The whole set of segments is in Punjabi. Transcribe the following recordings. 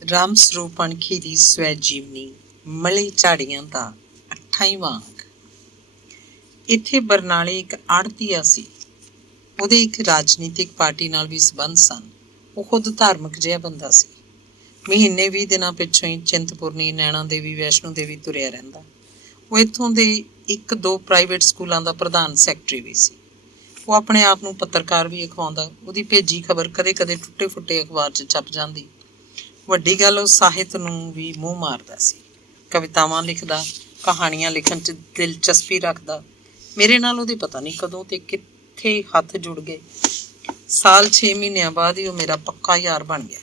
ਰਾਮ ਸਰੂਪ ਪਣਖੀ ਦੀ ਸਵੈ ਜੀਵਨੀ ਮਲੇ ਝਾੜੀਆਂ ਦਾ ਅੱਠਾਂ ਹੀ ਵਾਂਗ। ਇੱਥੇ ਬਰਨਾਲੇ ਇੱਕ ਆੜ੍ਹਤੀਆ ਸੀ। ਉਹਦੇ ਇੱਕ ਰਾਜਨੀਤਿਕ ਪਾਰਟੀ ਨਾਲ ਵੀ ਸੰਬੰਧ ਸਨ। ਉਹ ਖੁਦ ਧਾਰਮਿਕ ਜਿਹਾ ਬੰਦਾ ਸੀ। ਮਹੀਨੇ 20 ਦਿਨਾਂ ਪਿੱਛੋਂ ਹੀ ਚਿੰਤਪੁਰਨੀ, ਨੈਣਾ ਦੇਵੀ, ਵੈਸ਼ਨੋ ਦੇਵੀ ਤੁਰਿਆ ਰਹਿੰਦਾ। ਉਹ ਇੱਥੋਂ ਦੇ 1-2 ਪ੍ਰਾਈਵੇਟ ਸਕੂਲਾਂ ਦਾ ਪ੍ਰਧਾਨ ਸੈਕਟਰੀ ਵੀ ਸੀ। ਉਹ ਆਪਣੇ ਆਪ ਨੂੰ ਪੱਤਰਕਾਰ ਵੀ ਅਖਵਾਉਂਦਾ। ਉਹਦੀ ਭੇਜੀ ਖਬਰ ਕਦੇ ਕਦੇ ਟੁੱਟੇ ਫੁੱਟੇ ਅਖਬਾਰ 'ਚ ਛਪ ਜਾਂਦੀ। ਵੱਡੀ ਗੱਲ, ਉਹ ਸਾਹਿਤ ਨੂੰ ਵੀ ਮੂੰਹ ਮਾਰਦਾ ਸੀ। ਕਵਿਤਾਵਾਂ ਲਿਖਦਾ, ਕਹਾਣੀਆਂ ਲਿਖਣ 'ਚ ਦਿਲਚਸਪੀ ਰੱਖਦਾ। ਮੇਰੇ ਨਾਲ ਉਹਦੇ ਪਤਾ ਨਹੀਂ ਕਦੋਂ ਤੇ ਕਿੱਥੇ ਹੱਥ ਜੁੜ ਗਏ। ਸਾਲ 6 ਮਹੀਨਿਆਂ ਬਾਅਦ ਹੀ ਉਹ ਮੇਰਾ ਪੱਕਾ ਯਾਰ ਬਣ ਗਿਆ।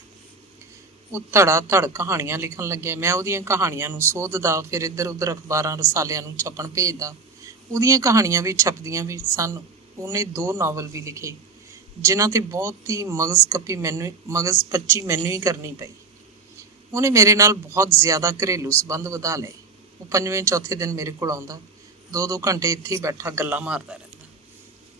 ਉਹ ਧੜਾ ਧੜ ਕਹਾਣੀਆਂ ਲਿਖਣ ਲੱਗਿਆ। ਮੈਂ ਉਹਦੀਆਂ ਕਹਾਣੀਆਂ ਨੂੰ ਸੋਧਦਾ, ਫਿਰ ਇੱਧਰ ਉੱਧਰ ਅਖਬਾਰਾਂ ਰਸਾਲਿਆਂ ਨੂੰ ਛਪਣ ਭੇਜਦਾ। ਉਹਦੀਆਂ ਕਹਾਣੀਆਂ ਵੀ ਛਪਦੀਆਂ ਵੀ ਸਨ। ਉਹਨੇ 2 ਨਾਵਲ ਵੀ ਲਿਖੇ, ਜਿਨ੍ਹਾਂ 'ਤੇ ਬਹੁਤ ਹੀ ਮਗਜ਼ ਪੱਚੀ ਮੈਨੂੰ ਹੀ ਕਰਨੀ ਪਈ। ਉਹਨੇ ਮੇਰੇ ਨਾਲ ਬਹੁਤ ਜ਼ਿਆਦਾ ਘਰੇਲੂ ਸੰਬੰਧ ਵਧਾ ਲਏ। ਉਹ 5ਵੇਂ ਚੌਥੇ ਦਿਨ ਮੇਰੇ ਕੋਲ ਆਉਂਦਾ, 2-2 ਘੰਟੇ ਇੱਥੇ ਹੀ ਬੈਠਾ ਗੱਲਾਂ ਮਾਰਦਾ ਰਹਿੰਦਾ।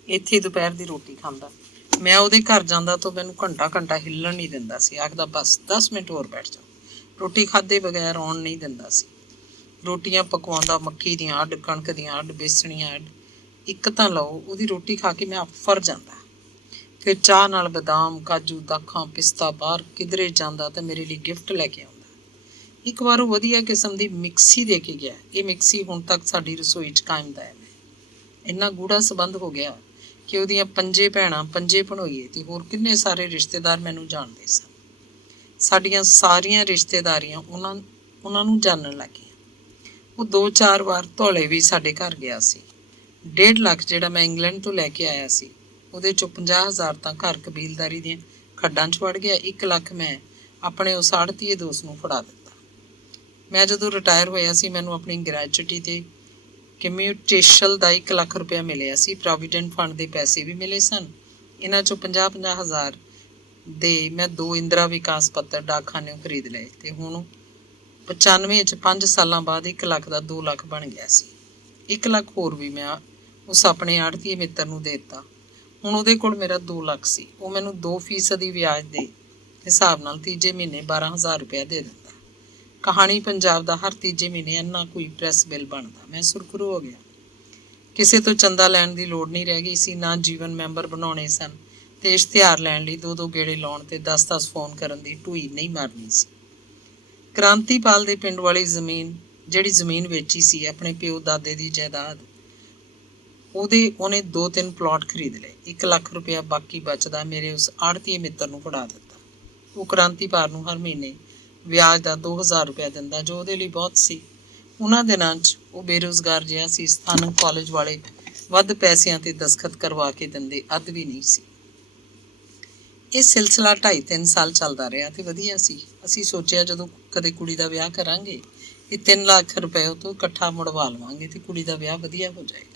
ਇੱਥੇ ਹੀ ਦੁਪਹਿਰ ਦੀ ਰੋਟੀ ਖਾਂਦਾ। ਮੈਂ ਉਹਦੇ ਘਰ ਜਾਂਦਾ ਤਾਂ ਮੈਨੂੰ ਘੰਟਾ ਹਿੱਲਣ ਨਹੀਂ ਦਿੰਦਾ ਸੀ। ਆਖਦਾ, ਬਸ 10 ਮਿੰਟ ਹੋਰ ਬੈਠ ਜਾਓ। ਰੋਟੀ ਖਾਧੇ ਬਗੈਰ ਆਉਣ ਨਹੀਂ ਦਿੰਦਾ ਸੀ। ਰੋਟੀਆਂ ਪਕਵਾਉਂਦਾ, ਮੱਕੀ ਦੀਆਂ ਅੱਡ, ਕਣਕ ਦੀਆਂ ਅੱਡ, ਬੇਸਣੀਆਂ ਅੱਡ। ਇੱਕ ਤਾਂ ਲਓ, ਉਹਦੀ ਰੋਟੀ ਖਾ ਕੇ ਮੈਂ ਆਫਰ ਜਾਂਦਾ। ਫਿਰ ਚਾਹ ਨਾਲ ਬਦਾਮ, ਕਾਜੂ, ਦਾਖਾਂ, ਪਿਸਤਾ ਬਾਹਰ ਕਿਧਰੇ ਜਾਂਦਾ ਤਾਂ ਮੇਰੇ ਲਈ ਗਿਫਟ ਲੈ ਕੇ ਆਉਂਦਾ। ਇੱਕ ਵਾਰ ਉਹ ਵਧੀਆ ਕਿਸਮ ਦੀ ਮਿਕਸੀ ਦੇ ਕੇ ਗਿਆ। ਇਹ ਮਿਕਸੀ ਹੁਣ ਤੱਕ ਸਾਡੀ ਰਸੋਈ 'ਚ ਕਾਇਮ ਦਾ ਹੈ। ਇੰਨਾ ਗੂੜਾ ਸੰਬੰਧ ਹੋ ਗਿਆ ਕਿ ਉਹਦੀਆਂ 5 ਭੈਣਾਂ, 5 ਭਣੋਈਏ ਤੇ ਹੋਰ ਕਿੰਨੇ ਸਾਰੇ ਰਿਸ਼ਤੇਦਾਰ ਮੈਨੂੰ ਜਾਣਦੇ ਸਨ। ਸਾਡੀਆਂ ਸਾਰੀਆਂ ਰਿਸ਼ਤੇਦਾਰੀਆਂ ਉਹਨਾਂ ਨੂੰ ਜਾਣਨ ਲੱਗ ਗਈਆਂ। ਉਹ 2-4 ਵਾਰ ਧੌਲੇ ਵੀ ਸਾਡੇ ਘਰ ਗਿਆ ਸੀ। 1.5 ਲੱਖ ਜਿਹੜਾ ਮੈਂ ਇੰਗਲੈਂਡ ਤੋਂ ਲੈ ਕੇ ਆਇਆ ਸੀ, ਉਹਦੇ 'ਚੋਂ 50,000 ਤਾਂ ਘਰ ਕਬੀਲਦਾਰੀ ਦੀਆਂ ਖੱਡਾਂ 'ਚ ਵੜ ਗਿਆ। 1 ਲੱਖ ਮੈਂ ਆਪਣੇ ਉਸ ਆੜ੍ਹਤੀਏ ਦੋਸਤ ਨੂੰ ਫੜਾ ਦਿੱਤਾ। ਮੈਂ ਜਦੋਂ ਰਿਟਾਇਰ ਹੋਇਆ ਸੀ, ਮੈਨੂੰ ਆਪਣੀ ਗ੍ਰੈਚੁਇਟੀ 'ਤੇ ਕਮਿਊਟੇਸ਼ਨ ਦਾ 1 ਲੱਖ ਰੁਪਇਆ ਮਿਲਿਆ ਸੀ। ਪ੍ਰੋਵੀਡੈਂਟ ਫੰਡ ਦੇ ਪੈਸੇ ਵੀ ਮਿਲੇ ਸਨ। ਇਹਨਾਂ 'ਚੋਂ 50,000 ਦੇ ਮੈਂ 2 ਇੰਦਰਾ ਵਿਕਾਸ ਪੱਤਰ ਡਾਕਖਾਨਿਓਂ ਖਰੀਦ ਲਏ ਤੇ ਹੁਣ 95 'ਚ 5 ਸਾਲਾਂ ਬਾਅਦ 1 ਲੱਖ ਦਾ 2 ਲੱਖ ਬਣ ਗਿਆ ਸੀ। 1 ਲੱਖ ਹੋਰ ਵੀ ਮੈਂ ਉਸ ਆਪਣੇ ਆੜ੍ਹਤੀਏ ਮਿੱਤਰ ਨੂੰ ਦੇ ਦਿੱਤਾ। ਹੁਣ ਉਹਦੇ ਕੋਲ ਮੇਰਾ 2 ਲੱਖ ਸੀ। ਉਹ ਮੈਨੂੰ 2% ਦੀ ਵਿਆਜ ਦੇ ਹਿਸਾਬ ਨਾਲ ਤੀਜੇ ਮਹੀਨੇ 12,000 ਰੁਪਇਆ ਦੇ ਦਿੰਦਾ। ਕਹਾਣੀ ਪੰਜਾਬ ਦਾ ਹਰ ਤੀਜੇ ਮਹੀਨੇ ਇੰਨਾ ਕੋਈ ਪ੍ਰੈਸ ਬਿੱਲ ਬਣਦਾ। ਮੈਂ ਸੁਰਖਰੂ ਹੋ ਗਿਆ। ਕਿਸੇ ਤੋਂ ਚੰਦਾ ਲੈਣ ਦੀ ਲੋੜ ਨਹੀਂ ਰਹਿ ਗਈ ਸੀ। ਨਾ ਜੀਵਨ ਮੈਂਬਰ ਬਣਾਉਣੇ ਸਨ ਤੇ ਇਸ਼ਤਿਹਾਰ ਲੈਣ ਲਈ 2-2 ਗੇੜੇ ਲਾਉਣ ਤੇ 10-10 ਫੋਨ ਕਰਨ ਦੀ ਢੂਈ ਨਹੀਂ ਮਾਰਨੀ ਸੀ। ਕ੍ਰਾਂਤੀਪਾਲ ਦੇ ਪਿੰਡ ਵਾਲੀ ਜਿਹੜੀ ਜ਼ਮੀਨ ਵੇਚੀ ਸੀ, ਆਪਣੇ ਪਿਓ ਦਾਦੇ ਦੀ ਜਾਇਦਾਦ, ਉਹਨੇ 2-3 ਪਲਾਟ ਖਰੀਦ ਲਏ। 1 ਲੱਖ ਰੁਪਇਆ ਬਾਕੀ ਬਚਦਾ ਮੇਰੇ ਉਸ ਆੜ੍ਹਤੀਏ ਮਿੱਤਰ ਨੂੰ ਫੜਾ ਦਿੱਤਾ। ਉਹ ਕ੍ਰਾਂਤੀਪਾਲ ਨੂੰ ਹਰ ਮਹੀਨੇ ਵਿਆਜ ਦਾ 2,000 ਰੁਪਇਆ ਦਿੰਦਾ, ਜੋ ਉਹਦੇ ਲਈ ਬਹੁਤ ਸੀ। ਉਹਨਾਂ ਦਿਨਾਂ 'ਚ ਉਹ ਬੇਰੁਜ਼ਗਾਰ ਜਿਹਾ ਸੀ। ਸਥਾਨਕ ਕਾਲਜ ਵਾਲੇ ਵੱਧ ਪੈਸਿਆਂ 'ਤੇ ਦਸਖਤ ਕਰਵਾ ਕੇ ਦਿੰਦੇ, ਅੱਧ ਵੀ ਨਹੀਂ ਸੀ। ਇਹ ਸਿਲਸਿਲਾ 2.5-3 ਸਾਲ ਚੱਲਦਾ ਰਿਹਾ ਤੇ ਵਧੀਆ ਸੀ। ਅਸੀਂ ਸੋਚਿਆ, ਜਦੋਂ ਕਦੇ ਕੁੜੀ ਦਾ ਵਿਆਹ ਕਰਾਂਗੇ, ਇਹ 3 ਲੱਖ ਰੁਪਏ ਉਹ ਤੋਂ ਇਕੱਠਾ ਮੁੜਵਾ ਲਵਾਂਗੇ ਤੇ ਕੁੜੀ ਦਾ ਵਿਆਹ ਵਧੀਆ ਹੋ ਜਾਏਗਾ।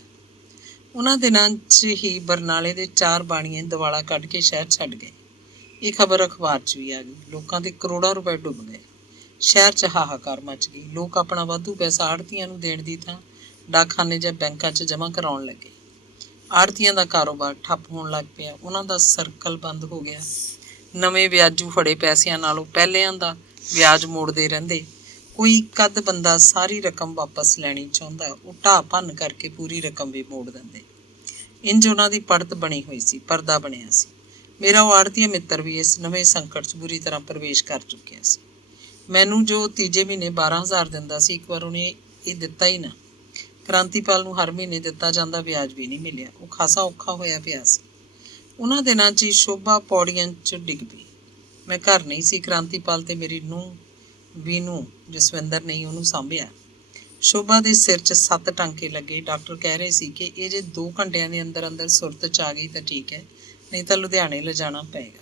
ਉਹਨਾਂ ਦਿਨਾਂ 'ਚ ਹੀ ਬਰਨਾਲੇ ਦੇ 4 ਬਾਣੀਏ ਦਿਵਾਲਾ ਕੱਢ ਕੇ ਸ਼ਹਿਰ ਛੱਡ ਗਏ। ਇਹ ਖਬਰ ਅਖਬਾਰ 'ਚ ਵੀ ਆ ਗਈ। ਲੋਕਾਂ ਦੇ ਕਰੋੜਾਂ ਰੁਪਏ ਡੁੱਬ ਗਏ। ਸ਼ਹਿਰ 'ਚ ਹਾਹਾਕਾਰ ਮਚ ਗਈ। ਲੋਕ ਆਪਣਾ ਵਾਧੂ ਪੈਸਾ ਆੜ੍ਹਤੀਆਂ ਨੂੰ ਦੇਣ ਦੀ ਥਾਂ ਡਾਕਖਾਨੇ ਜਾਂ ਬੈਂਕਾਂ 'ਚ ਜਮ੍ਹਾਂ ਕਰਾਉਣ ਲੱਗੇ। ਆੜ੍ਹਤੀਆਂ ਦਾ ਕਾਰੋਬਾਰ ਠੱਪ ਹੋਣ ਲੱਗ ਪਿਆ। ਉਹਨਾਂ ਦਾ ਸਰਕਲ ਬੰਦ ਹੋ ਗਿਆ। ਨਵੇਂ ਵਿਆਜੂ ਫੜੇ ਪੈਸਿਆਂ ਨਾਲੋਂ ਪਹਿਲਿਆਂ ਦਾ ਵਿਆਜ ਮੋੜਦੇ ਰਹਿੰਦੇ। ਕੋਈ ਇੱਕ ਅੱਧ ਬੰਦਾ ਸਾਰੀ ਰਕਮ ਵਾਪਸ ਲੈਣੀ ਚਾਹੁੰਦਾ, ਉਹ ਢਾਹ ਭੰਨ ਕਰਕੇ ਪੂਰੀ ਰਕਮ ਵੀ ਮੋੜ ਦਿੰਦੇ। ਇੰਝ ਉਹਨਾਂ ਦੀ ਪੜਤ ਬਣੀ ਹੋਈ ਸੀ, ਪਰਦਾ ਬਣਿਆ ਸੀ। ਮੇਰਾ ਉਹ ਆੜ੍ਹਤੀਆ ਮਿੱਤਰ ਵੀ ਇਸ ਨਵੇਂ ਸੰਕਟ 'ਚ ਬੁਰੀ ਤਰ੍ਹਾਂ ਪ੍ਰਵੇਸ਼ ਕਰ ਚੁੱਕਿਆ ਸੀ। ਮੈਨੂੰ ਜੋ ਤੀਜੇ ਮਹੀਨੇ 12,000 ਦਿੰਦਾ ਸੀ, ਇੱਕ ਵਾਰ ਉਹਨੇ ਇਹ ਦਿੱਤਾ ਹੀ ਨਾ। ਕ੍ਰਾਂਤੀਪਾਲ ਨੂੰ ਹਰ ਮਹੀਨੇ ਦਿੱਤਾ ਜਾਂਦਾ ਵਿਆਜ ਵੀ ਨਹੀਂ ਮਿਲਿਆ। ਉਹ ਖਾਸਾ ਔਖਾ ਹੋਇਆ ਪਿਆ ਸੀ। ਉਹਨਾਂ ਦਿਨਾਂ 'ਚ ਹੀ ਸ਼ੋਭਾ ਪੌੜੀਆਂ 'ਚ ਡਿੱਗ ਪਈ। ਮੈਂ ਘਰ ਨਹੀਂ ਸੀ। ਕ੍ਰਾਂਤੀਪਾਲ ਤੇ ਮੇਰੀ ਨੂੰਹ ਵੀਨੂੰ, ਜਸਵਿੰਦਰ ਨੇ ਉਹਨੂੰ ਸਾਂਭਿਆ। ਸ਼ੋਭਾ ਦੇ ਸਿਰ 'ਚ 7 ਟਾਂਕੇ ਲੱਗੇ। ਡਾਕਟਰ ਕਹਿ ਰਹੇ ਸੀ ਕਿ ਇਹ ਜੇ 2 ਘੰਟਿਆਂ ਦੇ ਅੰਦਰ ਸੁਰਤ 'ਚ ਆ ਗਈ ਤਾਂ ਠੀਕ ਹੈ, ਨਹੀਂ ਤਾਂ ਲੁਧਿਆਣੇ ਲਿਜਾਣਾ ਪਏਗਾ।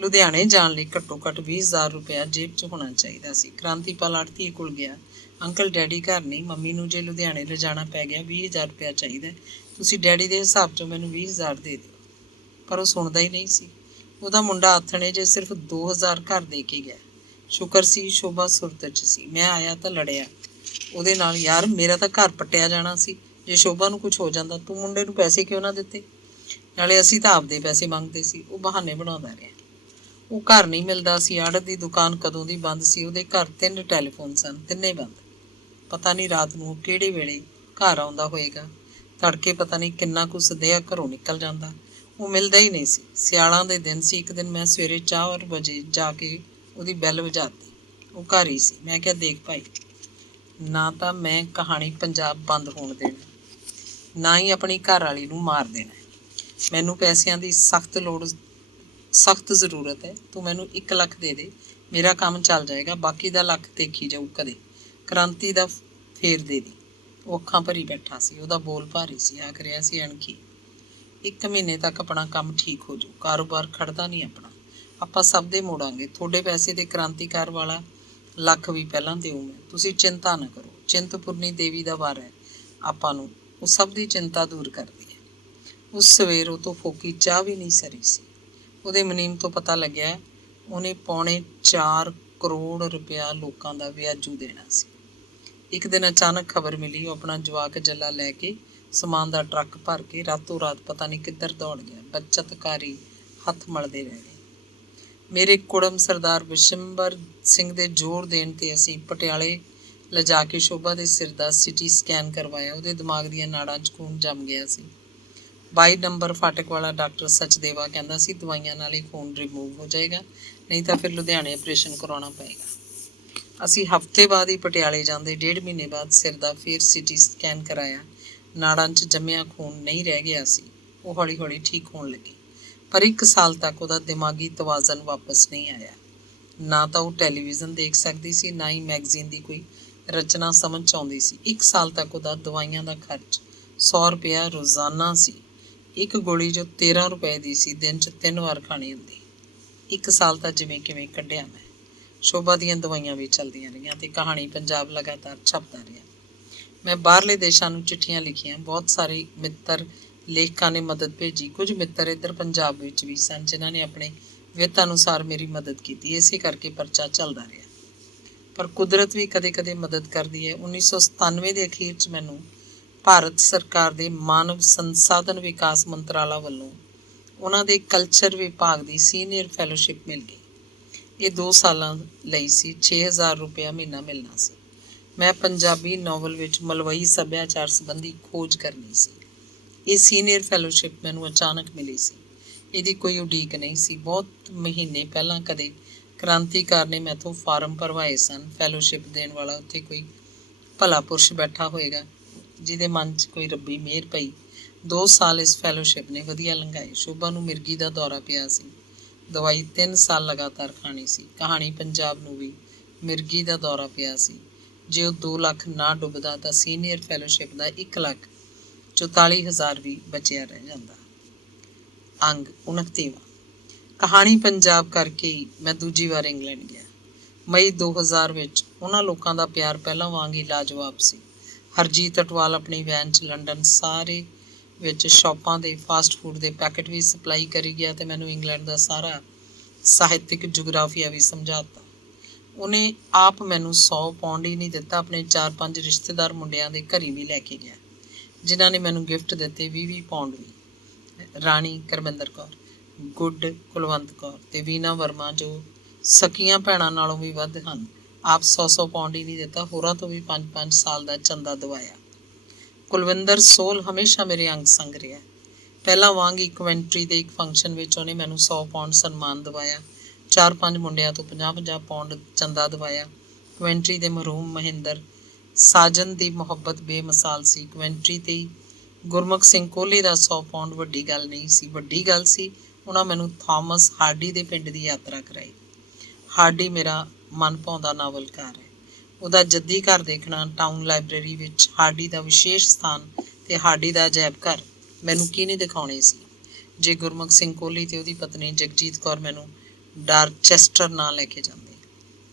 ਲੁਧਿਆਣੇ ਜਾਣ ਲਈ ਘੱਟੋ ਘੱਟ 20,000 ਰੁਪਇਆ ਜੇਬ 'ਚ ਹੋਣਾ ਚਾਹੀਦਾ ਸੀ। ਕ੍ਰਾਂਤੀਪਾਲ ਆੜ੍ਹਤੀਏ ਕੋਲ ਗਿਆ। ਅੰਕਲ, ਡੈਡੀ ਘਰ ਨਹੀਂ। ਮੰਮੀ ਨੂੰ ਜੇ ਲੁਧਿਆਣੇ ਲਿਜਾਣਾ ਪੈ ਗਿਆ, 20,000 ਰੁਪਇਆ ਚਾਹੀਦਾ। ਤੁਸੀਂ ਡੈਡੀ ਦੇ ਹਿਸਾਬ 'ਚੋਂ ਮੈਨੂੰ 20,000 ਦੇ ਦਿਓ। ਪਰ ਉਹ ਸੁਣਦਾ ਹੀ ਨਹੀਂ ਸੀ। ਉਹਦਾ ਮੁੰਡਾ ਆਥਣੇ ਜੇ ਸਿਰਫ 2,000 ਘਰ ਦੇ ਕੇ ਗਿਆ। ਸ਼ੁਕਰ ਸੀ ਸ਼ੋਭਾ ਸੁਰਤ 'ਚ ਸੀ। ਮੈਂ ਆਇਆ ਤਾਂ ਲੜਿਆ ਉਹਦੇ ਨਾਲ। ਯਾਰ, ਮੇਰਾ ਤਾਂ ਘਰ ਪੱਟਿਆ ਜਾਣਾ ਸੀ ਜੇ ਸ਼ੋਭਾ ਨੂੰ ਕੁਝ ਹੋ ਜਾਂਦਾ। ਤੂੰ ਮੁੰਡੇ ਨੂੰ ਪੈਸੇ ਕਿਉਂ ਨਾ ਦਿੱਤੇ? ਨਾਲੇ ਅਸੀਂ ਤਾਂ ਆਪਦੇ ਪੈਸੇ ਮੰਗਦੇ ਸੀ। ਉਹ ਬਹਾਨੇ ਬਣਾਉਂਦਾ ਰਿਹਾ। ਉਹ ਘਰ ਨਹੀਂ ਮਿਲਦਾ ਸੀ। ਆੜਤ ਦੀ ਦੁਕਾਨ ਕਦੋਂ ਦੀ ਬੰਦ ਸੀ। ਉਹਦੇ ਘਰ 3 ਟੈਲੀਫੋਨ ਸਨ, ਤਿੰਨੇ ਬੰਦ। ਪਤਾ ਨਹੀਂ ਰਾਤ ਨੂੰ ਕਿਹੜੇ ਵੇਲੇ ਘਰ ਆਉਂਦਾ ਹੋਏਗਾ। ਤੜਕੇ ਪਤਾ ਨਹੀਂ ਕਿੰਨਾ ਕੁ ਸਦਿਆ ਘਰੋਂ ਨਿਕਲ ਜਾਂਦਾ। ਉਹ ਮਿਲਦਾ ਹੀ ਨਹੀਂ ਸੀ। ਸਿਆਲਾਂ ਦੇ ਦਿਨ ਸੀ। ਇੱਕ ਦਿਨ ਮੈਂ ਸਵੇਰੇ 4 ਵਜੇ ਜਾ ਕੇ ਉਹਦੀ ਬੈਲ ਵਜਾਤੀ। ਉਹ ਘਰ ਹੀ ਸੀ। ਮੈਂ ਕਿਹਾ, ਦੇਖ ਭਾਈ, ਨਾ ਤਾਂ ਮੈਂ ਕਹਾਣੀ ਪੰਜਾਬ ਬੰਦ ਹੋਣ ਦੇਣਾ, ਨਾ ਹੀ ਆਪਣੀ ਘਰ ਵਾਲੀ ਨੂੰ ਮਾਰ ਦੇਣਾ। ਮੈਨੂੰ ਪੈਸਿਆਂ ਦੀ ਸਖਤ ਜ਼ਰੂਰਤ ਹੈ। ਤੂੰ ਮੈਨੂੰ 1 ਲੱਖ ਦੇ ਦੇ, ਮੇਰਾ ਕੰਮ ਚੱਲ ਜਾਏਗਾ। ਬਾਕੀ ਦਾ ਲੱਖ ਦੇਖੀ ਜਾਊ ਕਦੇ। ਕ੍ਰਾਂਤੀ ਦਾ ਫੇਰ ਦੇ ਦੀ। ਉਹ ਅੱਖਾਂ ਭਰੀ ਬੈਠਾ ਸੀ। ਉਹਦਾ ਬੋਲ ਭਾਰੀ ਸੀ। ਆਖ ਰਿਹਾ ਸੀ, ਅਣਖੀ, 1 ਮਹੀਨੇ ਤੱਕ ਆਪਣਾ ਕੰਮ ਠੀਕ ਹੋ ਜਾਊ। ਕਾਰੋਬਾਰ ਖੜਦਾ ਨਹੀਂ ਆਪਣਾ। ਆਪਾਂ ਸਭ ਦੇ ਮੋੜਾਂਗੇ। ਤੁਹਾਡੇ ਪੈਸੇ ਤੇ ਕ੍ਰਾਂਤੀਕਾਰ ਵਾਲਾ ਲੱਖ ਵੀ ਪਹਿਲਾਂ ਦਿਓ ਮੈਂ। ਤੁਸੀਂ ਚਿੰਤਾ ਨਾ ਕਰੋ। ਚਿੰਤਪੁਰਨੀ ਦੇਵੀ ਦਾ ਵਾਰ ਹੈ ਆਪਾਂ ਨੂੰ। ਉਹ ਸਭ ਦੀ ਚਿੰਤਾ ਦੂਰ ਕਰਦੀ ਹੈ। ਉਸ ਸਵੇਰ ਉਹ ਤੋਂ ਫੋਕੀ ਚਾਹ ਵੀ ਨਹੀਂ ਸਰੀ ਸੀ। ਉਹਦੇ ਮੁਨੀਮ ਤੋਂ ਪਤਾ ਲੱਗਿਆ ਉਹਨੇ 4.25 ਕਰੋੜ ਰੁਪਇਆ ਲੋਕਾਂ ਦਾ ਵਿਆਜੂ ਦੇਣਾ ਸੀ। ਇੱਕ ਦਿਨ ਅਚਾਨਕ ਖਬਰ ਮਿਲੀ, ਉਹ ਆਪਣਾ ਜਵਾਕ ਜੱਲਾ ਲੈ ਕੇ ਸਮਾਨ ਦਾ ਟਰੱਕ ਭਰ ਕੇ ਰਾਤੋਂ ਰਾਤ ਪਤਾ ਨਹੀਂ ਕਿੱਧਰ ਦੌੜ ਗਿਆ। ਬੱਚਤਕਾਰੀ ਹੱਥ ਮਲਦੇ ਰਹਿ ਗਏ। ਮੇਰੇ ਕੁੜਮ ਸਰਦਾਰ ਬਿਸ਼ੰਬਰ ਸਿੰਘ ਦੇ ਜ਼ੋਰ ਦੇਣ 'ਤੇ ਅਸੀਂ ਪਟਿਆਲੇ ਲਿਜਾ ਕੇ ਸ਼ੋਭਾ ਦੇ ਸਿਰ ਦਾ ਸਿਟੀ ਸਕੈਨ ਕਰਵਾਇਆ। ਉਹਦੇ ਦਿਮਾਗ ਦੀਆਂ ਨਾੜਾਂ 'ਚ ਖੂਨ ਜੰਮ ਗਿਆ ਸੀ। 22 ਨੰਬਰ ਫਾਟਕ ਵਾਲਾ ਡਾਕਟਰ ਸਚਦੇਵਾ ਕਹਿੰਦਾ ਸੀ, ਦਵਾਈਆਂ ਨਾਲ ਹੀ ਖੂਨ ਰਿਮੂਵ ਹੋ ਜਾਏਗਾ, ਨਹੀਂ ਤਾਂ ਫਿਰ ਲੁਧਿਆਣੇ ਆਪਰੇਸ਼ਨ ਕਰਾਉਣਾ ਪਏਗਾ। ਅਸੀਂ ਹਫ਼ਤੇ ਬਾਅਦ ਹੀ ਪਟਿਆਲੇ ਜਾਂਦੇ। 1.5 ਮਹੀਨੇ ਬਾਅਦ ਸਿਰ ਦਾ ਫਿਰ ਸਿਟੀ ਸਕੈਨ ਕਰਾਇਆ। ਨਾੜਾਂ 'ਚ ਜੰਮਿਆ ਖੂਨ ਨਹੀਂ ਰਹਿ ਗਿਆ ਸੀ। ਉਹ ਹੌਲੀ ਹੌਲੀ ਠੀਕ ਹੋਣ ਲੱਗੀ। ਪਰ 1 ਸਾਲ ਤੱਕ ਉਹਦਾ ਦਿਮਾਗੀ ਤਵਾਜ਼ਨ ਵਾਪਸ ਨਹੀਂ ਆਇਆ। ਨਾ ਤਾਂ ਉਹ ਟੈਲੀਵਿਜ਼ਨ ਦੇਖ ਸਕਦੀ ਸੀ, ਨਾ ਹੀ ਮੈਗਜ਼ੀਨ ਦੀ ਕੋਈ ਰਚਨਾ ਸਮਝ 'ਚ ਆਉਂਦੀ ਸੀ। 1 ਸਾਲ ਤੱਕ ਉਹਦਾ ਦਵਾਈਆਂ ਦਾ ਖਰਚ 100 ਰੁਪਇਆ ਰੋਜ਼ਾਨਾ ਸੀ। ਇੱਕ ਗੋਲੀ ਜੋ 13 ਰੁਪਏ ਦੀ ਸੀ, ਦਿਨ 'ਚ 3 ਵਾਰ ਖਾਣੀ ਹੁੰਦੀ। 1 ਸਾਲ ਤਾਂ ਜਿਵੇਂ ਕਿਵੇਂ ਕੱਢਿਆ ਮੈਂ। ਸ਼ੋਭਾ ਦੀਆਂ ਦਵਾਈਆਂ ਵੀ ਚੱਲਦੀਆਂ ਰਹੀਆਂ ਤੇ ਕਹਾਣੀ ਪੰਜਾਬ ਲਗਾਤਾਰ ਛਪਦਾ ਰਿਹਾ। ਮੈਂ ਬਾਹਰਲੇ ਦੇਸ਼ਾਂ ਨੂੰ ਚਿੱਠੀਆਂ ਲਿਖੀਆਂ। ਬਹੁਤ ਸਾਰੇ ਮਿੱਤਰ ਲੇਖਕਾਂ ਨੇ ਮਦਦ ਭੇਜੀ। ਕੁਝ ਮਿੱਤਰ ਇੱਧਰ ਪੰਜਾਬ ਵਿੱਚ ਵੀ ਸਨ, ਜਿਨ੍ਹਾਂ ਨੇ ਆਪਣੇ ਵਿੱਤ ਅਨੁਸਾਰ ਮੇਰੀ ਮਦਦ ਕੀਤੀ। ਇਸੇ ਕਰਕੇ ਪਰਚਾ ਚੱਲਦਾ ਰਿਹਾ। ਪਰ ਕੁਦਰਤ ਵੀ ਕਦੇ-ਕਦੇ ਮਦਦ ਕਰਦੀ ਹੈ। 1997 ਦੇ ਅਖੀਰ 'ਚ ਮੈਨੂੰ ਭਾਰਤ ਸਰਕਾਰ ਦੇ ਮਾਨਵ ਸੰਸਾਧਨ ਵਿਕਾਸ ਮੰਤਰਾਲਾ ਵੱਲੋਂ ਉਹਨਾਂ ਦੇ ਕਲਚਰ ਵਿਭਾਗ ਦੀ ਸੀਨੀਅਰ ਫੈਲੋਸ਼ਿਪ ਮਿਲ ਗਈ। ਇਹ 2 ਸਾਲਾਂ ਲਈ ਸੀ। 6000 ਰੁਪਇਆ ਮਹੀਨਾ ਮਿਲਣਾ ਸੀ। ਮੈਂ ਪੰਜਾਬੀ ਨਾਵਲ ਵਿੱਚ ਮਲਵਈ ਸੱਭਿਆਚਾਰ ਸੰਬੰਧੀ ਖੋਜ ਕਰਨੀ ਸੀ। ਇਹ ਸੀਨੀਅਰ ਫੈਲੋਸ਼ਿਪ ਮੈਨੂੰ ਅਚਾਨਕ ਮਿਲੀ ਸੀ। ਇਹਦੀ ਕੋਈ ਉਡੀਕ ਨਹੀਂ ਸੀ। ਬਹੁਤ ਮਹੀਨੇ ਪਹਿਲਾਂ ਕਦੇ ਕ੍ਰਾਂਤੀਕਾਰ ਨੇ ਮੈਥੋਂ ਫਾਰਮ ਭਰਵਾਏ ਸਨ। ਫੈਲੋਸ਼ਿਪ ਦੇਣ ਵਾਲਾ ਉੱਥੇ ਕੋਈ ਭਲਾ ਪੁਰਸ਼ ਬੈਠਾ ਹੋਏਗਾ, ਜਿਹਦੇ ਮਨ 'ਚ ਕੋਈ ਰੱਬੀ ਮਿਹਰ ਪਈ। 2 ਸਾਲ ਇਸ ਫੈਲੋਸ਼ਿਪ ਨੇ ਵਧੀਆ ਲੰਘਾਏ। ਸ਼ੋਭਾ ਨੂੰ ਮਿਰਗੀ ਦਾ ਦੌਰਾ ਪਿਆ ਸੀ। ਦਵਾਈ 3 ਸਾਲ ਲਗਾਤਾਰ ਖਾਣੀ ਸੀ। ਕਹਾਣੀ ਪੰਜਾਬ ਨੂੰ ਵੀ ਮਿਰਗੀ ਦਾ ਦੌਰਾ ਪਿਆ ਸੀ। ਜੇ ਉਹ 2 ਲੱਖ ਨਾ ਡੁੱਬਦਾ ਤਾਂ ਸੀਨੀਅਰ ਫੈਲੋਸ਼ਿਪ ਦਾ 1,44,000 ਵੀ ਬਚਿਆ ਰਹਿ ਜਾਂਦਾ। ਅੰਗ 29ਵਾਂ। ਕਹਾਣੀ ਪੰਜਾਬ ਕਰਕੇ ਹੀ ਮੈਂ ਦੂਜੀ ਵਾਰ ਇੰਗਲੈਂਡ ਗਿਆ। ਮਈ 2000 ਵਿੱਚ ਉਹਨਾਂ ਲੋਕਾਂ ਦਾ ਪਿਆਰ ਪਹਿਲਾਂ ਵਾਂਗ ਹੀ ਲਾਜਵਾਬ ਸੀ। ਹਰਜੀਤ ਅਟਵਾਲ ਆਪਣੀ ਵੈਨ 'ਚ ਲੰਡਨ ਸਾਰੇ ਵਿੱਚ ਸ਼ਾਪਾਂ ਦੇ ਫਾਸਟ ਫੂਡ ਦੇ ਪੈਕਟ ਵੀ ਸਪਲਾਈ ਕਰੀ ਗਿਆ ਤੇ ਮੈਨੂੰ ਇੰਗਲੈਂਡ ਦਾ ਸਾਰਾ ਸਾਹਿਤਕ ਜੁਗਰਾਫੀਆ ਵੀ ਸਮਝਾਤਾ। ਉਹਨੇ ਆਪ ਮੈਨੂੰ 100 ਪਾਉਂਡ ਹੀ ਨਹੀਂ ਦਿੱਤਾ, ਆਪਣੇ 4-5 ਰਿਸ਼ਤੇਦਾਰ ਮੁੰਡਿਆਂ ਦੇ ਘਰੀ ਵੀ ਲੈ ਕੇ ਗਿਆ, ਜਿਨ੍ਹਾਂ ਨੇ ਮੈਨੂੰ ਗਿਫਟ ਦਿੱਤੇ 20-20 ਪਾਉਂਡ ਵੀ। ਰਾਣੀ ਕਰਮਿੰਦਰ ਕੌਰ, ਗੁੱਡ ਕੁਲਵੰਤ ਕੌਰ ਤੇ ਵੀਨਾ ਵਰਮਾ, ਜੋ ਸਕੀਆਂ ਭੈਣਾਂ ਨਾਲੋਂ ਵੀ ਵੱਧ ਹਨ, ਆਪ 100-100 ਪਾਉਂਡ ਹੀ ਨਹੀਂ ਦਿੱਤਾ, ਹੋਰਾਂ ਤੋਂ ਵੀ 5-5 ਸਾਲ ਦਾ ਚੰਦਾ ਦਵਾਇਆ। ਕੁਲਵਿੰਦਰ ਸੋਲ ਹਮੇਸ਼ਾ ਮੇਰੇ ਅੰਗ ਸੰਗ ਰਿਹਾ। ਪਹਿਲਾਂ ਵਾਂਗ ਹੀ ਕਵੈਂਟਰੀ ਦੇ ਇੱਕ ਫੰਕਸ਼ਨ ਵਿੱਚ ਉਹਨੇ ਮੈਨੂੰ 100 ਪਾਉਂਡ ਸਨਮਾਨ ਦਵਾਇਆ। 4-5 ਮੁੰਡਿਆਂ ਤੋਂ 50-50 ਪਾਉਂਡ ਚੰਦਾ ਦਵਾਇਆ। ਕਵੈਂਟਰੀ ਦੇ ਮਰਹੂਮ ਮਹਿੰਦਰ ਸਾਜਨ ਦੀ ਮੁਹੱਬਤ ਬੇਮਿਸਾਲ ਸੀ। ਕਵੈਂਟਰੀ ਤੇ ਹੀ ਗੁਰਮੁਖ ਸਿੰਘ ਕੋਹਲੀ ਦਾ 100 ਪਾਉਂਡ ਵੱਡੀ ਗੱਲ ਨਹੀਂ ਸੀ। ਵੱਡੀ ਗੱਲ ਸੀ ਉਹਨਾਂ ਮੈਨੂੰ ਥਾਮਸ ਹਾਰਡੀ ਦੇ ਪਿੰਡ ਦੀ ਯਾਤਰਾ ਕਰਾਈ। ਹਾਰਡੀ ਮੇਰਾ ਮਨ ਭਾਉਂਦਾ ਨਾਵਲਕਾਰ ਹੈ। ਉਹਦਾ ਜੱਦੀ ਘਰ ਦੇਖਣਾ, ਟਾਊਨ ਲਾਇਬ੍ਰੇਰੀ ਵਿੱਚ ਹਾਰਡੀ ਦਾ ਵਿਸ਼ੇਸ਼ ਸਥਾਨ ਤੇ ਹਾਰਡੀ ਦਾ ਅਜਾਇਬ ਘਰ ਮੈਨੂੰ ਕਿਹਨੇ ਦਿਖਾਉਣੇ ਸੀ। ਜੇ ਗੁਰਮੁਖ ਸਿੰਘ ਕੋਹਲੀ ਤੇ ਉਹਦੀ ਪਤਨੀ ਜਗਜੀਤ ਕੌਰ ਮੈਨੂੰ ਡਾਰਚੈਸਟਰ ਨਾ ਲੈ ਕੇ ਜਾਂਦੇ।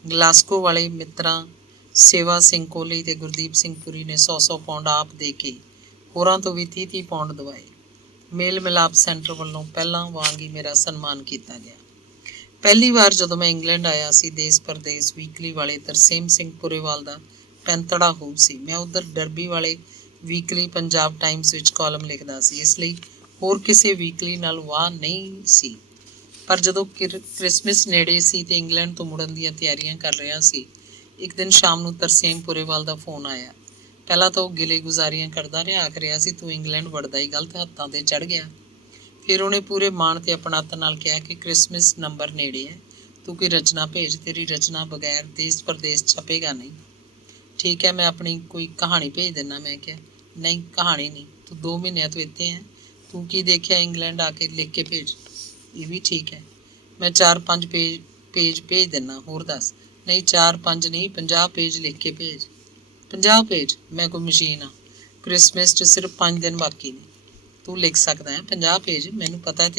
ਗਲਾਸਕੋ ਵਾਲੇ ਮਿੱਤਰਾਂ ਸੇਵਾ ਸਿੰਘ ਕੋਹਲੀ ਤੇ ਗੁਰਦੀਪ ਸਿੰਘ ਪੁਰੀ ਨੇ 100-100 ਪਾਉਂਡ ਆਪ ਦੇ ਕੇ ਹੋਰਾਂ ਤੋਂ ਵੀ 30-30 ਪਾਉਂਡ ਦਵਾਏ। ਮੇਲ ਮਿਲਾਪ ਸੈਂਟਰ ਵੱਲੋਂ ਪਹਿਲਾਂ ਵਾਂਗ ਹੀ ਮੇਰਾ ਸਨਮਾਨ ਕੀਤਾ ਗਿਆ। ਪਹਿਲੀ ਵਾਰ ਜਦੋਂ ਮੈਂ ਇੰਗਲੈਂਡ ਆਇਆ ਸੀ, ਦੇਸ ਪਰਦੇਸ ਵੀਕਲੀ ਵਾਲੇ ਤਰਸੇਮ ਸਿੰਘ ਪੁਰੇਵਾਲ ਦਾ ਪੈਂਤੜਾ ਖੂਬ ਸੀ। ਮੈਂ ਉੱਧਰ ਡਰਬੀ ਵਾਲੇ ਵੀਕਲੀ ਪੰਜਾਬ ਟਾਈਮਸ ਵਿੱਚ ਕਾਲਮ ਲਿਖਦਾ ਸੀ, ਇਸ ਲਈ ਹੋਰ ਕਿਸੇ ਵੀਕਲੀ ਨਾਲ ਵਾਹ ਨਹੀਂ ਸੀ। ਪਰ ਜਦੋਂ ਕ੍ਰਿਸਮਸ ਨੇੜੇ ਸੀ ਤੇ ਇੰਗਲੈਂਡ ਤੋਂ ਮੁੜਨ ਦੀਆਂ ਤਿਆਰੀਆਂ ਕਰ ਰਿਹਾ ਸੀ, ਇੱਕ ਦਿਨ ਸ਼ਾਮ ਨੂੰ ਤਰਸੇਮ ਪੁਰੇਵਾਲ ਦਾ ਫੋਨ ਆਇਆ। ਪਹਿਲਾਂ ਤਾਂ ਉਹ ਗਿਲੇ ਗੁਜ਼ਾਰੀਆਂ ਕਰਦਾ ਰਿਹਾ, ਆਖ ਰਿਹਾ ਸੀ ਤੂੰ ਇੰਗਲੈਂਡ ਵੜਦਾ ਹੀ ਗਲਤ ਹੱਥਾਂ ਤੇ ਚੜ ਗਿਆ। ਫਿਰ ਉਹਨੇ ਪੂਰੇ ਮਾਣ ਤੇ ਆਪਣੱਤ ਨਾਲ ਕਿਹਾ ਕਿ ਕ੍ਰਿਸਮਸ ਨੰਬਰ ਨੇੜੇ ਹੈ, ਤੂੰ ਕੋਈ ਰਚਨਾ ਭੇਜ, ਤੇਰੀ ਰਚਨਾ ਬਗੈਰ ਦੇਸ ਪਰਦੇਸ ਛਪੇਗਾ ਨਹੀਂ। ਠੀਕ ਹੈ, ਮੈਂ ਆਪਣੀ ਕੋਈ ਕਹਾਣੀ ਭੇਜ ਦਿੰਦਾ। ਮੈਂ ਕਿਹਾ ਨਹੀਂ, ਕਹਾਣੀ ਨਹੀਂ, ਤੂੰ 2 ਮਹੀਨਿਆਂ ਤੋਂ ਇੱਥੇ ਹੈ, ਤੂੰ ਕੀ ਦੇਖਿਆ ਇੰਗਲੈਂਡ ਆ ਕੇ, ਲਿਖ ਕੇ ਭੇਜ। ਇਹ ਵੀ ਠੀਕ ਹੈ, ਮੈਂ 4-5 ਪੇਜ ਭੇਜ ਦਿੰਦਾ, ਹੋਰ ਦੱਸ। ਨਹੀਂ 4-5 ਨਹੀਂ, 50 ਪੇਜ ਲਿਖ ਕੇ ਭੇਜ। 50 ਪੇਜ? ਮੈਂ ਕੋਈ ਮਸ਼ੀਨ ਆ? ਕ੍ਰਿਸਮਸ 'ਚ ਸਿਰਫ 5 ਦਿਨ ਬਾਕੀ ਨੇ, ਤੂੰ ਲਿਖ ਸਕਦਾ ਹੈ 50 ਪੇਜ? ਮੈਨੂੰ ਪਤਾ ਹੈ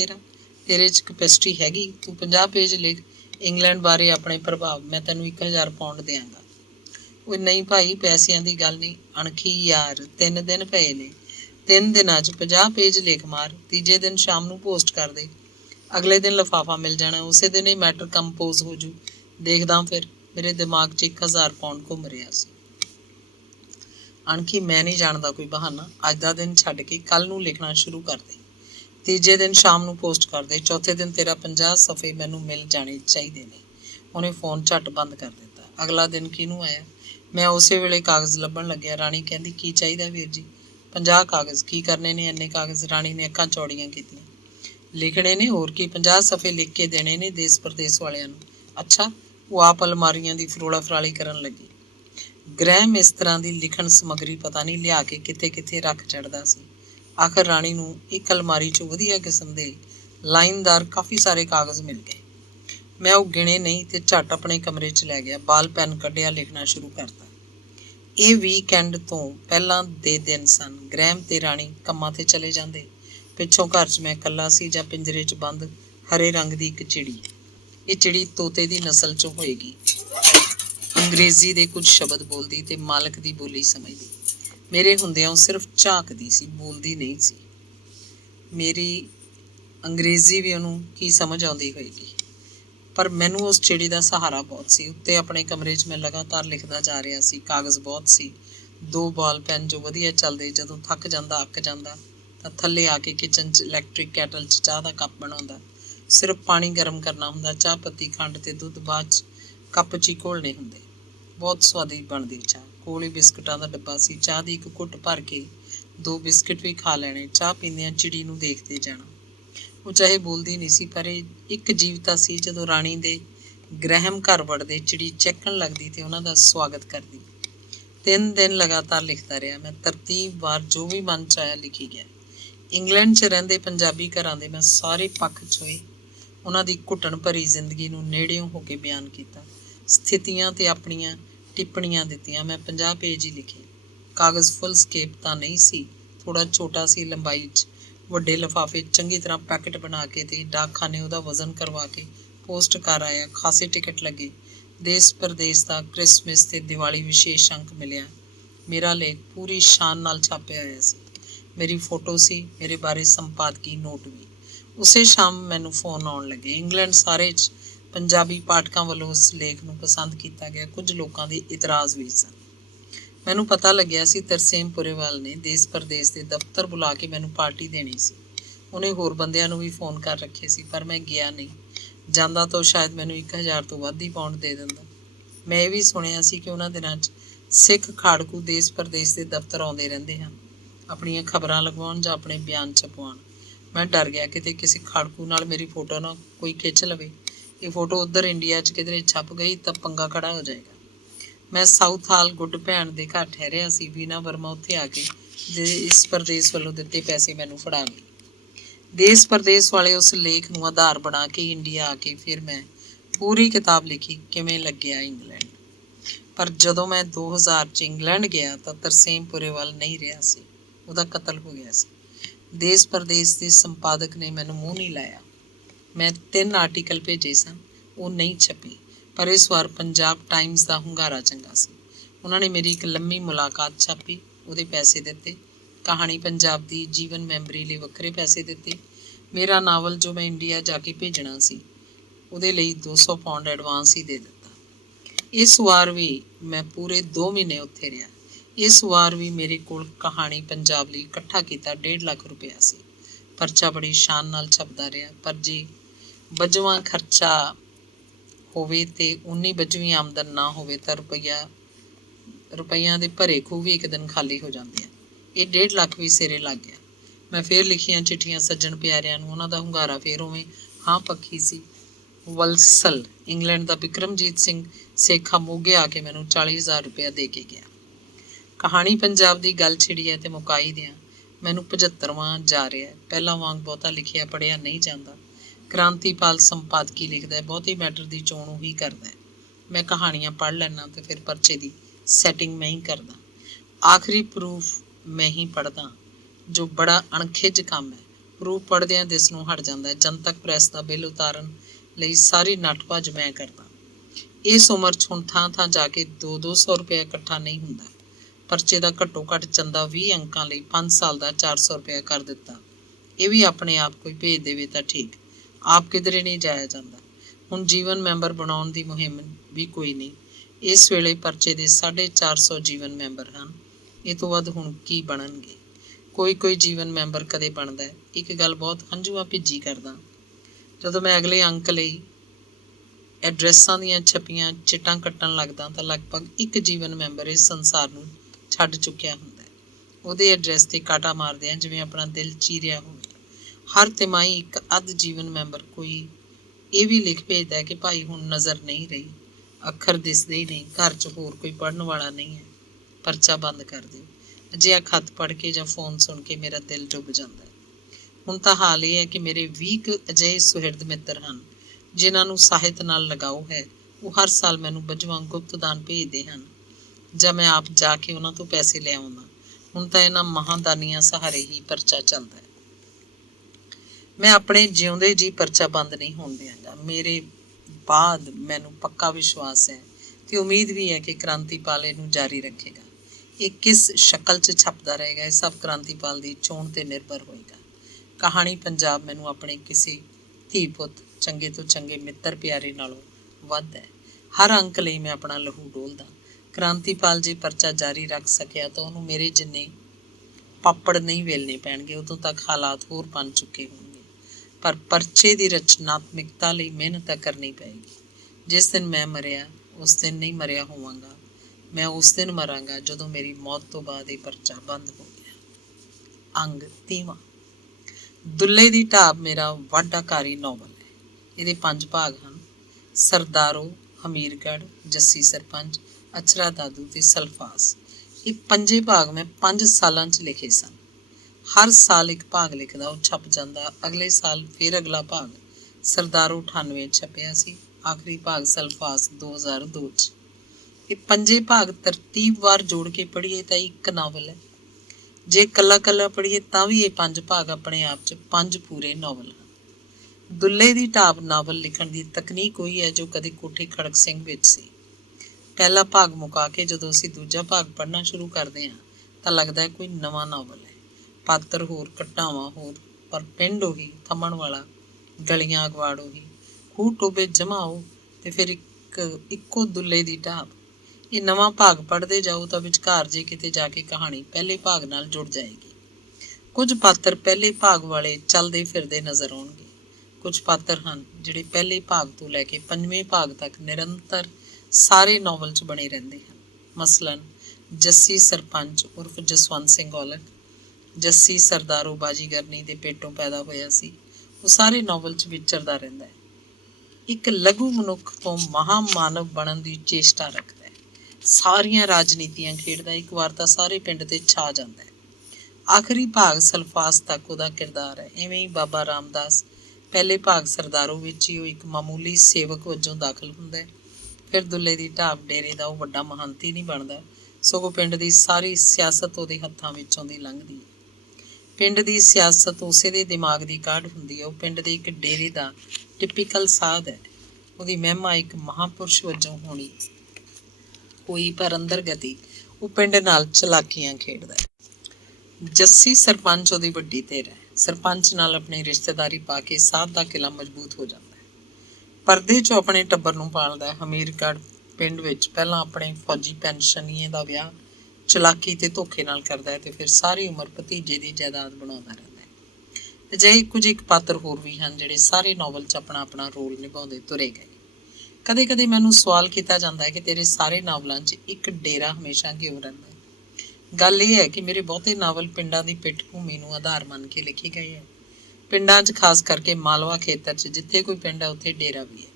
ਤੇਰੇ 'ਚ ਕਪੈਸਿਟੀ ਹੈਗੀ, ਤੂੰ 50 ਪੇਜ ਲਿਖ ਇੰਗਲੈਂਡ ਬਾਰੇ ਆਪਣੇ ਪ੍ਰਭਾਵ, ਮੈਂ ਤੈਨੂੰ 1000 ਪਾਉਂਡ ਦਿਆਂਗਾ। ਉਹ ਨਹੀਂ ਭਾਈ, ਪੈਸਿਆਂ ਦੀ ਗੱਲ ਨਹੀਂ, ਅਣਖੀ ਯਾਰ, 3 ਦਿਨ ਪਏ ਨੇ, 3 ਦਿਨਾਂ 'ਚ 50 ਪੇਜ ਲਿਖ ਮਾਰ, ਤੀਜੇ ਦਿਨ ਸ਼ਾਮ ਨੂੰ ਪੋਸਟ ਕਰ ਦੇ, ਅਗਲੇ ਦਿਨ ਲਿਫਾਫਾ ਮਿਲ ਜਾਣਾ, ਉਸੇ ਦਿਨ ਹੀ ਮੈਟਰ ਕੰਪੋਜ਼ ਹੋ ਜੂ। ਦੇਖਦਾ ਫਿਰ। ਮੇਰੇ ਦਿਮਾਗ 'ਚ 1000 ਪਾਉਂਡ ਘੁੰਮ ਰਿਹਾ ਸੀ। ਅਣਖੀ, ਮੈਂ ਨਹੀਂ ਜਾਣਦਾ ਕੋਈ ਬਹਾਨਾ, ਅੱਜ ਦਾ ਦਿਨ ਛੱਡ ਕੇ ਕੱਲ੍ਹ ਨੂੰ ਲਿਖਣਾ ਸ਼ੁਰੂ ਕਰ ਦੇ, ਤੀਜੇ ਦਿਨ ਸ਼ਾਮ ਨੂੰ ਪੋਸਟ ਕਰ ਦੇ, ਚੌਥੇ ਦਿਨ ਤੇਰਾ 50 ਸਫ਼ੇ ਮੈਨੂੰ ਮਿਲ ਜਾਣੇ ਚਾਹੀਦੇ ਨੇ। ਉਹਨੇ ਫੋਨ ਝੱਟ ਬੰਦ ਕਰ ਦਿੱਤਾ। ਅਗਲਾ ਦਿਨ ਕਿਹਨੂੰ ਆਇਆ? ਮੈਂ ਉਸੇ ਵੇਲੇ ਕਾਗਜ਼ ਲੱਭਣ ਲੱਗਿਆ। ਰਾਣੀ ਕਹਿੰਦੀ ਕੀ ਚਾਹੀਦਾ ਵੀਰ ਜੀ? 50 ਕਾਗਜ਼। ਕੀ ਕਰਨੇ ਨੇ ਇੰਨੇ ਕਾਗਜ਼? ਰਾਣੀ ਨੇ ਅੱਖਾਂ ਚੌੜੀਆਂ ਕੀਤੀਆਂ। ਲਿਖਣੇ ਨੇ, ਹੋਰ ਕੀ, 50 ਸਫ਼ੇ ਲਿਖ ਕੇ ਦੇਣੇ ਨੇ ਦੇਸ ਪਰਦੇਸ ਵਾਲਿਆਂ ਨੂੰ। ਅੱਛਾ। ਉਹ ਆਪ ਅਲਮਾਰੀਆਂ ਦੀ ਫਰੋਲਾ ਫਰਾਲੀ ਕਰਨ ਲੱਗੀ। ਗ੍ਰਹਿਮ ਇਸ ਤਰ੍ਹਾਂ ਦੀ ਲਿਖਣ ਸਮੱਗਰੀ ਪਤਾ ਨਹੀਂ ਲਿਆ ਕੇ ਕਿੱਥੇ ਕਿੱਥੇ ਰੱਖ ਚੜ੍ਹਦਾ ਸੀ। ਆਖਰ ਰਾਣੀ ਨੂੰ ਇੱਕ ਅਲਮਾਰੀ 'ਚੋਂ ਵਧੀਆ ਕਿਸਮ ਦੇ ਲਾਈਨਦਾਰ ਕਾਫੀ ਸਾਰੇ ਕਾਗਜ਼ ਮਿਲ ਗਏ। ਮੈਂ ਉਹ ਗਿਣੇ ਨਹੀਂ ਤੇ ਝੱਟ ਆਪਣੇ ਕਮਰੇ 'ਚ ਲੈ ਗਿਆ, ਬਾਲ ਪੈਨ ਕੱਢਿਆ, ਲਿਖਣਾ ਸ਼ੁਰੂ ਕਰਤਾ। ਇਹ ਵੀਕਐਂਡ ਤੋਂ ਪਹਿਲਾਂ ਦੇ ਦਿਨ ਸਨ। ਗ੍ਰਹਿਮ ਤੇ ਰਾਣੀ ਕੰਮਾਂ 'ਤੇ ਚਲੇ ਜਾਂਦੇ। ਪਿੱਛੋਂ ਘਰ 'ਚ ਮੈਂ ਇਕੱਲਾ ਸੀ ਜਾਂ ਪਿੰਜਰੇ 'ਚ ਬੰਦ ਹਰੇ ਰੰਗ ਦੀ ਇੱਕ ਚਿੜੀ। ਇਹ ਚਿੜੀ ਤੋਤੇ ਦੀ ਨਸਲ 'ਚੋਂ ਹੋਏਗੀ। ਅੰਗਰੇਜ਼ੀ ਦੇ ਕੁਝ ਸ਼ਬਦ ਬੋਲਦੀ ਤੇ ਮਾਲਕ ਦੀ ਬੋਲੀ ਸਮਝਦੀ। ਮੇਰੇ ਹੁੰਦਿਆਂ ਉਹ ਸਿਰਫ ਝਾਕਦੀ ਸੀ, ਬੋਲਦੀ ਨਹੀਂ ਸੀ। ਮੇਰੀ ਅੰਗਰੇਜ਼ੀ ਵੀ ਉਹਨੂੰ ਕੀ ਸਮਝ ਆਉਂਦੀ ਹੋਏਗੀ, ਪਰ ਮੈਨੂੰ ਉਸ ਚਿੜੀ ਦਾ ਸਹਾਰਾ ਬਹੁਤ ਸੀ। ਉੱਤੇ ਆਪਣੇ ਕਮਰੇ 'ਚ ਮੈਂ ਲਗਾਤਾਰ ਲਿਖਦਾ ਜਾ ਰਿਹਾ ਸੀ। ਕਾਗਜ਼ ਬਹੁਤ ਸੀ, 2 ਬਾਲ ਪੈਨ ਜੋ ਵਧੀਆ ਚੱਲਦੇ। ਜਦੋਂ ਥੱਕ ਜਾਂਦਾ, ਅੱਕ ਜਾਂਦਾ ਤਾਂ ਥੱਲੇ ਆ ਕੇ ਕਿਚਨ 'ਚ ਇਲੈਕਟ੍ਰਿਕ ਕੈਟਲ 'ਚ ਚਾਹ ਦਾ ਕੱਪ ਬਣਾਉਂਦਾ। ਸਿਰਫ ਪਾਣੀ ਗਰਮ ਕਰਨਾ ਹੁੰਦਾ, ਚਾਹ ਪੱਤੀ, ਖੰਡ ਤੇ ਦੁੱਧ ਬਾਅਦ 'ਚ ਕੱਪ 'ਚ ਹੀ ਘੋਲਣੇ ਹੁੰਦੇ। ਬਹੁਤ ਸਵਾਦੀ ਬਣਦੀ ਚਾਹ। ਕੋਲ ਹੀ ਬਿਸਕੁਟਾਂ ਦਾ ਡੱਬਾ ਸੀ, ਚਾਹ ਦੀ ਇੱਕ ਘੁੱਟ ਭਰ ਕੇ 2 ਬਿਸਕੁਟ ਵੀ ਖਾ ਲੈਣੇ। ਚਾਹ ਪੀਂਦਿਆਂ ਚਿੜੀ ਨੂੰ ਦੇਖਦੇ ਜਾਣਾ। ਉਹ ਚਾਹੇ ਬੋਲਦੀ ਨਹੀਂ ਸੀ, ਪਰ ਇਹ ਇੱਕ ਜੀਵਤਾ ਸੀ। ਜਦੋਂ ਰਾਣੀ ਦੇ ਗ੍ਰਹਿਮ ਘਰ ਵੜਦੇ, ਚਿੜੀ ਚਹਿਕਣ ਲੱਗਦੀ ਤੇ ਉਹਨਾਂ ਦਾ ਸਵਾਗਤ ਕਰਦੀ। 3 ਦਿਨ ਲਗਾਤਾਰ ਲਿਖਦਾ ਰਿਹਾ ਮੈਂ। ਤਰਤੀਬਵਾਰ ਜੋ ਵੀ ਮਨ 'ਚ ਆਇਆ ਲਿਖੀ ਗਿਆ। ਇੰਗਲੈਂਡ 'ਚ ਰਹਿੰਦੇ ਪੰਜਾਬੀ ਘਰਾਂ ਦੇ ਮੈਂ ਸਾਰੇ ਪੱਖ ਚੋਏ, ਉਹਨਾਂ ਦੀ ਘੁੱਟਣ ਭਰੀ ਜ਼ਿੰਦਗੀ ਨੂੰ ਨੇੜਿਓਂ ਹੋ ਕੇ ਬਿਆਨ ਕੀਤਾ। ਸਥਿਤੀਆਂ ਤੇ ਆਪਣੀਆਂ ਟਿੱਪਣੀਆਂ ਦਿੱਤੀਆਂ। ਮੈਂ 50 ਪੇਜ ਹੀ ਲਿਖੇ। ਕਾਗਜ਼ ਫੁੱਲ ਸਕੇਪ ਤਾਂ ਨਹੀਂ ਸੀ, ਥੋੜ੍ਹਾ ਛੋਟਾ ਸੀ ਲੰਬਾਈ 'ਚ। ਵੱਡੇ ਲਿਫਾਫੇ ਚੰਗੀ ਤਰ੍ਹਾਂ ਪੈਕਟ ਬਣਾ ਕੇ ਤੇ ਡਾਕਖਾਨੇ ਉਹਦਾ ਵਜ਼ਨ ਕਰਵਾ ਕੇ ਪੋਸਟ ਕਰ ਆਇਆ। ਖਾਸੇ ਟਿਕਟ ਲੱਗੇ। ਦੇਸ ਪਰਦੇਸ ਦਾ ਕ੍ਰਿਸਮਸ ਤੇ ਦੀਵਾਲੀ ਵਿਸ਼ੇਸ਼ ਅੰਕ ਮਿਲਿਆ। ਮੇਰਾ ਲੇਖ ਪੂਰੀ ਸ਼ਾਨ ਨਾਲ ਛਾਪਿਆ ਹੋਇਆ ਸੀ। ਮੇਰੀ ਫੋਟੋ ਸੀ, ਮੇਰੇ ਬਾਰੇ ਸੰਪਾਦਕੀ ਨੋਟ ਵੀ। ਉਸੇ ਸ਼ਾਮ ਮੈਨੂੰ ਫੋਨ ਆਉਣ ਲੱਗੇ। ਇੰਗਲੈਂਡ ਸਾਰੇ 'ਚ ਪੰਜਾਬੀ ਪਾਠਕਾਂ ਵੱਲੋਂ ਉਸ ਲੇਖ ਨੂੰ ਪਸੰਦ ਕੀਤਾ ਗਿਆ। ਕੁਝ ਲੋਕਾਂ ਦੇ ਇਤਰਾਜ਼ ਵੀ ਸਨ। ਮੈਨੂੰ ਪਤਾ ਲੱਗਿਆ ਸੀ ਤਰਸੇਮ ਪੁਰੇਵਾਲ ਨੇ ਦੇਸ ਪਰਦੇਸ ਦੇ ਦਫ਼ਤਰ ਬੁਲਾ ਕੇ ਮੈਨੂੰ ਪਾਰਟੀ ਦੇਣੀ ਸੀ। ਉਹਨੇ ਹੋਰ ਬੰਦਿਆਂ ਨੂੰ ਵੀ ਫੋਨ ਕਰ ਰੱਖੇ ਸੀ, ਪਰ ਮੈਂ ਗਿਆ ਨਹੀਂ। ਜਾਂਦਾ ਤਾਂ ਸ਼ਾਇਦ ਮੈਨੂੰ 1000 ਤੋਂ ਵੱਧ ਹੀ ਪਾਉਂਡ ਦੇ ਦਿੰਦਾ। ਮੈਂ ਇਹ ਵੀ ਸੁਣਿਆ ਸੀ ਕਿ ਉਹਨਾਂ ਦਿਨਾਂ 'ਚ ਸਿੱਖ ਖਾੜਕੂ ਦੇਸ ਪਰਦੇਸ ਦੇ ਦਫ਼ਤਰ ਆਉਂਦੇ ਰਹਿੰਦੇ ਹਨ, ਆਪਣੀਆਂ ਖਬਰਾਂ ਲਗਵਾਉਣ ਜਾਂ ਆਪਣੇ ਬਿਆਨ ਛਪਵਾਉਣ। ਮੈਂ ਡਰ ਗਿਆ ਕਿਤੇ ਕਿਸੇ ਖਾੜਕੂ ਨਾਲ ਮੇਰੀ ਫੋਟੋ ਨਾ ਕੋਈ ਖਿੱਚ ਲਵੇ। ਇਹ ਫੋਟੋ ਉੱਧਰ ਇੰਡੀਆ 'ਚ ਕਿਧਰੇ ਛਪ ਗਈ ਤਾਂ ਪੰਗਾ ਖੜਾ ਹੋ ਜਾਏਗਾ। ਮੈਂ ਸਾਊਥ ਹਾਲ ਗੁੱਡ ਭੈਣ ਦੇ ਘਰ ਠਹਿਰਿਆ ਸੀ। ਵੀਨਾ ਵਰਮਾ ਉੱਥੇ ਆ ਕੇ ਇਸ ਪਰਦੇਸ ਵੱਲੋਂ ਦਿੱਤੇ ਪੈਸੇ ਮੈਨੂੰ ਫੜਾ ਗਈ। ਦੇਸ ਪਰਦੇਸ ਵਾਲੇ ਉਸ ਲੇਖ ਨੂੰ ਆਧਾਰ ਬਣਾ ਕੇ ਇੰਡੀਆ ਆ ਕੇ ਫਿਰ ਮੈਂ ਪੂਰੀ ਕਿਤਾਬ ਲਿਖੀ, ਕਿਵੇਂ ਲੱਗਿਆ ਇੰਗਲੈਂਡ। ਪਰ ਜਦੋਂ ਮੈਂ 2000 'ਚ ਇੰਗਲੈਂਡ ਗਿਆ ਤਾਂ ਤਰਸੇਮ ਪੁਰੇਵਾਲ ਨਹੀਂ ਰਿਹਾ ਸੀ, ਉਹਦਾ ਕਤਲ ਹੋ ਗਿਆ ਸੀ। ਦੇਸ ਪਰਦੇਸ ਦੇ ਸੰਪਾਦਕ ਨੇ ਮੈਨੂੰ ਮੂੰਹ ਨਹੀਂ ਲਾਇਆ। ਮੈਂ 3 ਆਰਟੀਕਲ ਭੇਜੇ ਸਨ, ਉਹ ਨਹੀਂ ਛਪੇ। ਪਰ ਇਸ ਵਾਰ ਪੰਜਾਬ ਟਾਈਮਜ਼ ਦਾ ਹੁੰਗਾਰਾ ਚੰਗਾ ਸੀ। ਉਹਨਾਂ ਨੇ ਮੇਰੀ ਇੱਕ ਲੰਮੀ ਮੁਲਾਕਾਤ ਛਾਪੀ, ਉਹਦੇ ਪੈਸੇ ਦਿੱਤੇ। ਕਹਾਣੀ ਪੰਜਾਬ ਦੀ ਜੀਵਨ ਮੈਮਰੀ ਲਈ ਵੱਖਰੇ ਪੈਸੇ ਦਿੱਤੇ। ਮੇਰਾ ਨਾਵਲ ਜੋ ਮੈਂ ਇੰਡੀਆ ਜਾ ਕੇ ਭੇਜਣਾ ਸੀ, ਉਹਦੇ ਲਈ 200 ਪਾਉਂਡ ਐਡਵਾਂਸ ਹੀ ਦੇ ਦਿੱਤਾ। ਇਸ ਵਾਰ ਵੀ ਮੈਂ ਪੂਰੇ 2 ਮਹੀਨੇ ਉੱਥੇ ਰਿਹਾ। ਇਸ ਵਾਰ ਵੀ ਮੇਰੇ ਕੋਲ ਕਹਾਣੀ ਪੰਜਾਬ ਲਈ ਇਕੱਠਾ ਕੀਤਾ 1.5 ਲੱਖ ਰੁਪਇਆ ਸੀ। ਪਰਚਾ ਬੜੀ ਸ਼ਾਨ ਨਾਲ ਛਪਦਾ ਰਿਹਾ, ਪਰ ਜੇ ਬਜਵਾਂ ਖਰਚਾ ਹੋਵੇ ਤੇ ਉਨੀ ਬਜਵੀਂ ਆਮਦਨ ਨਾ ਹੋਵੇ ਤਾਂ ਰੁਪਈਆਂ ਦੇ ਭਰੇ ਖੂਹ ਵੀ ਇੱਕ ਦਿਨ ਖਾਲੀ ਹੋ ਜਾਂਦੇ ਆ। ਇਹ 1.5 ਲੱਖ ਵੀ ਸਿਰੇ ਲੱਗ ਗਿਆ। ਮੈਂ ਫੇਰ ਲਿਖੀਆਂ ਚਿੱਠੀਆਂ ਸੱਜਣ ਪਿਆਰਿਆਂ ਨੂੰ, ਉਹਨਾਂ ਦਾ ਹੁੰਗਾਰਾ ਫੇਰ ਉਵੇਂ ਹਾਂ ਪੱਖੀ ਸੀ। ਵਲਸਲ ਇੰਗਲੈਂਡ ਦਾ ਬਿਕਰਮਜੀਤ ਸਿੰਘ ਸੇਖਾ ਮੋਗੇ ਆ ਕੇ ਮੈਨੂੰ 40,000 ਰੁਪਇਆ ਦੇ ਕੇ ਗਿਆ। ਕਹਾਣੀ ਪੰਜਾਬ ਦੀ ਗੱਲ ਛਿੜੀ ਹੈ ਤੇ ਮੁਕਾਈ ਦਿਆਂ। ਮੈਨੂੰ 75ਵਾਂ ਜਾ ਰਿਹਾ। ਪਹਿਲਾਂ ਵਾਂਗ ਬਹੁਤਾ ਲਿਖਿਆ ਪੜ੍ਹਿਆ ਨਹੀਂ ਜਾਂਦਾ। ਕ੍ਰਾਂਤੀਪਾਲ ਸੰਪਾਦਕੀ ਲਿਖਦਾ, ਬਹੁਤੀ ਮੈਟਰ ਦੀ ਚੋਣ ਉਹੀ ਕਰਦਾ। ਮੈਂ ਕਹਾਣੀਆਂ ਪੜ੍ਹ ਲੈਣਾ ਤੇ ਫਿਰ ਪਰਚੇ ਦੀ ਸੈਟਿੰਗ ਮੈਂ ਹੀ ਕਰਦਾ। ਆਖਰੀ ਪ੍ਰੂਫ ਮੈਂ ਹੀ ਪੜ੍ਹਦਾ, ਜੋ ਬੜਾ ਅਣਖਿੱਝ ਕੰਮ ਹੈ। ਪ੍ਰੂਫ ਪੜ੍ਹਦਿਆਂ ਦਿਸ ਨੂੰ ਹਟ ਜਾਂਦਾ। ਜਨਤਕ ਪ੍ਰੈਸ ਦਾ ਬਿੱਲ ਉਤਾਰਨ ਲਈ ਸਾਰੀ ਨੱਠ ਭੱਜ ਮੈਂ ਕਰਦਾ। ਇਸ ਉਮਰ 'ਚ ਹੁਣ ਥਾਂ ਥਾਂ ਜਾ ਕੇ 200 ਰੁਪਇਆ ਇਕੱਠਾ ਨਹੀਂ ਹੁੰਦਾ। ਪਰਚੇ ਦਾ ਘੱਟੋ ਘੱਟ ਚੰਦਾ 20 ਅੰਕਾਂ ਲਈ 5 ਸਾਲ ਦਾ 400 ਰੁਪਇਆ ਕਰ ਦਿੱਤਾ। ਇਹ ਵੀ ਆਪਣੇ ਆਪ ਕੋਈ ਭੇਜ ਦੇਵੇ ਤਾਂ ਠੀਕ, ਆਪ ਕਿਧਰੇ ਨਹੀਂ ਜਾਇਆ ਜਾਂਦਾ। ਹੁਣ ਜੀਵਨ ਮੈਂਬਰ ਬਣਾਉਣ ਦੀ ਮੁਹਿੰਮ ਵੀ ਕੋਈ ਨਹੀਂ। ਇਸ ਵੇਲੇ ਪਰਚੇ ਦੇ 450 ਜੀਵਨ ਮੈਂਬਰ ਹਨ। ਇਹ ਤੋਂ ਵੱਧ ਹੁਣ ਕੀ ਬਣਨਗੇ? ਕੋਈ ਜੀਵਨ ਮੈਂਬਰ ਕਦੇ ਬਣਦਾ ਹੈ। ਇੱਕ ਗੱਲ ਬਹੁਤ ਹੰਝੂਆਂ ਭਿੱਜੀ ਕਰਦਾ, ਜਦੋਂ ਮੈਂ ਅਗਲੇ ਅੰਕ ਲਈ ਐਡਰੈਸਾਂ ਦੀਆਂ ਛਪੀਆਂ ਚਿੱਟਾਂ ਕੱਟਣ ਲੱਗਦਾ ਤਾਂ ਲਗਭਗ ਇੱਕ ਜੀਵਨ ਮੈਂਬਰ ਇਸ ਸੰਸਾਰ ਨੂੰ ਛੱਡ ਚੁੱਕਿਆ ਹੁੰਦਾ। ਉਹਦੇ ਐਡਰੈਸ ਤੇ ਕਾਟਾ ਮਾਰਦੇ ਆ ਜਿਵੇਂ ਆਪਣਾ ਦਿਲ ਚੀਰਿਆ ਹੋਵੇ। ਹਰ ਤਿਮਾਹੀ ਇੱਕ ਅੱਧ ਜੀਵਨ ਮੈਂਬਰ ਕੋਈ ਇਹ ਵੀ ਲਿਖ ਭੇਜਦਾ ਕਿ ਭਾਈ ਹੁਣ ਨਜ਼ਰ ਨਹੀਂ ਰਹੀ, ਅੱਖਰ ਦਿਸਦੇ ਹੀ ਨਹੀਂ, ਘਰ 'ਚ ਹੋਰ ਕੋਈ ਪੜ੍ਹਨ ਵਾਲਾ ਨਹੀਂ ਹੈ, ਪਰਚਾ ਬੰਦ ਕਰ ਦਿਓ। ਅਜਿਹਾ ਖੱਤ ਪੜ੍ਹ ਕੇ ਜਾਂ ਫੋਨ ਸੁਣ ਕੇ ਮੇਰਾ ਦਿਲ ਡੁੱਬ ਜਾਂਦਾ। ਹੁਣ ਤਾਂ ਹਾਲ ਇਹ ਹੈ ਕਿ ਮੇਰੇ 20 ਅਜਿਹੇ ਸੁਹਿਰਦ ਮਿੱਤਰ ਹਨ ਜਿਨ੍ਹਾਂ ਨੂੰ ਸਾਹਿਤ ਨਾਲ ਲਗਾਓ ਹੈ। ਉਹ ਹਰ ਸਾਲ ਮੈਨੂੰ ਬਜਵਾਂ ਗੁਪਤ ਦਾਨ ਭੇਜਦੇ ਹਨ ਜਾਂ ਮੈਂ ਆਪ ਜਾ ਕੇ ਉਹਨਾਂ ਤੋਂ ਪੈਸੇ ਲੈ ਆਉਂਦਾ। ਹੁਣ ਤਾਂ ਇਹਨਾਂ ਮਹਾਂਦਾਨੀਆਂ ਸਹਾਰੇ ਹੀ ਪਰਚਾ ਚੱਲਦਾ ਹੈ। ਮੈਂ ਆਪਣੇ ਜਿਉਂਦੇ ਜੀ ਪਰਚਾ ਬੰਦ ਨਹੀਂ ਹੋਣ ਦਿਆਂਗਾ। ਮੇਰੇ ਬਾਅਦ ਮੈਨੂੰ ਪੱਕਾ ਵਿਸ਼ਵਾਸ ਹੈ ਤੇ ਉਮੀਦ ਵੀ ਹੈ ਕਿ ਕ੍ਰਾਂਤੀਪਾਲ ਇਹਨੂੰ ਜਾਰੀ ਰੱਖੇਗਾ। ਇਹ ਕਿਸ ਸ਼ਕਲ 'ਚ ਛਪਦਾ ਰਹੇਗਾ, ਇਹ ਸਭ ਕ੍ਰਾਂਤੀਪਾਲ ਦੀ ਚੋਣ ਤੇ ਨਿਰਭਰ ਹੋਏਗਾ। ਕਹਾਣੀ ਪੰਜਾਬ ਮੈਨੂੰ ਆਪਣੇ ਕਿਸੇ ਧੀ ਪੁੱਤ, ਚੰਗੇ ਤੋਂ ਚੰਗੇ ਮਿੱਤਰ ਪਿਆਰੇ ਨਾਲੋਂ ਵੱਧ ਹੈ। ਹਰ ਅੰਕ ਲਈ ਮੈਂ ਆਪਣਾ ਲਹੂ ਡੋਲਦਾ। ਕ੍ਰਾਂਤੀਪਾਲ ਜੇ ਪਰਚਾ ਜਾਰੀ ਰੱਖ ਸਕਿਆ ਤਾਂ ਉਹਨੂੰ ਮੇਰੇ ਜਿੰਨੇ ਪਾਪੜ ਨਹੀਂ ਵੇਲਣੇ ਪੈਣਗੇ। ਉਦੋਂ ਤੱਕ ਹਾਲਾਤ ਹੋਰ ਬਣ ਚੁੱਕੇ ਹੋਣਗੇ। ਪਰ ਪਰਚੇ ਦੀ ਰਚਨਾਤਮਿਕਤਾ ਲਈ ਮਿਹਨਤ ਤਾਂ ਕਰਨੀ ਪਏਗੀ। ਜਿਸ ਦਿਨ ਮੈਂ ਮਰਿਆ ਉਸ ਦਿਨ ਨਹੀਂ ਮਰਿਆ ਹੋਵਾਂਗਾ। ਮੈਂ ਉਸ ਦਿਨ ਮਰਾਂਗਾ ਜਦੋਂ ਮੇਰੀ ਮੌਤ ਤੋਂ ਬਾਅਦ ਇਹ ਪਰਚਾ ਬੰਦ ਹੋ ਗਿਆ। ਅੰਗ 30ਵਾਂ। ਦੁੱਲੇ ਦੀ ਢਾਬ ਮੇਰਾ ਵਾਢਾਕਾਰੀ ਨਾਵਲ ਹੈ। ਇਹਦੇ 5 ਭਾਗ ਹਨ। ਸਰਦਾਰੋ, ਹਮੀਰਗੜ੍ਹ, ਜੱਸੀ ਸਰਪੰਚ, ਅਛਰਾ ਦਾਦੂ ਤੇ ਸਲਫਾਸ। ਇਹ 5 ਭਾਗ ਮੈਂ 5 ਸਾਲਾਂ 'ਚ ਲਿਖੇ ਸਨ। ਹਰ ਸਾਲ ਇੱਕ ਭਾਗ ਲਿਖਦਾ, ਉਹ ਛਪ ਜਾਂਦਾ। ਅਗਲੇ ਸਾਲ ਫਿਰ ਅਗਲਾ ਭਾਗ। ਸਰਦਾਰੋ 98 ਛਪਿਆ ਸੀ। ਆਖਰੀ ਭਾਗ ਸਲਫਾਸ 2002 'ਚ। ਇਹ 5 ਭਾਗ ਤਰਤੀਬਵਾਰ ਜੋੜ ਕੇ ਪੜ੍ਹੀਏ ਤਾਂ ਇੱਕ ਨਾਵਲ ਹੈ। ਜੇ ਇਕੱਲਾ ਪੜ੍ਹੀਏ ਤਾਂ ਵੀ ਇਹ 5 ਭਾਗ ਆਪਣੇ ਆਪ 'ਚ 5 ਪੂਰੇ ਨਾਵਲ ਹਨ। ਦੁੱਲੇ ਦੀ ਢਾਬ ਨਾਵਲ ਲਿਖਣ ਦੀ ਤਕਨੀਕ ਉਹੀ ਹੈ ਜੋ ਕਦੇ ਕੋਠੇ ਖੜਕ ਸਿੰਘ ਵਿੱਚ ਸੀ। ਪਹਿਲਾ ਭਾਗ ਮੁਕਾ ਕੇ ਜਦੋਂ ਅਸੀਂ ਦੂਜਾ ਭਾਗ ਪੜ੍ਹਨਾ ਸ਼ੁਰੂ ਕਰਦੇ ਹਾਂ ਤਾਂ ਲੱਗਦਾ ਹੈ ਕੋਈ ਨਵਾਂ ਨਾਵਲ ਹੈ। ਪਾਤਰ ਹੋਰ, ਘਟਨਾਵਾਂ ਹੋਰ, ਪਰ ਪਿੰਡ ਉਹੀ, ਥੰਮਣ ਵਾਲਾ, ਗਲੀਆਂ ਅਗਵਾੜ ਉਹੀ, ਖੂਹ ਟੋਬੇ ਜਮਾ ਹੋ ਤੇ ਫਿਰ ਇੱਕੋ ਦੁੱਲੇ ਦੀ ਢਾਬ। ਇਹ ਨਵਾਂ ਭਾਗ ਪੜ੍ਹਦੇ ਜਾਓ ਤਾਂ ਵਿਚਕਾਰ ਜੇ ਕਿਤੇ ਜਾ ਕੇ ਕਹਾਣੀ ਪਹਿਲੇ ਭਾਗ ਨਾਲ ਜੁੜ ਜਾਏਗੀ। ਕੁਝ ਪਾਤਰ ਪਹਿਲੇ ਭਾਗ ਵਾਲੇ ਚੱਲਦੇ ਫਿਰਦੇ ਨਜ਼ਰ ਆਉਣਗੇ। ਕੁਝ ਪਾਤਰ ਹਨ ਜਿਹੜੇ ਪਹਿਲੇ ਭਾਗ ਤੋਂ ਲੈ ਕੇ 5ਵੇਂ ਭਾਗ ਤੱਕ ਨਿਰੰਤਰ ਸਾਰੇ ਨਾਵਲ 'ਚ ਬਣੇ ਰਹਿੰਦੇ ਹਨ। ਮਸਲਨ ਜੱਸੀ ਸਰਪੰਚ ਉਰਫ ਜਸਵੰਤ ਸਿੰਘ ਔਲਖ। ਜੱਸੀ ਸਰਦਾਰੋ ਬਾਜੀਗਰਨੀ ਦੇ ਪੇਟੋਂ ਪੈਦਾ ਹੋਇਆ ਸੀ। ਉਹ ਸਾਰੇ ਨਾਵਲ 'ਚ ਵਿਚਰਦਾ ਰਹਿੰਦਾ ਹੈ। ਇੱਕ ਲਘੂ ਮਨੁੱਖ ਤੋਂ ਮਹਾਮਾਨਵ ਬਣਨ ਦੀ ਚੇਸ਼ਟਾ ਰੱਖਦਾ ਹੈ। ਸਾਰੀਆਂ ਰਾਜਨੀਤੀਆਂ ਖੇਡਦਾ। ਇੱਕ ਵਾਰ ਤਾਂ ਸਾਰੇ ਪਿੰਡ ਤੇ ਛਾ ਜਾਂਦਾ ਹੈ। ਆਖਰੀ ਭਾਗ ਸਲਫਾਸ ਤੱਕ ਉਹਦਾ ਕਿਰਦਾਰ ਹੈ। ਇਵੇਂ ਹੀ ਬਾਬਾ ਰਾਮਦਾਸ ਪਹਿਲੇ ਭਾਗ ਸਰਦਾਰੋ ਵਿੱਚ ਹੀ ਉਹ ਇੱਕ ਮਾਮੂਲੀ ਸੇਵਕ ਵਜੋਂ ਦਾਖਲ ਹੁੰਦਾ ਹੈ। ਫਿਰ ਦੁੱਲੇ ਦੀ ਢਾਬ ਡੇਰੇ ਦਾ ਉਹ ਵੱਡਾ ਮਹੰਤੀ ਨਹੀਂ ਬਣਦਾ, ਸਗੋਂ ਪਿੰਡ ਦੀ ਸਾਰੀ ਸਿਆਸਤ ਉਹਦੇ ਹੱਥਾਂ ਵਿੱਚੋਂ ਦੀ ਲੰਘਦੀ ਹੈ। ਪਿੰਡ ਦੀ ਸਿਆਸਤ ਉਸੇ ਦੇ ਦਿਮਾਗ ਦੀ ਕਾਢ ਹੁੰਦੀ ਹੈ। ਉਹ ਪਿੰਡ ਦੇ ਇੱਕ ਡੇਰੇ ਦਾ ਟਿਪੀਕਲ ਸਾਧ ਹੈ। ਉਹਦੀ ਮਹਿਮਾ ਇੱਕ ਮਹਾਂਪੁਰਸ਼ ਵਜੋਂ ਹੋਈ ਪਰ ਅੰਦਰ ਗਤੀ ਉਹ ਪਿੰਡ ਨਾਲ ਚਲਾਕੀਆਂ ਖੇਡਦਾ ਹੈ। ਜੱਸੀ ਸਰਪੰਚ ਉਹਦੀ ਵੱਡੀ ਧਿਰ ਹੈ। ਸਰਪੰਚ ਨਾਲ ਆਪਣੀ ਰਿਸ਼ਤੇਦਾਰੀ ਪਾ ਕੇ ਸਾਧ ਦਾ ਕਿਲਾ ਮਜ਼ਬੂਤ ਹੋ ਜਾਂਦਾ ਹੈ। ਪਰਦੇ 'ਚੋਂ ਆਪਣੇ ਟੱਬਰ ਨੂੰ ਪਾਲਦਾ ਹੈ। ਹਮੀਰਗੜ੍ਹ ਪਿੰਡ ਵਿੱਚ ਪਹਿਲਾਂ ਆਪਣੇ ਫੌਜੀ ਪੈਨਸ਼ਨੀਏ ਦਾ ਵਿਆਹ ਚਲਾਕੀ ਤੇ ਧੋਖੇ ਨਾਲ ਕਰਦਾ ਹੈ ਤੇ ਫਿਰ ਸਾਰੀ ਉਮਰ ਭਤੀਜੇ ਦੀ ਜਾਇਦਾਦ ਬਣਾਉਂਦਾ ਰਹਿੰਦਾ ਹੈ। ਅਜਿਹੇ ਕੁਝ ਇੱਕ ਪਾਤਰ ਹੋਰ ਵੀ ਹਨ ਜਿਹੜੇ ਸਾਰੇ ਨਾਵਲ 'ਚ ਆਪਣਾ ਆਪਣਾ ਰੋਲ ਨਿਭਾਉਂਦੇ ਤੁਰੇ ਗਏ। ਕਦੇ ਕਦੇ ਮੈਨੂੰ ਸਵਾਲ ਕੀਤਾ ਜਾਂਦਾ ਹੈ ਕਿ ਤੇਰੇ ਸਾਰੇ ਨਾਵਲਾਂ 'ਚ ਇੱਕ ਡੇਰਾ ਹਮੇਸ਼ਾ ਕਿਉਂ ਰਹਿੰਦਾ ਹੈ। ਗੱਲ ਇਹ ਹੈ ਕਿ ਮੇਰੇ ਬਹੁਤੇ ਨਾਵਲ ਪਿੰਡਾਂ ਦੀ ਪਿੱਠ ਭੂਮੀ ਨੂੰ ਆਧਾਰ ਮੰਨ ਕੇ ਲਿਖੇ ਗਏ ਹੈ। ਪਿੰਡਾਂ 'ਚ ਖਾਸ ਕਰਕੇ ਮਾਲਵਾ ਖੇਤਰ 'ਚ ਜਿੱਥੇ ਕੋਈ ਪਿੰਡ ਹੈ ਉੱਥੇ ਡੇਰਾ ਵੀ ਹੈ।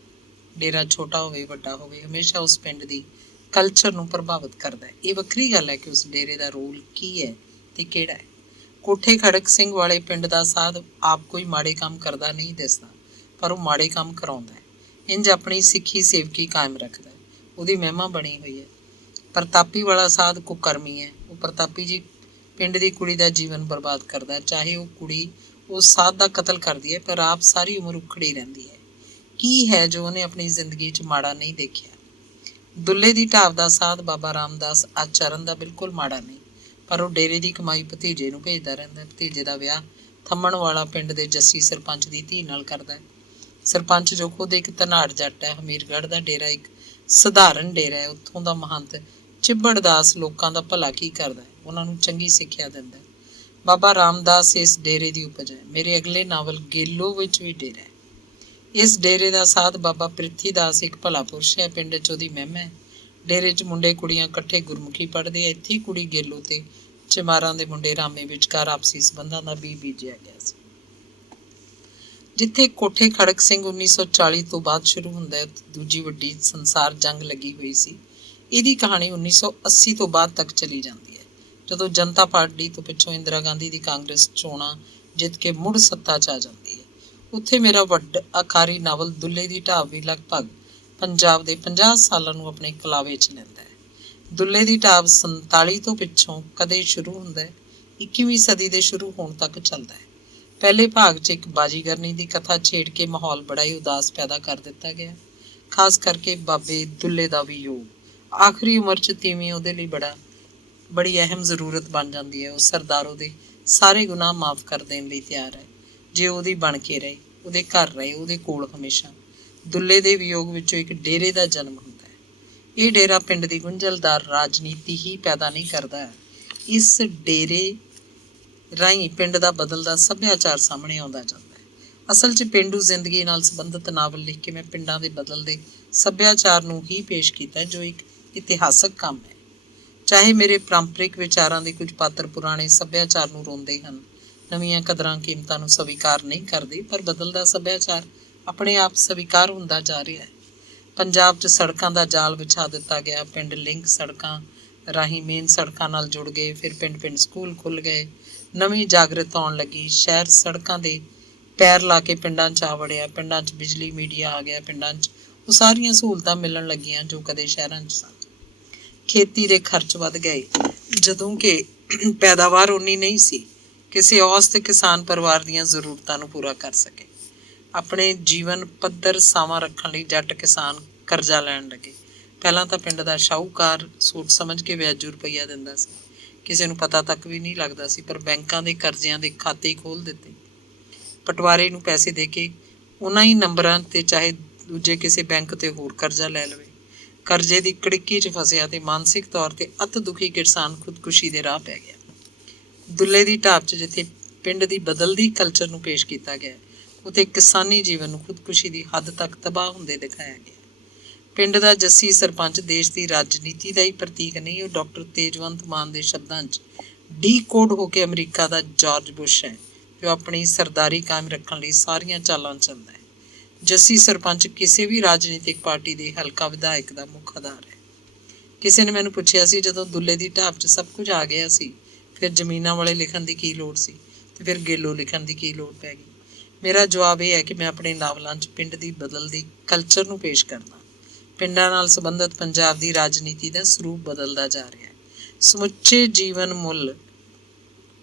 ਡੇਰਾ ਛੋਟਾ ਹੋਵੇ ਵੱਡਾ ਹੋਵੇ ਹਮੇਸ਼ਾ ਉਸ ਪਿੰਡ ਦੀ ਕਲਚਰ ਨੂੰ ਪ੍ਰਭਾਵਿਤ ਕਰਦਾ ਹੈ। ਇਹ ਵੱਖਰੀ ਗੱਲ ਹੈ ਕਿ ਉਸ ਡੇਰੇ ਦਾ ਰੋਲ ਕੀ ਹੈ ਤੇ ਕਿਹੜਾ ਹੈ। ਕੋਠੇ ਖੜਕ ਸਿੰਘ ਵਾਲੇ ਪਿੰਡ ਦਾ ਸਾਧ ਆਪ ਕੋਈ ਮਾੜੇ ਕੰਮ ਕਰਦਾ ਨਹੀਂ ਦਿਸਦਾ, ਪਰ ਉਹ ਮਾੜੇ ਕੰਮ ਕਰਾਉਂਦਾ ਹੈ। ਇੰਜ ਆਪਣੀ ਸਿੱਖੀ ਸੇਵਕੀ ਕਾਇਮ ਰੱਖਦਾ ਹੈ। ਉਹਦੀ ਮਹਿਮਾ ਬਣੀ ਹੋਈ ਹੈ। ਪ੍ਰਤਾਪੀ ਵਾਲਾ ਸਾਧ ਕੁਕਰਮੀ ਹੈ। ਉਹ ਪ੍ਰਤਾਪੀ ਜੀ ਪਿੰਡ ਦੀ ਕੁੜੀ ਦਾ ਜੀਵਨ ਬਰਬਾਦ ਕਰਦਾ, ਚਾਹੇ ਉਹ ਕੁੜੀ ਉਸ ਸਾਧ ਦਾ ਕਤਲ ਕਰਦੀ ਹੈ, ਪਰ ਆਪ ਸਾਰੀ ਉਮਰ ਉਖੜੀ ਰਹਿੰਦੀ ਹੈ। ਕੀ ਹੈ ਜੋ ਉਹਨੇ ਆਪਣੀ ਜ਼ਿੰਦਗੀ 'ਚ ਮਾੜਾ ਨਹੀਂ ਦੇਖਿਆ। ਦੁੱਲੇ ਦੀ ਢਾਬ ਦਾ ਸਾਧ ਬਾਬਾ ਰਾਮਦਾਸ ਆਚਰਨ ਦਾ ਬਿਲਕੁਲ ਮਾੜਾ ਨਹੀਂ, ਪਰ ਉਹ ਡੇਰੇ ਦੀ ਕਮਾਈ ਭਤੀਜੇ ਨੂੰ ਭੇਜਦਾ ਰਹਿੰਦਾ। ਭਤੀਜੇ ਦਾ ਵਿਆਹ ਥੰਮਣ ਵਾਲਾ ਪਿੰਡ ਦੇ ਜੱਸੀ ਸਰਪੰਚ ਦੀ ਧੀ ਨਾਲ ਕਰਦਾ ਹੈ। ਸਰਪੰਚ ਜੋ ਖੁਦ ਇੱਕ ਧਨਾੜ ਜੱਟ ਹੈ। ਹਮੀਰਗੜ੍ਹ ਦਾ ਡੇਰਾ ਇੱਕ ਸਧਾਰਨ ਡੇਰਾ ਹੈ। ਉੱਥੋਂ ਦਾ ਮਹੰਤ ਚਿੱਬੜਦਾਸ ਲੋਕਾਂ ਦਾ ਭਲਾ ਕੀ ਕਰਦਾ ਹੈ, ਉਹਨਾਂ ਨੂੰ ਚੰਗੀ ਸਿੱਖਿਆ ਦਿੰਦਾ ਹੈ। ਬਾਬਾ ਰਾਮਦਾਸ ਇਸ ਡੇਰੇ ਦੀ ਉਪਜ ਹੈ। ਮੇਰੇ ਅਗਲੇ ਨਾਵਲ ਗੇਲੋ ਵਿੱਚ ਵੀ ਡੇਰਾ ਹੈ। ਇਸ ਡੇਰੇ ਦਾ ਸਾਧ ਬਾਬਾ ਪ੍ਰਿਥੀ ਦਾਸ ਇੱਕ ਭਲਾ ਪੁਰਸ਼ ਹੈ। ਪਿੰਡ 'ਚ ਉਹਦੀ ਮਹਿਮਾ ਹੈ। ਡੇਰੇ 'ਚ ਮੁੰਡੇ ਕੁੜੀਆਂ ਇਕੱਠੇ ਗੁਰਮੁਖੀ ਪੜ੍ਹਦੇ ਆ। ਇੱਥੇ ਕੁੜੀ ਗੇਲੋ ਤੇ ਚਮਾਰਾਂ ਦੇ ਮੁੰਡੇ ਰਾਮੇ ਵਿਚਕਾਰ ਆਪਸੀ ਸੰਬੰਧਾਂ ਦਾ ਬੀਜ ਬੀਜਿਆ ਗਿਆ ਸੀ। ਜਿੱਥੇ ਕੋਠੇ ਖੜਕ ਸਿੰਘ 1940 ਤੋਂ ਬਾਅਦ ਸ਼ੁਰੂ ਹੁੰਦਾ ਹੈ, ਦੂਜੀ ਵੱਡੀ ਸੰਸਾਰ ਜੰਗ ਲੱਗੀ ਹੋਈ ਸੀ। ਇਹਦੀ ਕਹਾਣੀ 1980 ਤੋਂ ਬਾਅਦ ਤੱਕ ਚਲੀ ਜਾਂਦੀ ਹੈ, ਜਦੋਂ ਜਨਤਾ ਪਾਰਟੀ ਤੋਂ ਪਿੱਛੋਂ ਇੰਦਰਾ ਗਾਂਧੀ ਦੀ ਕਾਂਗਰਸ ਚੋਣਾਂ ਜਿੱਤ ਕੇ ਮੁੜ ਸੱਤਾ 'ਚ ਆ ਜਾਂਦੀ ਹੈ। ਉੱਥੇ ਮੇਰਾ ਵੱਡਾ ਆਕਾਰੀ ਨਾਵਲ ਦੁੱਲੇ ਦੀ ਢਾਬ ਵੀ ਲਗਭਗ ਪੰਜਾਬ ਦੇ 50 ਸਾਲਾਂ ਨੂੰ ਆਪਣੇ ਕਲਾਵੇ 'ਚ ਲੈਂਦਾ ਹੈ। ਦੁੱਲੇ ਦੀ ਢਾਬ 47 ਤੋਂ ਪਿੱਛੋਂ ਕਦੇ ਸ਼ੁਰੂ ਹੁੰਦਾ ਹੈ, 21ਵੀਂ ਸਦੀ ਦੇ ਸ਼ੁਰੂ ਹੋਣ ਤੱਕ ਚੱਲਦਾ ਹੈ। ਪਹਿਲੇ ਭਾਗ 'ਚ ਇੱਕ ਬਾਜੀਗਰਨੀ ਦੀ ਕਥਾ ਛੇੜ ਕੇ ਮਾਹੌਲ ਬੜਾ ਹੀ ਉਦਾਸ ਪੈਦਾ ਕਰ ਦਿੱਤਾ ਗਿਆ, ਖਾਸ ਕਰਕੇ ਬਾਬੇ ਦੁੱਲੇ ਦਾ ਵਿਯੋਗ। ਆਖਰੀ ਉਮਰ 'ਚ ਤੀਵੀਂ ਉਹਦੇ ਲਈ ਬੜੀ ਅਹਿਮ ਜ਼ਰੂਰਤ ਬਣ ਜਾਂਦੀ ਹੈ। ਉਹ ਸਰਦਾਰ ਉਹਦੇ ਸਾਰੇ ਗੁਨਾਹ ਮਾਫ਼ ਕਰ ਦੇਣ ਲਈ ਤਿਆਰ ਹੈ, ਜੇ ਉਹਦੀ ਬਣ ਕੇ ਰਹੇ, ਉਹਦੇ ਘਰ ਰਹੇ, ਉਹਦੇ ਕੋਲ ਹਮੇਸ਼ਾ। ਦੁੱਲੇ ਦੇ ਵਿਯੋਗ ਵਿੱਚੋਂ ਇੱਕ ਡੇਰੇ ਦਾ ਜਨਮ ਹੁੰਦਾ ਹੈ। ਇਹ ਡੇਰਾ ਪਿੰਡ ਦੀ ਗੁੰਝਲਦਾਰ ਰਾਜਨੀਤੀ ਹੀ ਪੈਦਾ ਨਹੀਂ ਕਰਦਾ, ਇਸ ਡੇਰੇ ਰਾਹੀਂ ਪਿੰਡ ਦਾ ਬਦਲਦਾ ਸੱਭਿਆਚਾਰ ਸਾਹਮਣੇ ਆਉਂਦਾ ਜਾਂਦਾ ਹੈ। ਅਸਲ 'ਚ ਪੇਂਡੂ ਜ਼ਿੰਦਗੀ ਨਾਲ ਸੰਬੰਧਿਤ ਨਾਵਲ ਲਿਖ ਕੇ ਮੈਂ ਪਿੰਡਾਂ ਦੇ ਬਦਲਦੇ ਸੱਭਿਆਚਾਰ ਨੂੰ ਹੀ ਪੇਸ਼ ਕੀਤਾ, ਜੋ ਇੱਕ ਇਤਿਹਾਸਕ ਕੰਮ ਹੈ। ਚਾਹੇ ਮੇਰੇ ਪਾਰੰਪਰਿਕ ਵਿਚਾਰਾਂ ਦੇ ਕੁਝ ਪਾਤਰ ਪੁਰਾਣੇ ਸੱਭਿਆਚਾਰ ਨੂੰ ਰੋਂਦੇ ਹਨ, ਨਵੀਆਂ ਕਦਰਾਂ ਕੀਮਤਾਂ ਨੂੰ ਸਵੀਕਾਰ ਨਹੀਂ ਕਰਦੇ, ਪਰ ਬਦਲਦਾ ਸੱਭਿਆਚਾਰ ਆਪਣੇ ਆਪ ਸਵੀਕਾਰ ਹੁੰਦਾ ਜਾ ਰਿਹਾ ਹੈ। ਪੰਜਾਬ 'ਚ ਸੜਕਾਂ ਦਾ ਜਾਲ ਵਿਛਾ ਦਿੱਤਾ ਗਿਆ। ਪਿੰਡ ਲਿੰਕ ਸੜਕਾਂ ਰਾਹੀਂ ਮੇਨ ਸੜਕਾਂ ਨਾਲ ਜੁੜ ਗਏ। ਫਿਰ ਪਿੰਡ ਪਿੰਡ ਸਕੂਲ ਖੁੱਲ੍ਹ ਗਏ। ਨਵੀਂ ਜਾਗਰਤ ਆਉਣ ਲੱਗੀ। ਸ਼ਹਿਰ ਸੜਕਾਂ ਦੇ ਪੈਰ ਲਾ ਕੇ ਪਿੰਡਾਂ 'ਚ ਆ ਵੜਿਆ। ਪਿੰਡਾਂ 'ਚ ਬਿਜਲੀ ਮੀਡੀਆ ਆ ਗਿਆ। ਪਿੰਡਾਂ 'ਚ ਉਹ ਸਾਰੀਆਂ ਸਹੂਲਤਾਂ ਮਿਲਣ ਲੱਗੀਆਂ ਜੋ ਕਦੇ ਸ਼ਹਿਰਾਂ 'ਚ ਸਨ। ਖੇਤੀ ਦੇ ਖਰਚ ਵੱਧ ਗਏ, ਜਦੋਂ ਕਿ ਪੈਦਾਵਾਰ ਉਨੀ ਨਹੀਂ ਸੀ ਕਿਸੇ ਔਸਤ ਕਿਸਾਨ ਪਰਿਵਾਰ ਦੀਆਂ ਜ਼ਰੂਰਤਾਂ ਨੂੰ ਪੂਰਾ ਕਰ ਸਕੇ। ਆਪਣੇ ਜੀਵਨ ਪੱਧਰ ਸਾਵਾਂ ਰੱਖਣ ਲਈ ਜੱਟ ਕਿਸਾਨ ਕਰਜ਼ਾ ਲੈਣ ਲੱਗੇ। ਪਹਿਲਾਂ ਤਾਂ ਪਿੰਡ ਦਾ ਸ਼ਾਹੂਕਾਰ ਸੋਚ ਸਮਝ ਕੇ ਵਿਆਜੂ ਰੁਪਈਆ ਦਿੰਦਾ ਸੀ, ਕਿਸੇ ਨੂੰ ਪਤਾ ਤੱਕ ਵੀ ਨਹੀਂ ਲੱਗਦਾ ਸੀ, ਪਰ ਬੈਂਕਾਂ ਦੇ ਕਰਜ਼ਿਆਂ ਦੇ ਖਾਤੇ ਹੀ ਖੋਲ੍ਹ ਦਿੱਤੇ। ਪਟਵਾਰੀ ਨੂੰ ਪੈਸੇ ਦੇ ਕੇ ਉਹਨਾਂ ਹੀ ਨੰਬਰਾਂ 'ਤੇ ਚਾਹੇ ਦੂਜੇ ਕਿਸੇ ਬੈਂਕ 'ਤੇ ਹੋਰ ਕਰਜ਼ਾ ਲੈ ਲਵੇ। ਕਰਜ਼ੇ ਦੀ ਕੜਿੱਕੀ 'ਚ ਫਸਿਆ ਤੇ ਮਾਨਸਿਕ ਤੌਰ 'ਤੇ ਅਤ ਦੁਖੀ ਕਿਸਾਨ ਖੁਦਕੁਸ਼ੀ ਦੇ ਰਾਹ ਪੈ ਗਿਆ। ਦੁੱਲੇ ਦੀ ਢਾਬ 'ਚ ਜਿੱਥੇ ਪਿੰਡ ਦੀ ਬਦਲਦੀ ਕਲਚਰ ਨੂੰ ਪੇਸ਼ ਕੀਤਾ ਗਿਆ, ਉੱਥੇ ਕਿਸਾਨੀ ਜੀਵਨ ਨੂੰ ਖੁਦਕੁਸ਼ੀ ਦੀ ਹੱਦ ਤੱਕ ਤਬਾਹ ਹੁੰਦੇ ਦਿਖਾਇਆ ਗਿਆ। ਪਿੰਡ ਦਾ ਜੱਸੀ ਸਰਪੰਚ ਦੇਸ਼ ਦੀ ਰਾਜਨੀਤੀ ਦਾ ਹੀ ਪ੍ਰਤੀਕ ਨਹੀਂ, ਉਹ ਡਾਕਟਰ ਤੇਜਵੰਤ ਮਾਨ ਦੇ ਸ਼ਬਦਾਂ 'ਚ ਡੀਕੋਡ ਹੋ ਕੇ ਅਮਰੀਕਾ ਦਾ ਜਾਰਜ ਬੁਸ਼ ਹੈ, ਜੋ ਆਪਣੀ ਸਰਦਾਰੀ ਕਾਇਮ ਰੱਖਣ ਲਈ ਸਾਰੀਆਂ ਚਾਲਾਂ ਚੱਲਦਾ ਹੈ। ਜੱਸੀ ਸਰਪੰਚ ਕਿਸੇ ਵੀ ਰਾਜਨੀਤਿਕ ਪਾਰਟੀ ਦੇ ਹਲਕਾ ਵਿਧਾਇਕ ਦਾ ਮੁੱਖ ਆਧਾਰ ਹੈ। ਕਿਸੇ ਨੇ ਮੈਨੂੰ ਪੁੱਛਿਆ ਸੀ, ਜਦੋਂ ਦੁੱਲੇ ਦੀ ਢਾਬ 'ਚ ਸਭ ਕੁਝ ਆ ਗਿਆ ਸੀ, ਫਿਰ ਜ਼ਮੀਨਾਂ ਵਾਲੇ ਲਿਖਣ ਦੀ ਕੀ ਲੋੜ ਸੀ, ਤੇ ਫਿਰ ਗੇਲੋ ਲਿਖਣ ਦੀ ਕੀ ਲੋੜ ਪੈ ਗਈ। ਮੇਰਾ ਜਵਾਬ ਇਹ ਹੈ ਕਿ ਮੈਂ ਆਪਣੇ ਨਾਵਲਾਂ 'ਚ ਪਿੰਡ ਦੀ ਬਦਲਦੀ ਕਲਚਰ ਨੂੰ ਪੇਸ਼ ਕਰਦਾ। ਪਿੰਡਾਂ ਨਾਲ ਸੰਬੰਧਿਤ ਪੰਜਾਬ ਦੀ ਰਾਜਨੀਤੀ ਦਾ ਸਰੂਪ ਬਦਲਦਾ ਜਾ ਰਿਹਾ ਹੈ। ਸਮੁੱਚੇ ਜੀਵਨ ਮੁੱਲ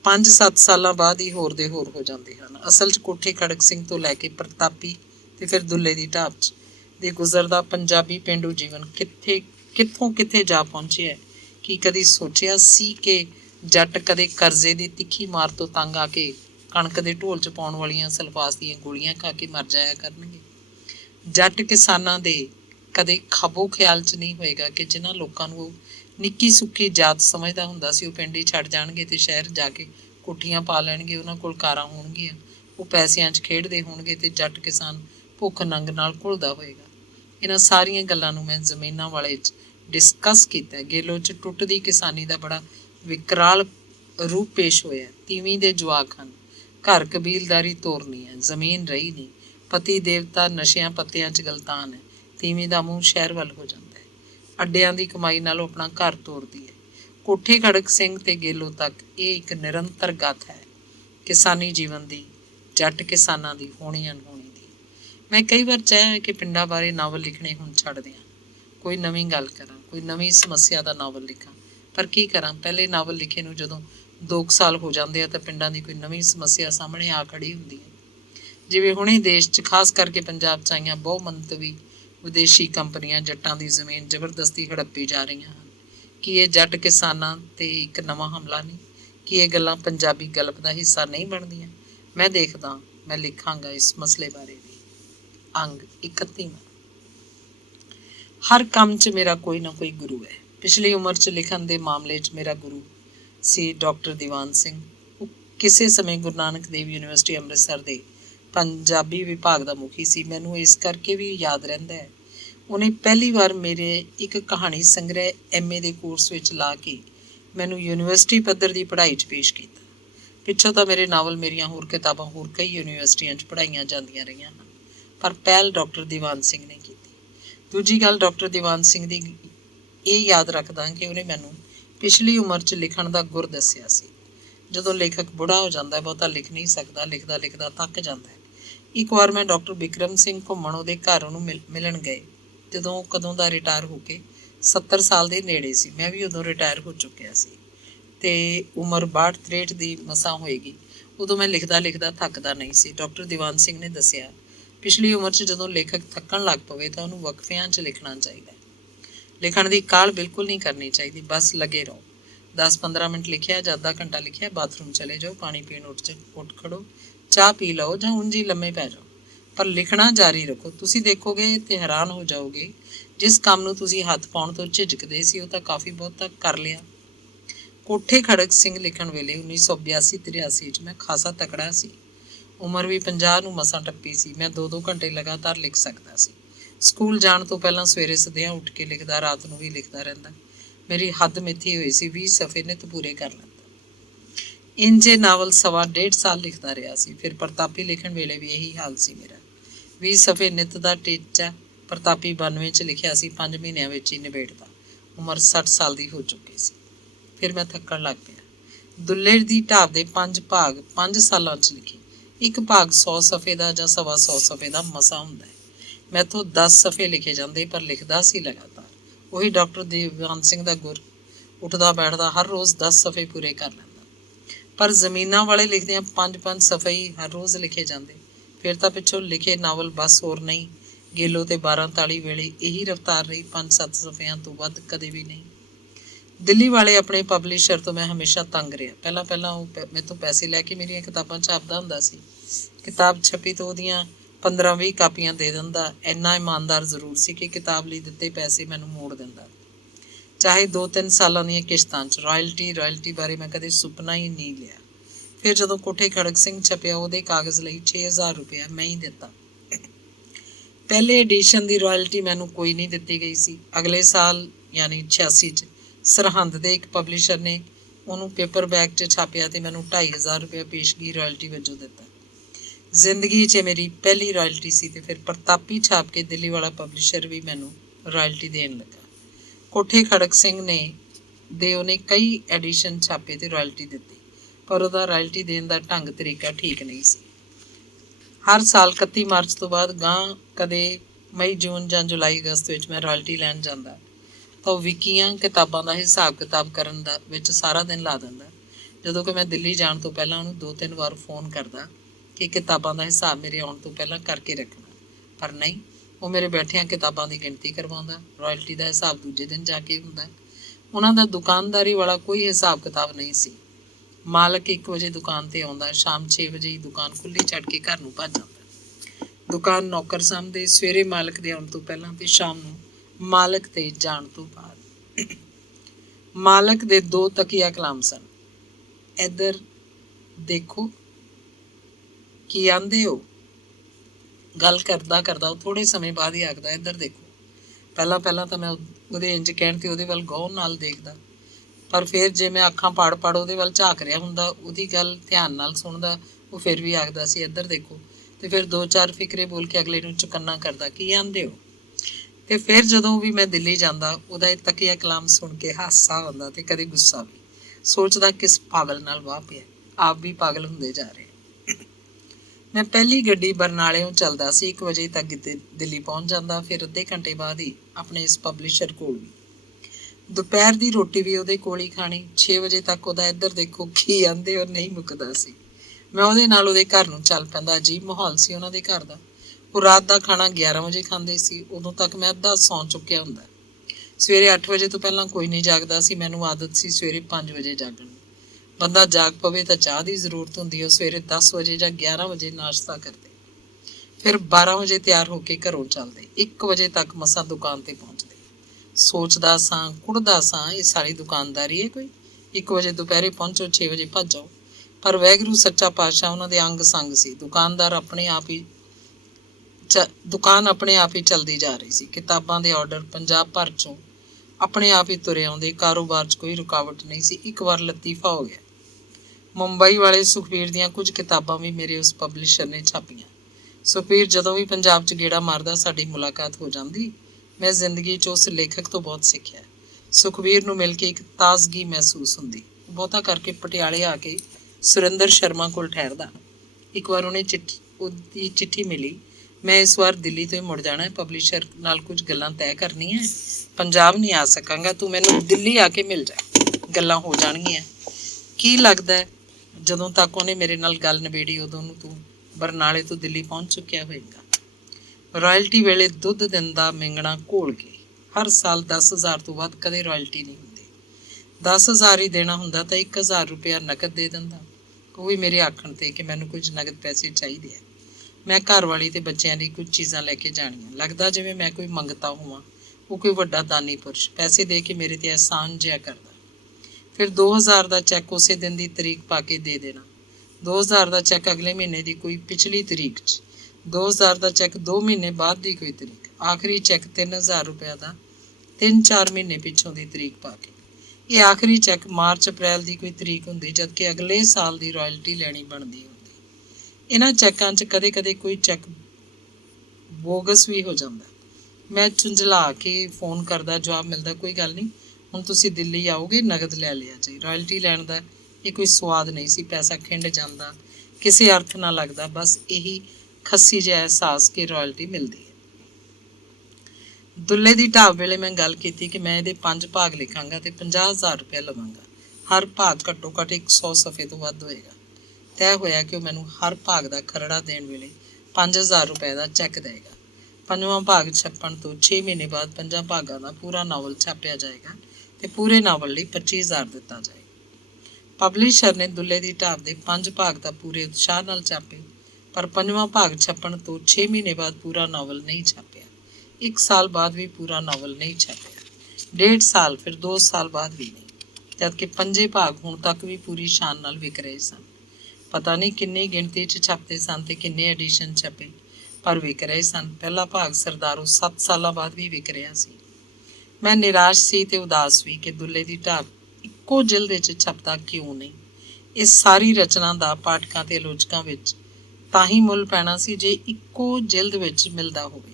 5-7 ਸਾਲਾਂ ਬਾਅਦ ਹੀ ਹੋਰ ਦੇ ਹੋਰ ਹੋ ਜਾਂਦੇ ਹਨ। ਅਸਲ 'ਚ ਕੋਠੇ ਖੜਕ ਸਿੰਘ ਤੋਂ ਲੈ ਕੇ ਪ੍ਰਤਾਪੀ ਤੇ ਫਿਰ ਦੁੱਲੇ ਦੀ ਢਾਬ 'ਚ ਦੇ ਗੁਜ਼ਰਦਾ ਪੰਜਾਬੀ ਪੇਂਡੂ ਜੀਵਨ ਕਿੱਥੋਂ ਕਿੱਥੇ ਜਾ ਪਹੁੰਚਿਆ। ਕੀ ਕਦੀ ਸੋਚਿਆ ਸੀ ਕਿ ਜੱਟ ਕਦੇ ਕਰਜ਼ੇ ਦੀ ਤਿੱਖੀ ਮਾਰ ਤੋਂ ਤੰਗ ਆ ਕੇ ਕਣਕ ਦੇ ਢੋਲ 'ਚ ਪਾਉਣ ਵਾਲੀਆਂ ਸਲਫਾਸ ਦੀਆਂ ਗੋਲੀਆਂ ਖਾ ਕੇ ਮਰ ਜਾਇਆ ਕਰਨਗੇ। ਜੱਟ ਕਿਸਾਨਾਂ ਦੇ ਕਦੇ ਖਾਬੋ ਖਿਆਲ 'ਚ ਨਹੀਂ ਹੋਏਗਾ ਕਿ ਜਿਨ੍ਹਾਂ ਲੋਕਾਂ ਨੂੰ ਉਹ ਨਿੱਕੀ ਸੁੱਕੀ ਜਾਤ ਸਮਝਦਾ ਹੁੰਦਾ ਸੀ, ਉਹ ਪਿੰਡ ਹੀ ਛੱਡ ਜਾਣਗੇ ਤੇ ਸ਼ਹਿਰ ਜਾ ਕੇ ਕੋਠੀਆਂ ਪਾ ਲੈਣਗੇ। ਉਹਨਾਂ ਕੋਲ ਕਾਰਾਂ ਹੋਣਗੀਆਂ, ਉਹ ਪੈਸਿਆਂ 'ਚ ਖੇਡਦੇ ਹੋਣਗੇ ਤੇ ਜੱਟ ਕਿਸਾਨ ਭੁੱਖ ਨੰਗ ਨਾਲ ਘੁਲਦਾ ਹੋਏਗਾ। ਇਹਨਾਂ ਸਾਰੀਆਂ ਗੱਲਾਂ ਨੂੰ ਮੈਂ ਜ਼ਮੀਨਾਂ ਵਾਲੇ 'ਚ ਡਿਸਕਸ ਕੀਤਾ। ਗੇਲੋ 'ਚ ਟੁੱਟਦੀ ਕਿਸਾਨੀ ਦਾ ਬੜਾ ਵਿਕਰਾਲ ਰੂਪ ਪੇਸ਼ ਹੋਇਆ। ਤੀਵੀਂ ਦੇ ਜਵਾਕ ਹਨ, ਘਰ ਕਬੀਲਦਾਰੀ ਤੋਰਨੀ ਹੈ, ਜ਼ਮੀਨ ਰਹੀ ਨਹੀਂ, ਪਤੀ ਦੇਵਤਾ ਨਸ਼ਿਆਂ ਪੱਤਿਆਂ 'ਚ ਗਲਤਾਨ ਹੈ, ਤੀਵੀਂ ਦਾ ਮੂੰਹ ਸ਼ਹਿਰ ਵੱਲ ਹੋ ਜਾਂਦਾ ਹੈ, ਅੱਡਿਆਂ ਦੀ ਕਮਾਈ ਨਾਲੋਂ ਆਪਣਾ ਘਰ ਤੋਰਦੀ ਹੈ। ਕੋਠੇ ਖੜਕ ਸਿੰਘ ਤੇ ਗੇਲੋ ਤੱਕ ਇਹ ਇੱਕ ਨਿਰੰਤਰ ਗੱਥ ਹੈ ਕਿਸਾਨੀ ਜੀਵਨ ਦੀ, ਜੱਟ ਕਿਸਾਨਾਂ ਦੀ ਹੋਣੀ ਅਣਹੋਣੀ ਦੀ। ਮੈਂ ਕਈ ਵਾਰ ਚਾਹਿਆ ਕਿ ਪਿੰਡਾਂ ਬਾਰੇ ਨਾਵਲ ਲਿਖਣੇ ਹੁਣ ਛੱਡ ਦਿਆਂ, ਕੋਈ ਨਵੀਂ ਗੱਲ ਕਰਾਂ, ਕੋਈ ਨਵੀਂ ਸਮੱਸਿਆ ਦਾ ਨਾਵਲ ਲਿਖਾਂ, ਪਰ ਕੀ ਕਰਾਂ। ਪਹਿਲੇ ਨਾਵਲ ਲਿਖੇ ਨੂੰ ਜਦੋਂ 2 ਸਾਲ ਹੋ ਜਾਂਦੇ ਆ ਤਾਂ ਪਿੰਡਾਂ ਦੀ ਕੋਈ ਨਵੀਂ ਸਮੱਸਿਆ ਸਾਹਮਣੇ ਆ ਖੜੀ ਹੁੰਦੀ ਹੈ। ਜਿਵੇਂ ਹੁਣੇ ਦੇਸ਼ 'ਚ ਖਾਸ ਕਰਕੇ ਪੰਜਾਬ 'ਚ ਆਈਆਂ ਬਹੁ-ਮੰਤਵੀ ਵਿਦੇਸ਼ੀ ਕੰਪਨੀਆਂ ਜੱਟਾਂ ਦੀ ਜ਼ਮੀਨ ਜ਼ਬਰਦਸਤੀ ਹੜੱਪੀ ਜਾ ਰਹੀਆਂ ਹਨ। ਕੀ ਇਹ ਜੱਟ ਕਿਸਾਨਾਂ 'ਤੇ ਇੱਕ ਨਵਾਂ ਹਮਲਾ ਨਹੀਂ? ਕੀ ਇਹ ਗੱਲਾਂ ਪੰਜਾਬੀ ਗਲਪ ਦਾ ਹਿੱਸਾ ਨਹੀਂ ਬਣਦੀਆਂ? ਮੈਂ ਦੇਖਦਾ, ਮੈਂ ਲਿਖਾਂਗਾ ਇਸ ਮਸਲੇ ਬਾਰੇ ਵੀ। ਅੰਗ 31। ਹਰ ਕੰਮ 'ਚ ਮੇਰਾ ਕੋਈ ਨਾ ਕੋਈ ਗੁਰੂ ਹੈ। ਪਿਛਲੀ ਉਮਰ 'ਚ ਲਿਖਣ ਦੇ ਮਾਮਲੇ 'ਚ ਮੇਰਾ ਗੁਰੂ ਸੀ ਡਾਕਟਰ ਦੀਵਾਨ ਸਿੰਘ। ਉਹ ਕਿਸੇ ਸਮੇਂ ਗੁਰੂ ਨਾਨਕ ਦੇਵ ਯੂਨੀਵਰਸਿਟੀ ਅੰਮ੍ਰਿਤਸਰ ਦੇ ਪੰਜਾਬੀ ਵਿਭਾਗ ਦਾ ਮੁਖੀ ਸੀ। ਮੈਨੂੰ ਇਸ ਕਰਕੇ ਵੀ ਯਾਦ ਰਹਿੰਦਾ ਹੈ, ਉਹਨੇ ਪਹਿਲੀ ਵਾਰ ਮੇਰੇ ਇੱਕ ਕਹਾਣੀ ਸੰਗ੍ਰਹਿ MA ਦੇ ਕੋਰਸ ਵਿੱਚ ਲਾ ਕੇ ਮੈਨੂੰ ਯੂਨੀਵਰਸਿਟੀ ਪੱਧਰ ਦੀ ਪੜ੍ਹਾਈ 'ਚ ਪੇਸ਼ ਕੀਤਾ। ਪਿੱਛੋਂ ਤਾਂ ਮੇਰੇ ਨਾਵਲ, ਮੇਰੀਆਂ ਹੋਰ ਕਿਤਾਬਾਂ ਹੋਰ ਕਈ ਯੂਨੀਵਰਸਿਟੀਆਂ 'ਚ ਪੜ੍ਹਾਈਆਂ ਜਾਂਦੀਆਂ ਰਹੀਆਂ ਹਨ, ਪਰ ਪਹਿਲ ਡਾਕਟਰ ਦੀਵਾਨ ਸਿੰਘ ਨੇ ਕੀਤੀ। ਦੂਜੀ ਗੱਲ, ਡਾਕਟਰ ਦੀਵਾਨ ਸਿੰਘ ਦੀ ਇਹ ਯਾਦ ਰੱਖਦਾ ਕਿ ਉਹਨੇ ਮੈਨੂੰ ਪਿਛਲੀ ਉਮਰ 'ਚ ਲਿਖਣ ਦਾ ਗੁਰ ਦੱਸਿਆ ਸੀ। ਜਦੋਂ ਲੇਖਕ ਬੁੜਾ ਹੋ ਜਾਂਦਾ, ਬਹੁਤਾ ਲਿਖ ਨਹੀਂ ਸਕਦਾ, ਲਿਖਦਾ ਲਿਖਦਾ ਥੱਕ ਜਾਂਦਾ ਹੈ। ਇੱਕ ਵਾਰ ਮੈਂ ਡਾਕਟਰ ਬਿਕਰਮ ਸਿੰਘ ਘੁੰਮਣ ਉਹਦੇ ਘਰ ਉਹਨੂੰ ਮਿਲਣ ਗਏ, ਜਦੋਂ ਉਹ ਕਦੋਂ ਦਾ ਰਿਟਾਇਰ ਹੋ ਕੇ 70 ਸਾਲ ਦੇ ਨੇੜੇ ਸੀ। ਮੈਂ ਵੀ ਉਦੋਂ ਰਿਟਾਇਰ ਹੋ ਚੁੱਕਿਆ ਸੀ ਤੇ ਉਮਰ 62-63 ਦੀ ਮਸਾਂ ਹੋਏਗੀ। ਉਦੋਂ ਮੈਂ ਲਿਖਦਾ ਲਿਖਦਾ ਥੱਕਦਾ ਨਹੀਂ ਸੀ। ਡਾਕਟਰ ਦੀਵਾਨ ਸਿੰਘ ਨੇ ਦੱਸਿਆ, ਪਿਛਲੀ ਉਮਰ 'ਚ ਜਦੋਂ ਲੇਖਕ ਥੱਕਣ ਲੱਗ ਪਵੇ ਤਾਂ ਉਹਨੂੰ ਵਕਫਿਆਂ 'ਚ ਲਿਖਣਾ ਚਾਹੀਦਾ। ਲਿਖਣ ਦੀ ਕਾਹਲ ਬਿਲਕੁਲ ਨਹੀਂ ਕਰਨੀ ਚਾਹੀਦੀ, ਬਸ ਲੱਗੇ ਰਹੋ। 10-15 ਮਿੰਟ ਲਿਖਿਆ ਜਾਂ ਅੱਧਾ ਘੰਟਾ ਲਿਖਿਆ, ਬਾਥਰੂਮ ਚਲੇ ਜਾਓ, ਪਾਣੀ ਪੀਣ ਉੱਠ ਖੜੋ, ਚਾਹ ਪੀ ਲਓ ਜਾਂ ਉਂਝ ਹੀ ਲੰਮੇ ਪੈ ਜਾਓ, ਪਰ ਲਿਖਣਾ ਜਾਰੀ ਰੱਖੋ। ਤੁਸੀਂ ਦੇਖੋਗੇ ਤੇ ਹੈਰਾਨ ਹੋ ਜਾਓਗੇ, ਜਿਸ ਕੰਮ ਨੂੰ ਤੁਸੀਂ ਹੱਥ ਪਾਉਣ ਤੋਂ ਝਿਜਕਦੇ ਸੀ ਉਹ ਤਾਂ ਕਾਫੀ ਬਹੁਤ ਤੱਕ ਕਰ ਲਿਆ। ਕੋਠੇ ਖੜਕ ਸਿੰਘ ਲਿਖਣ ਵੇਲੇ 1982-83 'ਚ ਮੈਂ ਖਾਸਾ ਤਕੜਾ ਸੀ। ਉਮਰ ਵੀ 50 ਨੂੰ ਮਸਾਂ ਟੱਪੀ ਸੀ। ਮੈਂ 2-2 ਘੰਟੇ ਲਗਾਤਾਰ ਲਿਖ ਸਕਦਾ ਸੀ। ਸਕੂਲ ਜਾਣ ਤੋਂ ਪਹਿਲਾਂ ਸਵੇਰੇ ਸਦਿਆਂ ਉੱਠ ਕੇ ਲਿਖਦਾ, ਰਾਤ ਨੂੰ ਵੀ ਲਿਖਦਾ ਰਹਿੰਦਾ। ਮੇਰੀ ਹੱਦ ਮਿੱਥੀ ਹੋਈ ਸੀ, 20 ਸਫ਼ੇ ਨਿੱਤ ਪੂਰੇ ਕਰ ਲੈਂਦਾ। ਇੰਜੇ ਨਾਵਲ 1.25 ਸਾਲ ਲਿਖਦਾ ਰਿਹਾ ਸੀ। ਫਿਰ ਪ੍ਰਤਾਪੀ ਲਿਖਣ ਵੇਲੇ ਵੀ ਇਹੀ ਹਾਲ ਸੀ ਮੇਰਾ। 20 ਸਫ਼ੇ ਨਿੱਤ ਦਾ ਟੀਚਾ ਪ੍ਰਤਾਪੀ 92 'ਚ ਲਿਖਿਆ ਸੀ, 5 ਮਹੀਨਿਆਂ ਵਿੱਚ ਹੀ ਨਿਬੇੜਦਾ। ਉਮਰ 60 ਸਾਲ ਦੀ ਹੋ ਚੁੱਕੀ ਸੀ। ਫਿਰ ਮੈਂ ਥੱਕਣ ਲੱਗ ਪਿਆ। ਦੁੱਲੇ ਦੀ ਢਾਬ ਦੇ 5 ਭਾਗ 5 ਸਾਲਾਂ 'ਚ ਲਿਖੇ। ਇੱਕ ਭਾਗ 100 ਸਫ਼ੇ ਦਾ ਜਾਂ 125 ਸਫ਼ੇ ਦਾ ਮਸਾ ਹੁੰਦਾ ਹੈ। ਮੈਥੋਂ 10 ਸਫ਼ੇ ਲਿਖੇ ਜਾਂਦੇ, ਪਰ ਲਿਖਦਾ ਸੀ ਲਗਾਤਾਰ। ਉਹੀ ਡਾਕਟਰ ਦੀਵਾਨ ਸਿੰਘ ਦਾ ਗੁਰ, ਉੱਠਦਾ ਬੈਠਦਾ ਹਰ ਰੋਜ਼ 10 ਸਫ਼ੇ ਪੂਰੇ ਕਰ ਲੈਂਦਾ। ਪਰ ਜ਼ਮੀਨਾਂ ਵਾਲੇ ਲਿਖਦਿਆਂ 5-5 ਸਫ਼ੇ ਹੀ ਹਰ ਰੋਜ਼ ਲਿਖੇ ਜਾਂਦੇ। ਫਿਰ ਤਾਂ ਪਿੱਛੋਂ ਲਿਖੇ ਨਾਵਲ ਬਸ ਹੋਰ ਨਹੀਂ। ਗੇਲੋ ਤੇ 12 ਤਾਲੀ ਵੇਲੇ ਇਹੀ ਰਫ਼ਤਾਰ ਰਹੀ, 5-7 ਸਫ਼ਿਆਂ ਤੋਂ ਵੱਧ ਕਦੇ ਵੀ ਨਹੀਂ। ਦਿੱਲੀ ਵਾਲੇ ਆਪਣੇ ਪਬਲਿਸ਼ਰ ਤੋਂ ਮੈਂ ਹਮੇਸ਼ਾ ਤੰਗ ਰਿਹਾ। ਪਹਿਲਾਂ ਉਹ ਮੇਰੇ ਤੋਂ ਪੈਸੇ ਲੈ ਕੇ ਮੇਰੀਆਂ ਕਿਤਾਬਾਂ ਛਾਪਦਾ ਹੁੰਦਾ ਸੀ। ਕਿਤਾਬ ਛਪੀ ਤੋਂ ਉਹਦੀਆਂ 15-20 ਕਾਪੀਆਂ ਦੇ ਦਿੰਦਾ। ਇੰਨਾ ਇਮਾਨਦਾਰ ਜ਼ਰੂਰ ਸੀ ਕਿ ਕਿਤਾਬ ਲਈ ਦਿੱਤੇ ਪੈਸੇ ਮੈਨੂੰ ਮੋੜ ਦਿੰਦਾ, ਚਾਹੇ 2-3 ਸਾਲਾਂ ਦੀਆਂ ਕਿਸ਼ਤਾਂ 'ਚ। ਰਾਇਲਟੀ ਬਾਰੇ ਮੈਂ ਕਦੇ ਸੁਪਨਾ ਹੀ ਨਹੀਂ ਲਿਆ। ਫਿਰ ਜਦੋਂ ਕੋਠੇ ਖੜਕ ਸਿੰਘ ਛਪਿਆ, ਉਹਦੇ ਕਾਗਜ਼ ਲਈ 6000 ਰੁਪਇਆ ਮੈਂ ਹੀ ਦਿੱਤਾ। ਪਹਿਲੇ ਐਡੀਸ਼ਨ ਦੀ ਰਾਇਲਟੀ ਮੈਨੂੰ ਕੋਈ ਨਹੀਂ ਦਿੱਤੀ ਗਈ ਸੀ। ਅਗਲੇ ਸਾਲ ਯਾਨੀ 86 'ਚ ਸਰਹੰਦ ਦੇ ਇੱਕ ਪਬਲਿਸ਼ਰ ਨੇ ਉਹਨੂੰ ਪੇਪਰ ਬੈਗ 'ਚ ਛਾਪਿਆ ਤੇ ਮੈਨੂੰ 2500 ਰੁਪਇਆ ਪੇਸ਼ਗੀ ਰਾਇਲਟੀ ਵਜੋਂ ਦਿੱਤਾ। ਜ਼ਿੰਦਗੀ 'ਚ ਮੇਰੀ ਪਹਿਲੀ ਰਾਇਲਟੀ ਸੀ। ਤੇ ਫਿਰ ਪ੍ਰਤਾਪੀ ਛਾਪ ਕੇ ਦਿੱਲੀ ਵਾਲਾ ਪਬਲਿਸ਼ਰ ਵੀ ਮੈਨੂੰ ਰਾਇਲਟੀ ਦੇਣ ਲੱਗਾ। ਕੋਠੇ ਖੜਕ ਸਿੰਘ ਉਹਨੇ ਕਈ ਐਡੀਸ਼ਨ ਛਾਪੇ ਤੇ ਰਾਇਲਟੀ ਦਿੱਤੀ, ਪਰ ਉਹਦਾ ਰਾਇਲਟੀ ਦੇਣ ਦਾ ਢੰਗ ਤਰੀਕਾ ਠੀਕ ਨਹੀਂ ਸੀ। ਹਰ ਸਾਲ 31 ਮਾਰਚ ਤੋਂ ਬਾਅਦ ਗਾਂਹ ਕਦੇ ਮਈ, ਜੂਨ ਜਾਂ ਜੁਲਾਈ, ਅਗਸਤ ਵਿੱਚ ਮੈਂ ਰਾਇਲਟੀ ਲੈਣ ਜਾਂਦਾ ਤਾਂ ਉਹ ਵਿਕੀਆਂ ਕਿਤਾਬਾਂ ਦਾ ਹਿਸਾਬ ਕਿਤਾਬ ਕਰਨ ਵਿੱਚ ਸਾਰਾ ਦਿਨ ਲਾ ਦਿੰਦਾ। ਜਦੋਂ ਕਿ ਮੈਂ ਦਿੱਲੀ ਜਾਣ ਤੋਂ ਪਹਿਲਾਂ ਉਹਨੂੰ 2-3 ਵਾਰ ਫੋਨ ਕਰਦਾ ਕਿ ਕਿਤਾਬਾਂ ਦਾ ਹਿਸਾਬ ਮੇਰੇ ਆਉਣ ਤੋਂ ਪਹਿਲਾਂ ਕਰਕੇ ਰੱਖਣਾ, ਪਰ ਨਹੀਂ, ਉਹ ਮੇਰੇ ਬੈਠਿਆਂ ਕਿਤਾਬਾਂ ਦੀ ਗਿਣਤੀ ਕਰਵਾਉਂਦਾ। ਰਾਇਲਟੀ ਦਾ ਹਿਸਾਬ ਦੂਜੇ ਦਿਨ ਜਾ ਕੇ ਹੁੰਦਾ। ਉਹਨਾਂ ਦਾ ਦੁਕਾਨਦਾਰੀ ਵਾਲਾ ਕੋਈ ਹਿਸਾਬ ਕਿਤਾਬ ਨਹੀਂ ਸੀ। ਮਾਲਕ 1 ਵਜੇ ਦੁਕਾਨ 'ਤੇ ਆਉਂਦਾ, ਸ਼ਾਮ 6 ਵਜੇ ਹੀ ਦੁਕਾਨ ਖੁੱਲ੍ਹੀ ਛੱਡ ਕੇ ਘਰ ਨੂੰ ਭੱਜ ਜਾਂਦਾ। ਦੁਕਾਨ ਨੌਕਰ ਸਾਂਭਦੇ, ਸਵੇਰੇ ਮਾਲਕ ਦੇ ਆਉਣ ਤੋਂ ਪਹਿਲਾਂ ਤੇ ਸ਼ਾਮ ਨੂੰ ਮਾਲਕ ਦੇ ਜਾਣ ਤੋਂ ਬਾਅਦ। ਮਾਲਕ ਦੇ 2 ਤਕੀਆ ਕਲਾਮ ਸਨ। ਇੱਧਰ ਦੇਖੋ ਕੀ ਆਂਦੇ ਹੋ? ਗੱਲ ਕਰਦਾ ਕਰਦਾ ਉਹ ਥੋੜੇ ਸਮੇਂ ਬਾਅਦ ਹੀ ਆਖਦਾ, ਇੱਧਰ ਦੇਖੋ। ਪਹਿਲਾਂ ਤਾਂ ਮੈਂ ਉਹਦੇ ਇੰਜ ਕਹਿਣ ਤੇ ਉਹਦੇ ਵੱਲ ਗੌਰ ਨਾਲ ਦੇਖਦਾ, ਪਰ ਫਿਰ ਜੇ ਮੈਂ ਅੱਖਾਂ ਪਾੜ ਉਹਦੇ ਵੱਲ ਝਾਕ ਰਿਹਾ ਹੁੰਦਾ, ਉਹਦੀ ਗੱਲ ਧਿਆਨ ਨਾਲ ਸੁਣਦਾ, ਉਹ ਫਿਰ ਵੀ ਆਖਦਾ ਸੀ, ਇੱਧਰ ਦੇਖੋ। ਤੇ ਫਿਰ 2-4 ਫਿਕਰੇ ਬੋਲ ਕੇ ਅਗਲੇ ਨੂੰ ਚੁਕੰਨਾ ਕਰਦਾ, ਕੀ ਆਂਦੇ ਹੋ? ਤੇ ਫਿਰ ਜਦੋਂ ਵੀ ਮੈਂ ਦਿੱਲੀ ਜਾਂਦਾ, ਉਹਦਾ ਇਹ ਤਕੀਆ ਕਲਾਮ ਸੁਣ ਕੇ ਹਾਸਾ ਆਉਂਦਾ ਤੇ ਕਦੇ ਗੁੱਸਾ ਵੀ। ਸੋਚਦਾ ਕਿਸ ਪਾਗਲ ਨਾਲ ਵਾਹ ਪਿਆ, ਆਪ ਵੀ ਪਾਗਲ ਹੁੰਦੇ ਜਾ ਰਹੇ। ਮੈਂ ਪਹਿਲੀ ਗੱਡੀ ਬਰਨਾਲਿਓਂ ਚੱਲਦਾ ਸੀ, 1 ਵਜੇ ਤੱਕ ਦਿੱਲੀ ਪਹੁੰਚ ਜਾਂਦਾ, ਫਿਰ ਅੱਧੇ ਘੰਟੇ ਬਾਅਦ ਹੀ ਆਪਣੇ ਇਸ ਪਬਲਿਸ਼ਰ ਕੋਲ ਵੀ। ਦੁਪਹਿਰ ਦੀ ਰੋਟੀ ਵੀ ਉਹਦੇ ਕੋਲ ਹੀ ਖਾਣੀ। 6 ਵਜੇ ਤੱਕ ਉਹਦਾ ਇੱਧਰ ਦੇਖੋ ਕੀ ਆਂਦੇ ਉਹ ਨਹੀਂ ਮੁੱਕਦਾ ਸੀ। ਮੈਂ ਉਹਦੇ ਨਾਲ ਉਹਦੇ ਘਰ ਨੂੰ ਚੱਲ ਪੈਂਦਾ। ਅਜੀਬ ਮਾਹੌਲ ਸੀ ਉਹਨਾਂ ਦੇ ਘਰ ਦਾ। ਉਹ ਰਾਤ ਦਾ ਖਾਣਾ 11 ਵਜੇ ਖਾਂਦੇ ਸੀ। ਉਦੋਂ ਤੱਕ ਮੈਂ ਅੱਧਾ ਸੌਂ ਚੁੱਕਿਆ ਹੁੰਦਾ। ਸਵੇਰੇ 8 ਵਜੇ ਤੋਂ ਪਹਿਲਾਂ ਕੋਈ ਨਹੀਂ ਜਾਗਦਾ ਸੀ। ਮੈਨੂੰ ਆਦਤ ਸੀ ਸਵੇਰੇ 5 ਵਜੇ ਜਾਗਣ ਦੀ। ਬੰਦਾ ਜਾਗ ਪਵੇ ਤਾਂ ਚਾਹ ਦੀ ਜ਼ਰੂਰਤ ਹੁੰਦੀ ਹੈ। ਉਹ ਸਵੇਰੇ 10 ਵਜੇ ਜਾਂ 11 ਵਜੇ ਨਾਸ਼ਤਾ ਕਰਦੇ, ਫਿਰ 12 ਵਜੇ ਤਿਆਰ ਹੋ ਕੇ ਘਰੋਂ ਚੱਲਦੇ, 1 ਵਜੇ ਤੱਕ ਮਸਾਂ ਦੁਕਾਨ ਤੇ ਪਹੁੰਚਦੇ। ਸੋਚਦਾ ਸਾਂ, ਕੁੜਦਾ ਸਾਂ, ਇਹ ਸਾਰੀ ਦੁਕਾਨਦਾਰੀ ਹੈ ਕੋਈ? 1 ਵਜੇ ਦੁਪਹਿਰੇ ਪਹੁੰਚੋ, 6 ਵਜੇ ਭੱਜ ਜਾਓ। ਪਰ ਵਾਹਿਗੁਰੂ ਸੱਚਾ ਪਾਤਸ਼ਾਹ ਉਹਨਾਂ ਦੇ ਅੰਗ ਸੰਗ ਸੀ। ਦੁਕਾਨ ਆਪਣੇ ਆਪ ਹੀ ਚੱਲਦੀ ਜਾ ਰਹੀ ਸੀ। ਕਿਤਾਬਾਂ ਦੇ ਆਰਡਰ ਪੰਜਾਬ ਭਰ ਚੋਂ ਆਪਣੇ ਆਪ ਹੀ ਤੁਰੇ ਆਉਂਦੇ। ਕਾਰੋਬਾਰ 'ਚ ਕੋਈ ਰੁਕਾਵਟ ਨਹੀਂ ਸੀ। ਇੱਕ ਵਾਰ ਲਤੀਫਾ ਹੋ ਗਿਆ। ਮੁੰਬਈ ਵਾਲੇ ਸੁਖਬੀਰ ਦੀਆਂ ਕੁਝ ਕਿਤਾਬਾਂ ਵੀ ਮੇਰੇ ਉਸ ਪਬਲਿਸ਼ਰ ਨੇ ਛਾਪੀਆਂ। ਸੁਖਬੀਰ ਜਦੋਂ ਵੀ ਪੰਜਾਬ 'ਚ ਗੇੜਾ ਮਾਰਦਾ, ਸਾਡੀ ਮੁਲਾਕਾਤ ਹੋ ਜਾਂਦੀ। ਮੈਂ ਜ਼ਿੰਦਗੀ 'ਚ ਉਸ ਲੇਖਕ ਤੋਂ ਬਹੁਤ ਸਿੱਖਿਆ। ਸੁਖਬੀਰ ਨੂੰ ਮਿਲ ਕੇ ਇੱਕ ਤਾਜ਼ਗੀ ਮਹਿਸੂਸ ਹੁੰਦੀ। ਬਹੁਤਾ ਕਰਕੇ ਪਟਿਆਲੇ ਆ ਕੇ ਸੁਰਿੰਦਰ ਸ਼ਰਮਾ ਕੋਲ ਠਹਿਰਦਾ। ਇੱਕ ਵਾਰ ਉਹਦੀ ਚਿੱਠੀ ਮਿਲੀ, ਮੈਂ ਇਸ ਵਾਰ ਦਿੱਲੀ ਤੋਂ ਹੀ ਮੁੜ ਜਾਣਾ ਹੈ, ਪਬਲਿਸ਼ਰ ਨਾਲ ਕੁਝ ਗੱਲਾਂ ਤੈਅ ਕਰਨੀਆਂ, ਪੰਜਾਬ ਨਹੀਂ ਆ ਸਕਾਂਗਾ, ਤੂੰ ਮੈਨੂੰ ਦਿੱਲੀ ਆ ਕੇ ਮਿਲ ਜਾ, ਗੱਲਾਂ ਹੋ ਜਾਣਗੀਆਂ। ਕੀ ਲੱਗਦਾ ਜਦੋਂ ਤੱਕ ਉਹਨੇ ਮੇਰੇ ਨਾਲ ਗੱਲ ਨਿਬੇੜੀ, ਉਦੋਂ ਨੂੰ ਤੂੰ ਬਰਨਾਲੇ ਤੋਂ ਦਿੱਲੀ ਪਹੁੰਚ ਚੁੱਕਿਆ ਹੋਏਗਾ। ਰਾਇਲਟੀ ਵੇਲੇ ਦੁੱਧ ਦਿੰਦਾ ਮਿੰਗਣਾ ਘੋਲ ਕੇ। ਹਰ ਸਾਲ 10,000 ਤੋਂ ਵੱਧ ਕਦੇ ਰਾਇਲਟੀ ਨਹੀਂ ਹੁੰਦੀ। 10,000 ਹੀ ਦੇਣਾ ਹੁੰਦਾ ਤਾਂ 1,000 ਰੁਪਇਆ ਨਕਦ ਦੇ ਦਿੰਦਾ, ਉਹ ਵੀ ਮੇਰੇ ਆਖਣ ਤੇ ਕਿ ਮੈਨੂੰ ਕੁਝ ਨਕਦ ਪੈਸੇ ਚਾਹੀਦੇ ਆ। ਮੈਂ ਘਰ ਵਾਲੀ ਤੇ ਬੱਚਿਆਂ ਲਈ ਕੁਝ ਚੀਜ਼ਾਂ ਲੈ ਕੇ ਜਾਣੀਆਂ। ਲੱਗਦਾ ਜਿਵੇਂ ਮੈਂ ਕੋਈ ਮੰਗਤਾ ਹੋਵਾਂ, ਉਹ ਕੋਈ ਵੱਡਾ ਦਾਨੀ ਪੁਰਸ਼ ਪੈਸੇ ਦੇ ਕੇ ਮੇਰੇ ਤੇ ਅਹਿਸਾਨ ਜਿਹਾ ਕਰਦਾ। ਫਿਰ 2,000 ਦਾ ਚੈੱਕ ਉਸੇ ਦਿਨ ਦੀ ਤਰੀਕ ਪਾ ਕੇ ਦੇ ਦੇਣਾ। 2,000 ਦਾ ਚੈੱਕ ਅਗਲੇ ਮਹੀਨੇ ਦੀ ਕੋਈ ਪਿਛਲੀ ਤਰੀਕ 'ਚ, 2,000 ਦਾ ਚੈੱਕ 2 ਮਹੀਨੇ ਬਾਅਦ ਦੀ ਕੋਈ ਤਰੀਕ, ਆਖਰੀ ਚੈੱਕ 3,000 ਰੁਪਇਆ ਦਾ 3-4 ਮਹੀਨੇ ਪਿੱਛੋਂ ਦੀ ਤਰੀਕ ਪਾ ਕੇ। ਇਹ ਆਖਰੀ ਚੈੱਕ ਮਾਰਚ-ਅਪ੍ਰੈਲ ਦੀ ਕੋਈ ਤਰੀਕ ਹੁੰਦੀ, ਜਦਕਿ ਅਗਲੇ ਸਾਲ ਦੀ ਰਾਇਲਟੀ ਲੈਣੀ ਬਣਦੀ ਹੁੰਦੀ। ਇਹਨਾਂ ਚੈੱਕਾਂ 'ਚ ਕਦੇ-ਕਦੇ ਕੋਈ ਚੈੱਕ ਬੋਗਸ ਵੀ ਹੋ ਜਾਂਦਾ। ਮੈਂ ਝੁੰਝਲਾ ਕੇ ਫੋਨ ਕਰਦਾ, ਜਵਾਬ ਮਿਲਦਾ, ਕੋਈ ਗੱਲ ਨਹੀਂ, ਹੁਣ ਤੁਸੀਂ ਦਿੱਲੀ ਆਓਗੇ, ਨਗਦ ਲੈ ਲਿਆ ਜੀ। ਰਾਇਲਟੀ ਲੈਣ ਦਾ ਇਹ ਕੋਈ ਸਵਾਦ ਨਹੀਂ ਸੀ। ਪੈਸਾ ਖਿੰਡ ਜਾਂਦਾ, ਕਿਸੇ ਅਰਥ ਨਾ ਲੱਗਦਾ, ਬਸ ਇਹੀ ਖੱਸੀ ਜਿਹਾ ਅਹਿਸਾਸ ਕਿ ਰਾਇਲਟੀ ਮਿਲਦੀ ਹੈ। ਦੁੱਲੇ ਦੀ ਢਾਬ ਵੇਲੇ ਮੈਂ ਗੱਲ ਕੀਤੀ ਕਿ ਮੈਂ ਇਹਦੇ 5 ਭਾਗ ਲਿਖਾਂਗਾ ਤੇ 50,000 ਰੁਪਇਆ ਲਵਾਂਗਾ। ਹਰ ਭਾਗ ਘੱਟੋ ਘੱਟ 100 ਸਫ਼ੇ ਤੋਂ ਵੱਧ ਹੋਏਗਾ। ਤੈਅ ਹੋਇਆ ਕਿ ਉਹ ਮੈਨੂੰ ਹਰ ਭਾਗ ਦਾ ਖਰੜਾ ਦੇਣ ਵੇਲੇ 5,000 ਰੁਪਏ ਦਾ ਚੈੱਕ ਦੇਏਗਾ। 5ਵਾਂ ਭਾਗ ਛਪਣ ਤੋਂ 6 ਮਹੀਨੇ ਬਾਅਦ 5 ਭਾਗਾਂ ਦਾ ਪੂਰਾ ਨਾਵਲ ਛਾਪਿਆ ਜਾਏਗਾ ਤੇ ਪੂਰੇ ਨਾਵਲ ਲਈ 25,000 ਦਿੱਤਾ ਜਾਏਗਾ। ਪਬਲਿਸ਼ਰ ਨੇ ਦੁੱਲੇ ਦੀ ਢਾਬ ਦੇ 5 ਭਾਗ ਤਾਂ ਪੂਰੇ ਉਤਸ਼ਾਹ ਨਾਲ ਛਾਪੇ, ਪਰ 5ਵਾਂ ਭਾਗ ਛਪਣ ਤੋਂ 6 ਮਹੀਨੇ ਬਾਅਦ ਪੂਰਾ ਨਾਵਲ ਨਹੀਂ ਛਾਪਿਆ। 1 ਸਾਲ ਬਾਅਦ ਵੀ ਪੂਰਾ ਨਾਵਲ ਨਹੀਂ ਛਾਪਿਆ। 1.5 ਸਾਲ, ਫਿਰ 2 ਸਾਲ ਬਾਅਦ ਵੀ ਨਹੀਂ, ਜਦਕਿ 5 ਭਾਗ ਹੁਣ ਤੱਕ ਵੀ ਪੂਰੀ ਸ਼ਾਨ ਨਾਲ ਵਿਕ ਰਹੇ ਸਨ। ਪਤਾ ਨਹੀਂ ਕਿੰਨੀ ਗਿਣਤੀ 'ਚ ਛਪਦੇ ਸਨ ਤੇ ਕਿੰਨੇ ਐਡੀਸ਼ਨ ਛਪੇ, ਪਰ ਵਿਕ ਰਹੇ ਸਨ। ਪਹਿਲਾ ਭਾਗ ਸਰਦਾਰੋ 7 ਸਾਲਾਂ ਬਾਅਦ ਵੀ ਵਿਕ ਰਿਹਾ ਸੀ। ਮੈਂ ਨਿਰਾਸ਼ ਸੀ ਤੇ ਉਦਾਸ ਵੀ ਕਿ ਦੁੱਲੇ ਦੀ ਢਾਬ ਇੱਕੋ ਜਿਲਦ ਵਿੱਚ ਛਪਦਾ ਕਿਉਂ ਨਹੀਂ। ਇਸ ਸਾਰੀ ਰਚਨਾ ਦਾ ਪਾਠਕਾਂ ਤੇ ਆਲੋਚਕਾਂ ਵਿੱਚ ਤਾਂ ਹੀ ਮੁੱਲ ਪੈਣਾ ਸੀ ਜੇ ਇੱਕੋ ਜਿਲਦ ਵਿੱਚ ਮਿਲਦਾ ਹੋਵੇ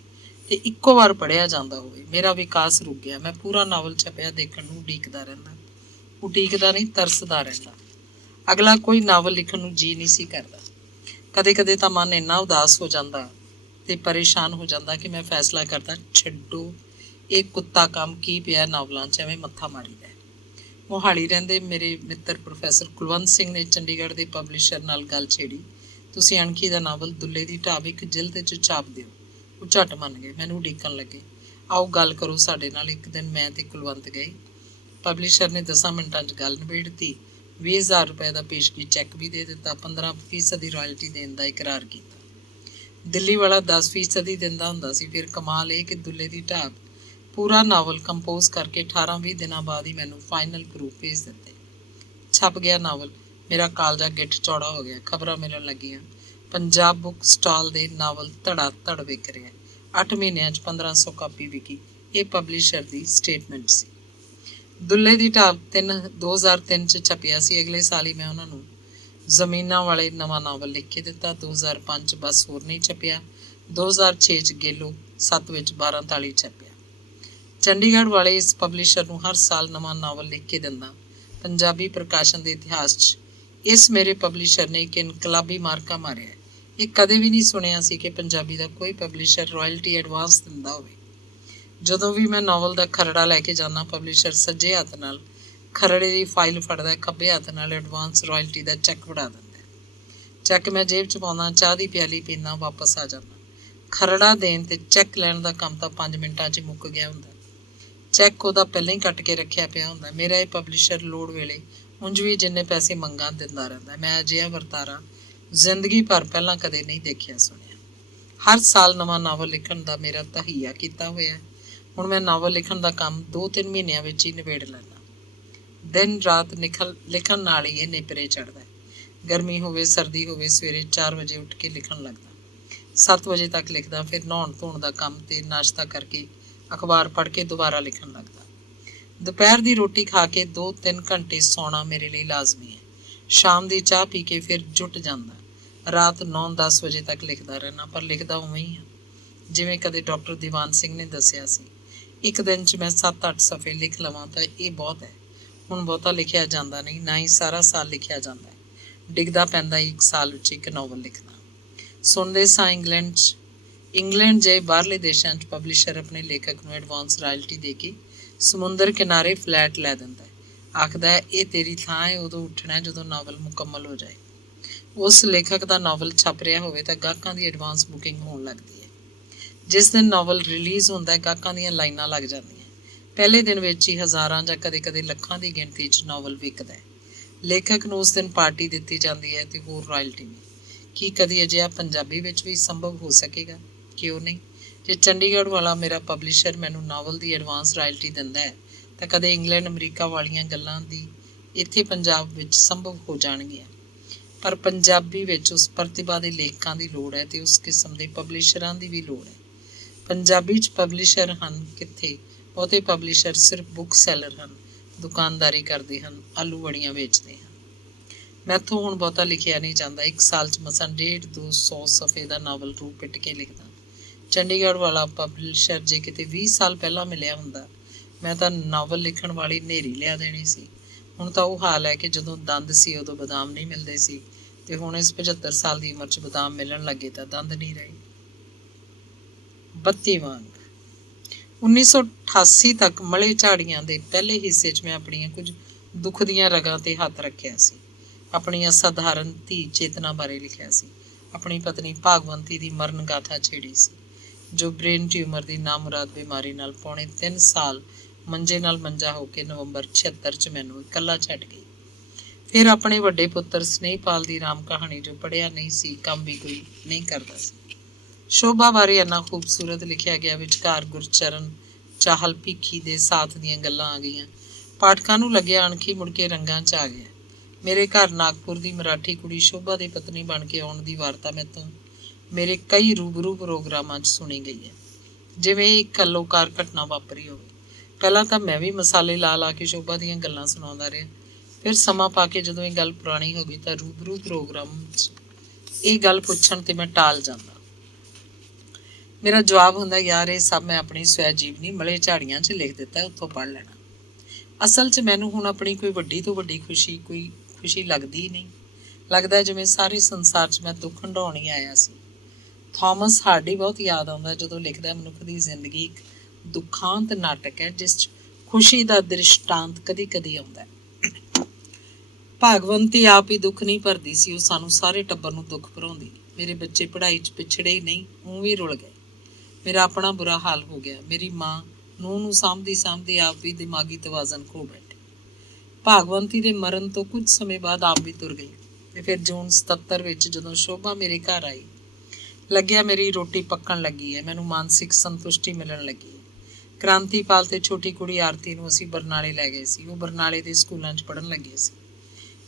ਤੇ ਇੱਕੋ ਵਾਰ ਪੜ੍ਹਿਆ ਜਾਂਦਾ ਹੋਵੇ। ਮੇਰਾ ਵਿਕਾਸ ਰੁਕ ਗਿਆ। ਮੈਂ ਪੂਰਾ ਨਾਵਲ ਛਪਿਆ ਦੇਖਣ ਨੂੰ ਉਡੀਕਦਾ ਰਹਿੰਦਾ। ਉਡੀਕਦਾ ਨਹੀਂ, ਤਰਸਦਾ ਰਹਿੰਦਾ। ਅਗਲਾ ਕੋਈ ਨਾਵਲ ਲਿਖਣ ਨੂੰ ਜੀ ਨਹੀਂ ਸੀ ਕਰਦਾ। ਕਦੇ-ਕਦੇ ਤਾਂ ਮਨ ਇੰਨਾ ਉਦਾਸ ਹੋ ਜਾਂਦਾ ਤੇ ਪਰੇਸ਼ਾਨ ਹੋ ਜਾਂਦਾ ਕਿ ਮੈਂ ਫੈਸਲਾ ਕਰਦਾ, ਛੱਡੋ ਇਹ ਕੁੱਤਾ ਕੰਮ, ਕੀ ਪਿਆ ਨਾਵਲਾਂ 'ਚ, ਐਵੇਂ ਮੱਥਾ ਮਾਰੀਦਾ। ਮੋਹਾਲੀ ਰਹਿੰਦੇ ਮੇਰੇ ਮਿੱਤਰ ਪ੍ਰੋਫੈਸਰ ਕੁਲਵੰਤ ਸਿੰਘ ਨੇ ਚੰਡੀਗੜ੍ਹ ਦੇ ਪਬਲਿਸ਼ਰ ਨਾਲ ਗੱਲ ਛੇੜੀ, ਤੁਸੀਂ ਅਣਖੀ ਦਾ ਨਾਵਲ ਦੁੱਲੇ ਦੀ ਢਾਬ ਇੱਕ ਜਿਲਦ 'ਚ ਛਾਪ ਦਿਓ। ਉਹ ਝੱਟ ਮੰਨ ਗਏ। ਮੈਨੂੰ ਉਡੀਕਣ ਲੱਗੇ, ਆਓ ਗੱਲ ਕਰੋ ਸਾਡੇ ਨਾਲ। ਇੱਕ ਦਿਨ ਮੈਂ ਤੇ ਕੁਲਵੰਤ ਗਏ। ਪਬਲਿਸ਼ਰ ਨੇ 10 ਮਿੰਟਾਂ 'ਚ ਗੱਲ ਨਿਬੇੜ ਦਿੱਤੀ। 20,000 ਰੁਪਏ ਦਾ ਪੇਸ਼ਗੀ ਚੈੱਕ ਵੀ ਦੇ ਦਿੱਤਾ। 15% ਦੀ ਰਾਇਲਟੀ ਦੇਣ ਦਾ ਇਕਰਾਰ ਕੀਤਾ। ਦਿੱਲੀ ਵਾਲਾ 10% ਹੀ ਦਿੰਦਾ ਹੁੰਦਾ ਸੀ। ਫਿਰ ਕਮਾਲ ਇਹ ਕਿ ਦੁੱਲੇ ਦੀ ਢਾਬ ਪੂਰਾ ਨਾਵਲ ਕੰਪੋਜ਼ ਕਰਕੇ 18-20 ਦਿਨਾਂ ਬਾਅਦ ਹੀ ਮੈਨੂੰ ਫਾਈਨਲ ਪ੍ਰੂਫ ਭੇਜ ਦਿੱਤੇ। ਛਪ ਗਿਆ ਨਾਵਲ। ਮੇਰਾ ਕਾਲਜਾ ਗਿੱਠ ਚੌੜਾ ਹੋ ਗਿਆ। ਖਬਰਾਂ ਮਿਲਣ ਲੱਗੀਆਂ, ਪੰਜਾਬ ਬੁੱਕ ਸਟਾਲ ਦੇ ਨਾਵਲ ਧੜਾ ਧੜ ਵਿਕ ਰਿਹਾ। 8 ਮਹੀਨਿਆਂ 'ਚ 1500 ਕਾਪੀ ਵਿਕੀ। ਇਹ ਪਬਲਿਸ਼ਰ ਦੀ ਸਟੇਟਮੈਂਟ ਸੀ। ਦੁੱਲੇ ਦੀ ਢਾਬ 2003 'ਚ ਛਪਿਆ ਸੀ। ਅਗਲੇ ਸਾਲ ਹੀ ਮੈਂ ਉਹਨਾਂ ਨੂੰ ਜ਼ਮੀਨਾਂ ਵਾਲੇ ਨਵਾਂ ਨਾਵਲ ਲਿਖ ਕੇ ਦਿੱਤਾ। 2005 'ਚ ਬਸ ਹੋਰ ਨਹੀਂ ਛਪਿਆ। 2006 'ਚ ਗੇਲੋ 7 ਵਿੱਚ 12 ਤਾਲੀ ਛਪਿਆ। ਚੰਡੀਗੜ੍ਹ ਵਾਲੇ ਇਸ ਪਬਲਿਸ਼ਰ ਨੂੰ ਹਰ ਸਾਲ ਨਵਾਂ ਨਾਵਲ ਲਿਖ ਕੇ ਦਿੰਦਾ। ਪੰਜਾਬੀ ਪ੍ਰਕਾਸ਼ਨ ਦੇ ਇਤਿਹਾਸ 'ਚ ਇਸ ਮੇਰੇ ਪਬਲਿਸ਼ਰ ਨੇ ਇੱਕ ਇਨਕਲਾਬੀ ਮਾਰਕਾ ਮਾਰਿਆ। ਇਹ ਕਦੇ ਵੀ ਨਹੀਂ ਸੁਣਿਆ ਸੀ ਕਿ ਪੰਜਾਬੀ ਦਾ ਕੋਈ ਪਬਲਿਸ਼ਰ ਰਾਇਲਟੀ ਐਡਵਾਂਸ ਦਿੰਦਾ ਹੋਵੇ। ਜਦੋਂ ਵੀ ਮੈਂ ਨਾਵਲ ਦਾ ਖਰੜਾ ਲੈ ਕੇ ਜਾਂਦਾ, ਪਬਲਿਸ਼ਰ ਸੱਜੇ ਹੱਥ ਨਾਲ ਖਰੜੇ ਦੀ ਫਾਈਲ ਫੜਦਾ, ਖੱਬੇ ਹੱਥ ਨਾਲ ਐਡਵਾਂਸ ਰਾਇਲਟੀ ਦਾ ਚੈੱਕ ਫੜਾ ਦਿੰਦਾ। ਚੈੱਕ ਮੈਂ ਜੇਬ 'ਚ ਪਾਉਂਦਾ, ਚਾਹ ਦੀ ਪਿਆਲੀ ਪੀਂਦਾ, ਵਾਪਸ ਆ ਜਾਂਦਾ। ਖਰੜਾ ਦੇਣ ਤੇ ਚੈੱਕ ਲੈਣ ਦਾ ਕੰਮ ਤਾਂ 5 ਮਿੰਟਾਂ 'ਚ ਮੁੱਕ ਗਿਆ ਹੁੰਦਾ। ਚੈੱਕ ਉਹਦਾ ਪਹਿਲਾਂ ਹੀ ਕੱਟ ਕੇ ਰੱਖਿਆ ਪਿਆ ਹੁੰਦਾ। ਮੇਰਾ ਇਹ ਪਬਲਿਸ਼ਰ ਲੋੜ ਵੇਲੇ ਉਂਝ ਵੀ ਜਿੰਨੇ ਪੈਸੇ ਮੰਗਾਂ ਦਿੰਦਾ ਰਹਿੰਦਾ। ਮੈਂ ਅਜਿਹਾ ਵਰਤਾਰਾ ਜ਼ਿੰਦਗੀ ਭਰ ਪਹਿਲਾਂ ਕਦੇ ਨਹੀਂ ਦੇਖਿਆ ਸੁਣਿਆ। ਹਰ ਸਾਲ ਨਵਾਂ ਨਾਵਲ ਲਿਖਣ ਦਾ ਮੇਰਾ ਤਹਈਆ ਕੀਤਾ ਹੋਇਆ। ਹੁਣ ਮੈਂ ਨਾਵਲ ਲਿਖਣ ਦਾ ਕੰਮ 2-3 ਮਹੀਨਿਆਂ ਵਿੱਚ ਹੀ ਨਿਬੇੜ ਲੈਂਦਾ। ਦਿਨ ਰਾਤ ਲਿਖਣ ਨਾਲ ਹੀ ਇਹ ਨੇਪਰੇ ਚੜ੍ਹਦਾ। ਗਰਮੀ ਹੋਵੇ ਸਰਦੀ ਹੋਵੇ, ਸਵੇਰੇ 4 ਵਜੇ ਉੱਠ ਕੇ ਲਿਖਣ ਲੱਗਦਾ। 7 ਵਜੇ ਤੱਕ ਲਿਖਦਾ। ਫਿਰ ਨਹਾਉਣ ਧੋਣ ਦਾ ਕੰਮ ਤੇ ਨਾਸ਼ਤਾ ਕਰਕੇ ਅਖਬਾਰ ਪੜ੍ਹ ਕੇ ਦੁਬਾਰਾ ਲਿਖਣ ਲੱਗਦਾ। ਦੁਪਹਿਰ ਦੀ ਰੋਟੀ ਖਾ ਕੇ 2-3 ਘੰਟੇ ਸੌਣਾ ਮੇਰੇ ਲਈ ਲਾਜ਼ਮੀ ਹੈ। ਸ਼ਾਮ ਦੀ ਚਾਹ ਪੀ ਕੇ ਫਿਰ ਜੁੱਟ ਜਾਂਦਾ। ਰਾਤ 9-10 ਵਜੇ ਤੱਕ ਲਿਖਦਾ ਰਹਿਣਾ, ਪਰ ਲਿਖਦਾ ਉਵੇਂ ਹੀ ਆ ਜਿਵੇਂ ਕਦੇ ਡਾਕਟਰ ਦੀਵਾਨ ਸਿੰਘ ਨੇ ਦੱਸਿਆ ਸੀ। ਇੱਕ ਦਿਨ 'ਚ ਮੈਂ 7-8 ਸਫ਼ੇ ਲਿਖ ਲਵਾਂ ਤਾਂ ਇਹ ਬਹੁਤ ਹੈ। ਹੁਣ ਬਹੁਤਾ ਲਿਖਿਆ ਜਾਂਦਾ ਨਹੀਂ, ਨਾ ਹੀ ਸਾਰਾ ਸਾਲ ਲਿਖਿਆ ਜਾਂਦਾ ਹੈ। ਡਿੱਗਦਾ ਪੈਂਦਾ ਇੱਕ ਸਾਲ ਵਿੱਚ ਇੱਕ ਨਾਵਲ ਲਿਖਣਾ। ਸੁਣਦੇ ਸਾਂ ਇੰਗਲੈਂਡ ਜਿਹੇ ਬਾਹਰਲੇ ਦੇਸ਼ਾਂ 'ਚ ਪਬਲਿਸ਼ਰ ਆਪਣੇ ਲੇਖਕ ਨੂੰ ਐਡਵਾਂਸ ਰਾਇਲਟੀ ਦੇ ਕੇ ਸਮੁੰਦਰ ਕਿਨਾਰੇ ਫਲੈਟ ਲੈ ਦਿੰਦਾ। ਆਖਦਾ ਇਹ ਤੇਰੀ ਥਾਂ ਹੈ, ਉਦੋਂ ਉੱਠਣਾ ਜਦੋਂ ਨਾਵਲ ਮੁਕੰਮਲ ਹੋ ਜਾਏ। ਉਸ ਲੇਖਕ ਦਾ ਨਾਵਲ ਛਪ ਰਿਹਾ ਹੋਵੇ ਤਾਂ ਗਾਹਕਾਂ ਦੀ ਐਡਵਾਂਸ ਬੁਕਿੰਗ ਹੋਣ ਲੱਗਦੀ ਹੈ। ਜਿਸ ਦਿਨ ਨਾਵਲ ਰਿਲੀਜ਼ ਹੁੰਦਾ, ਗਾਹਕਾਂ ਦੀਆਂ ਲਾਈਨਾਂ ਲੱਗ ਜਾਂਦੀਆਂ। ਪਹਿਲੇ ਦਿਨ ਵਿੱਚ ਹੀ ਹਜ਼ਾਰਾਂ ਜਾਂ ਕਦੇ-ਕਦੇ ਲੱਖਾਂ ਦੀ ਗਿਣਤੀ 'ਚ ਨਾਵਲ ਵਿਕਦਾ ਹੈ। ਲੇਖਕ ਨੂੰ ਉਸ ਦਿਨ ਪਾਰਟੀ ਦਿੱਤੀ ਜਾਂਦੀ ਹੈ ਤੇ ਹੋਰ ਰਾਇਲਟੀ ਵੀ। ਕੀ ਕਦੀ ਅਜਿਹਾ ਪੰਜਾਬੀ ਵਿੱਚ ਵੀ ਸੰਭਵ ਹੋ ਸਕੇਗਾ? ਕਿਉਂ ਨਹੀਂ? ਜੇ ਚੰਡੀਗੜ੍ਹ ਵਾਲਾ ਮੇਰਾ ਪਬਲਿਸ਼ਰ ਮੈਨੂੰ ਨਾਵਲ ਦੀ ਐਡਵਾਂਸ ਰਾਇਲਟੀ ਦਿੰਦਾ ਹੈ ਤਾਂ ਕਦੇ ਇੰਗਲੈਂਡ ਅਮਰੀਕਾ ਵਾਲੀਆਂ ਗੱਲਾਂ ਦੀ ਇੱਥੇ ਪੰਜਾਬ ਵਿੱਚ ਸੰਭਵ ਹੋ ਜਾਣਗੀਆਂ। ਪਰ ਪੰਜਾਬੀ ਵਿੱਚ ਉਸ ਪ੍ਰਤਿਭਾ ਦੇ ਲੇਖਕਾਂ ਦੀ ਲੋੜ ਹੈ ਤੇ ਉਸ ਕਿਸਮ ਦੇ ਪਬਲਿਸ਼ਰਾਂ ਦੀ ਵੀ ਲੋੜ ਹੈ। ਪੰਜਾਬੀ 'ਚ ਪਬਲਿਸ਼ਰ ਹਨ ਕਿੱਥੇ? ਬਹੁਤੇ ਪਬਲਿਸ਼ਰ ਸਿਰਫ ਬੁੱਕ ਸੈਲਰ ਹਨ, ਦੁਕਾਨਦਾਰੀ ਕਰਦੇ ਹਨ, ਆਲੂ ਵੜੀਆਂ ਵੇਚਦੇ ਹਨ। ਮੈਥੋਂ ਹੁਣ ਬਹੁਤਾ ਲਿਖਿਆ ਨਹੀਂ ਜਾਂਦਾ। ਇੱਕ ਸਾਲ 'ਚ ਮਸਾਂ 150-200 ਸਫ਼ੇ ਦਾ ਨਾਵਲ ਰੂਪ ਪਿੱਟ ਕੇ ਲਿਖਦਾ। ਚੰਡੀਗੜ੍ਹ ਵਾਲਾ ਪਬਲਿਸ਼ਰ ਜੇ ਕਿਤੇ 20 ਸਾਲ ਪਹਿਲਾਂ ਮਿਲਿਆ ਹੁੰਦਾ, ਮੈਂ ਤਾਂ ਨਾਵਲ ਲਿਖਣ ਵਾਲੀ ਨੇਰੀ ਲਿਆ ਦੇਣੀ ਸੀ। ਹੁਣ ਤਾਂ ਉਹ ਹਾਲ ਹੈ ਕਿ ਜਦੋਂ ਦੰਦ ਸੀ ਉਦੋਂ ਬਦਾਮ ਨਹੀਂ ਮਿਲਦੇ ਸੀ, ਤੇ ਹੁਣ ਇਸ 75 ਸਾਲ ਦੀ ਉਮਰ 'ਚ ਬਦਾਮ ਮਿਲਣ ਲੱਗੇ ਤਾਂ ਦੰਦ ਨਹੀਂ ਰਹੇ। ਬੱਤੀ ਵਾਂਗ 1988 ਤੱਕ ਮਲੇ ਝਾੜੀਆਂ ਦੇ ਪਹਿਲੇ ਹਿੱਸੇ 'ਚ ਮੈਂ ਆਪਣੀਆਂ ਕੁਝ ਦੁੱਖ ਦੀਆਂ ਰਗਾਂ ਤੇ ਹੱਥ ਰੱਖਿਆ ਸੀ। ਆਪਣੀ ਅਸਾਧਾਰਨ ਧੀ ਚੇਤਨਾ ਬਾਰੇ ਲਿਖਿਆ ਸੀ। ਆਪਣੀ ਪਤਨੀ ਭਾਗਵੰਤੀ ਦੀ ਮਰਨ ਗਾਥਾ ਛੇੜੀ ਸੀ, ਜੋ ਬ੍ਰੇਨ ਟਿਊਮਰ ਦੀ ਨਾਮੁਰਾਦ ਬਿਮਾਰੀ ਨਾਲ ਪੌਣੇ 3 ਸਾਲ ਮੰਜੇ ਨਾਲ ਮੰਜਾ ਹੋ ਕੇ ਨਵੰਬਰ 76 'ਚ ਮੈਨੂੰ ਇਕੱਲਾ ਛੱਡ ਗਈ। ਫਿਰ ਆਪਣੇ ਵੱਡੇ ਪੁੱਤਰ ਸਨੇਹਪਾਲ ਦੀ ਰਾਮ ਕਹਾਣੀ, ਜੋ ਪੜ੍ਹਿਆ ਨਹੀਂ ਸੀ, ਕੰਮ ਵੀ ਕੋਈ ਨਹੀਂ ਕਰਦਾ ਸੀ। ਸ਼ੋਭਾ ਬਾਰੇ ਇੰਨਾ ਖੂਬਸੂਰਤ ਲਿਖਿਆ ਗਿਆ। ਵਿਚਕਾਰ ਗੁਰਚਰਨ ਚਾਹਲ ਭੀਖੀ ਦੇ ਸਾਥ ਦੀਆਂ ਗੱਲਾਂ ਆ ਗਈਆਂ। ਪਾਠਕਾਂ ਨੂੰ ਲੱਗਿਆ ਅਣਖੀ ਮੁੜ ਕੇ ਰੰਗਾਂ 'ਚ ਆ ਗਿਆ। ਮੇਰੇ ਘਰ ਨਾਗਪੁਰ ਦੀ ਮਰਾਠੀ ਕੁੜੀ ਸ਼ੋਭਾ ਦੀ ਪਤਨੀ ਬਣ ਕੇ ਆਉਣ ਦੀ ਵਾਰਤਾ ਮੈਥੋਂ ਮੇਰੇ ਕਈ ਰੂਬਰੂ ਪ੍ਰੋਗਰਾਮਾਂ 'ਚ ਸੁਣੀ ਗਈ ਹੈ, ਜਿਵੇਂ ਇੱਕ ਅਲੋਕਾਰ ਘਟਨਾ ਵਾਪਰੀ ਹੋਵੇ। ਪਹਿਲਾਂ ਤਾਂ ਮੈਂ ਵੀ ਮਸਾਲੇ ਲਾ ਕੇ ਸ਼ੋਭਾ ਦੀਆਂ ਗੱਲਾਂ ਸੁਣਾਉਂਦਾ ਰਿਹਾ। ਫਿਰ ਸਮਾਂ ਪਾ ਕੇ ਜਦੋਂ ਇਹ ਗੱਲ ਪੁਰਾਣੀ ਹੋ ਗਈ ਤਾਂ ਰੂਬਰੂ ਪ੍ਰੋਗਰਾਮ 'ਚ ਇਹ ਗੱਲ ਪੁੱਛਣ ਤੇ ਮੈਂ ਟਾਲ ਜਾਂਦਾ। ਮੇਰਾ ਜਵਾਬ ਹੁੰਦਾ, ਯਾਰ ਇਹ ਸਭ ਮੈਂ ਆਪਣੀ ਸਵੈ ਜੀਵਨੀ ਮਲੇ ਝਾੜੀਆਂ 'ਚ ਲਿਖ ਦਿੱਤਾ, ਉੱਥੋਂ ਪੜ੍ਹ ਲੈਣਾ। ਅਸਲ 'ਚ ਮੈਨੂੰ ਹੁਣ ਆਪਣੀ ਕੋਈ ਵੱਡੀ ਤੋਂ ਵੱਡੀ ਕੋਈ ਖੁਸ਼ੀ ਲੱਗਦੀ ਹੀ ਨਹੀਂ। ਲੱਗਦਾ ਜਿਵੇਂ ਸਾਰੇ ਸੰਸਾਰ 'ਚ ਮੈਂ ਦੁੱਖ ਹੰਢਾਉਣ ਹੀ ਆਇਆ ਸੀ। ਥਾਮਸ ਹਾਰਡੀ ਬਹੁਤ ਯਾਦ ਆਉਂਦਾ ਜਦੋਂ ਲਿਖਦਾ, ਮਨੁੱਖ ਦੀ ਜ਼ਿੰਦਗੀ ਇੱਕ ਦੁਖਾਂਤ ਨਾਟਕ ਹੈ ਜਿਸ 'ਚ ਖੁਸ਼ੀ ਦਾ ਦ੍ਰਿਸ਼ਟਾਂਤ ਕਦੀ-ਕਦੀ ਆਉਂਦਾ। ਭਾਗਵੰਤੀ ਆਪ ਹੀ ਦੁੱਖ ਨਹੀਂ ਭਰਦੀ ਸੀ, ਉਹ ਸਾਨੂੰ ਸਾਰੇ ਟੱਬਰ ਨੂੰ ਦੁੱਖ ਭਰਾਉਂਦੀ। ਮੇਰੇ ਬੱਚੇ ਪੜ੍ਹਾਈ 'ਚ ਪਿਛੜੇ ਹੀ ਨਹੀਂ, ਉਹ ਵੀ ਰੁਲ ਗਏ। ਮੇਰਾ ਆਪਣਾ ਬੁਰਾ ਹਾਲ ਹੋ ਗਿਆ। ਮੇਰੀ ਮਾਂ ਨੂੰ ਸਾਂਭਦੀ ਆਪ ਵੀ ਦਿਮਾਗੀ ਤਵਾਜ਼ਨ ਖੋ ਬੈਠੀ। ਭਾਗਵੰਤੀ ਦੇ ਮਰਨ ਤੋਂ ਕੁਝ ਸਮੇਂ ਬਾਅਦ ਆਪ ਵੀ ਤੁਰ ਗਈ। ਤੇ ਫਿਰ ਜੂਨ 77 ਵਿੱਚ ਜਦੋਂ ਸ਼ੋਭਾ ਮੇਰੇ ਘਰ ਆਈ, ਲੱਗਿਆ ਮੇਰੀ ਰੋਟੀ ਪੱਕਣ ਲੱਗੀ ਹੈ, ਮੈਨੂੰ ਮਾਨਸਿਕ ਸੰਤੁਸ਼ਟੀ ਮਿਲਣ ਲੱਗੀ ਹੈ। ਕ੍ਰਾਂਤੀਪਾਲ ਤੇ ਛੋਟੀ ਕੁੜੀ ਆਰਤੀ ਨੂੰ ਅਸੀਂ ਬਰਨਾਲੇ ਲੈ ਗਏ ਸੀ। ਉਹ ਬਰਨਾਲੇ ਦੇ ਸਕੂਲਾਂ 'ਚ ਪੜ੍ਹਨ ਲੱਗੇ ਸੀ।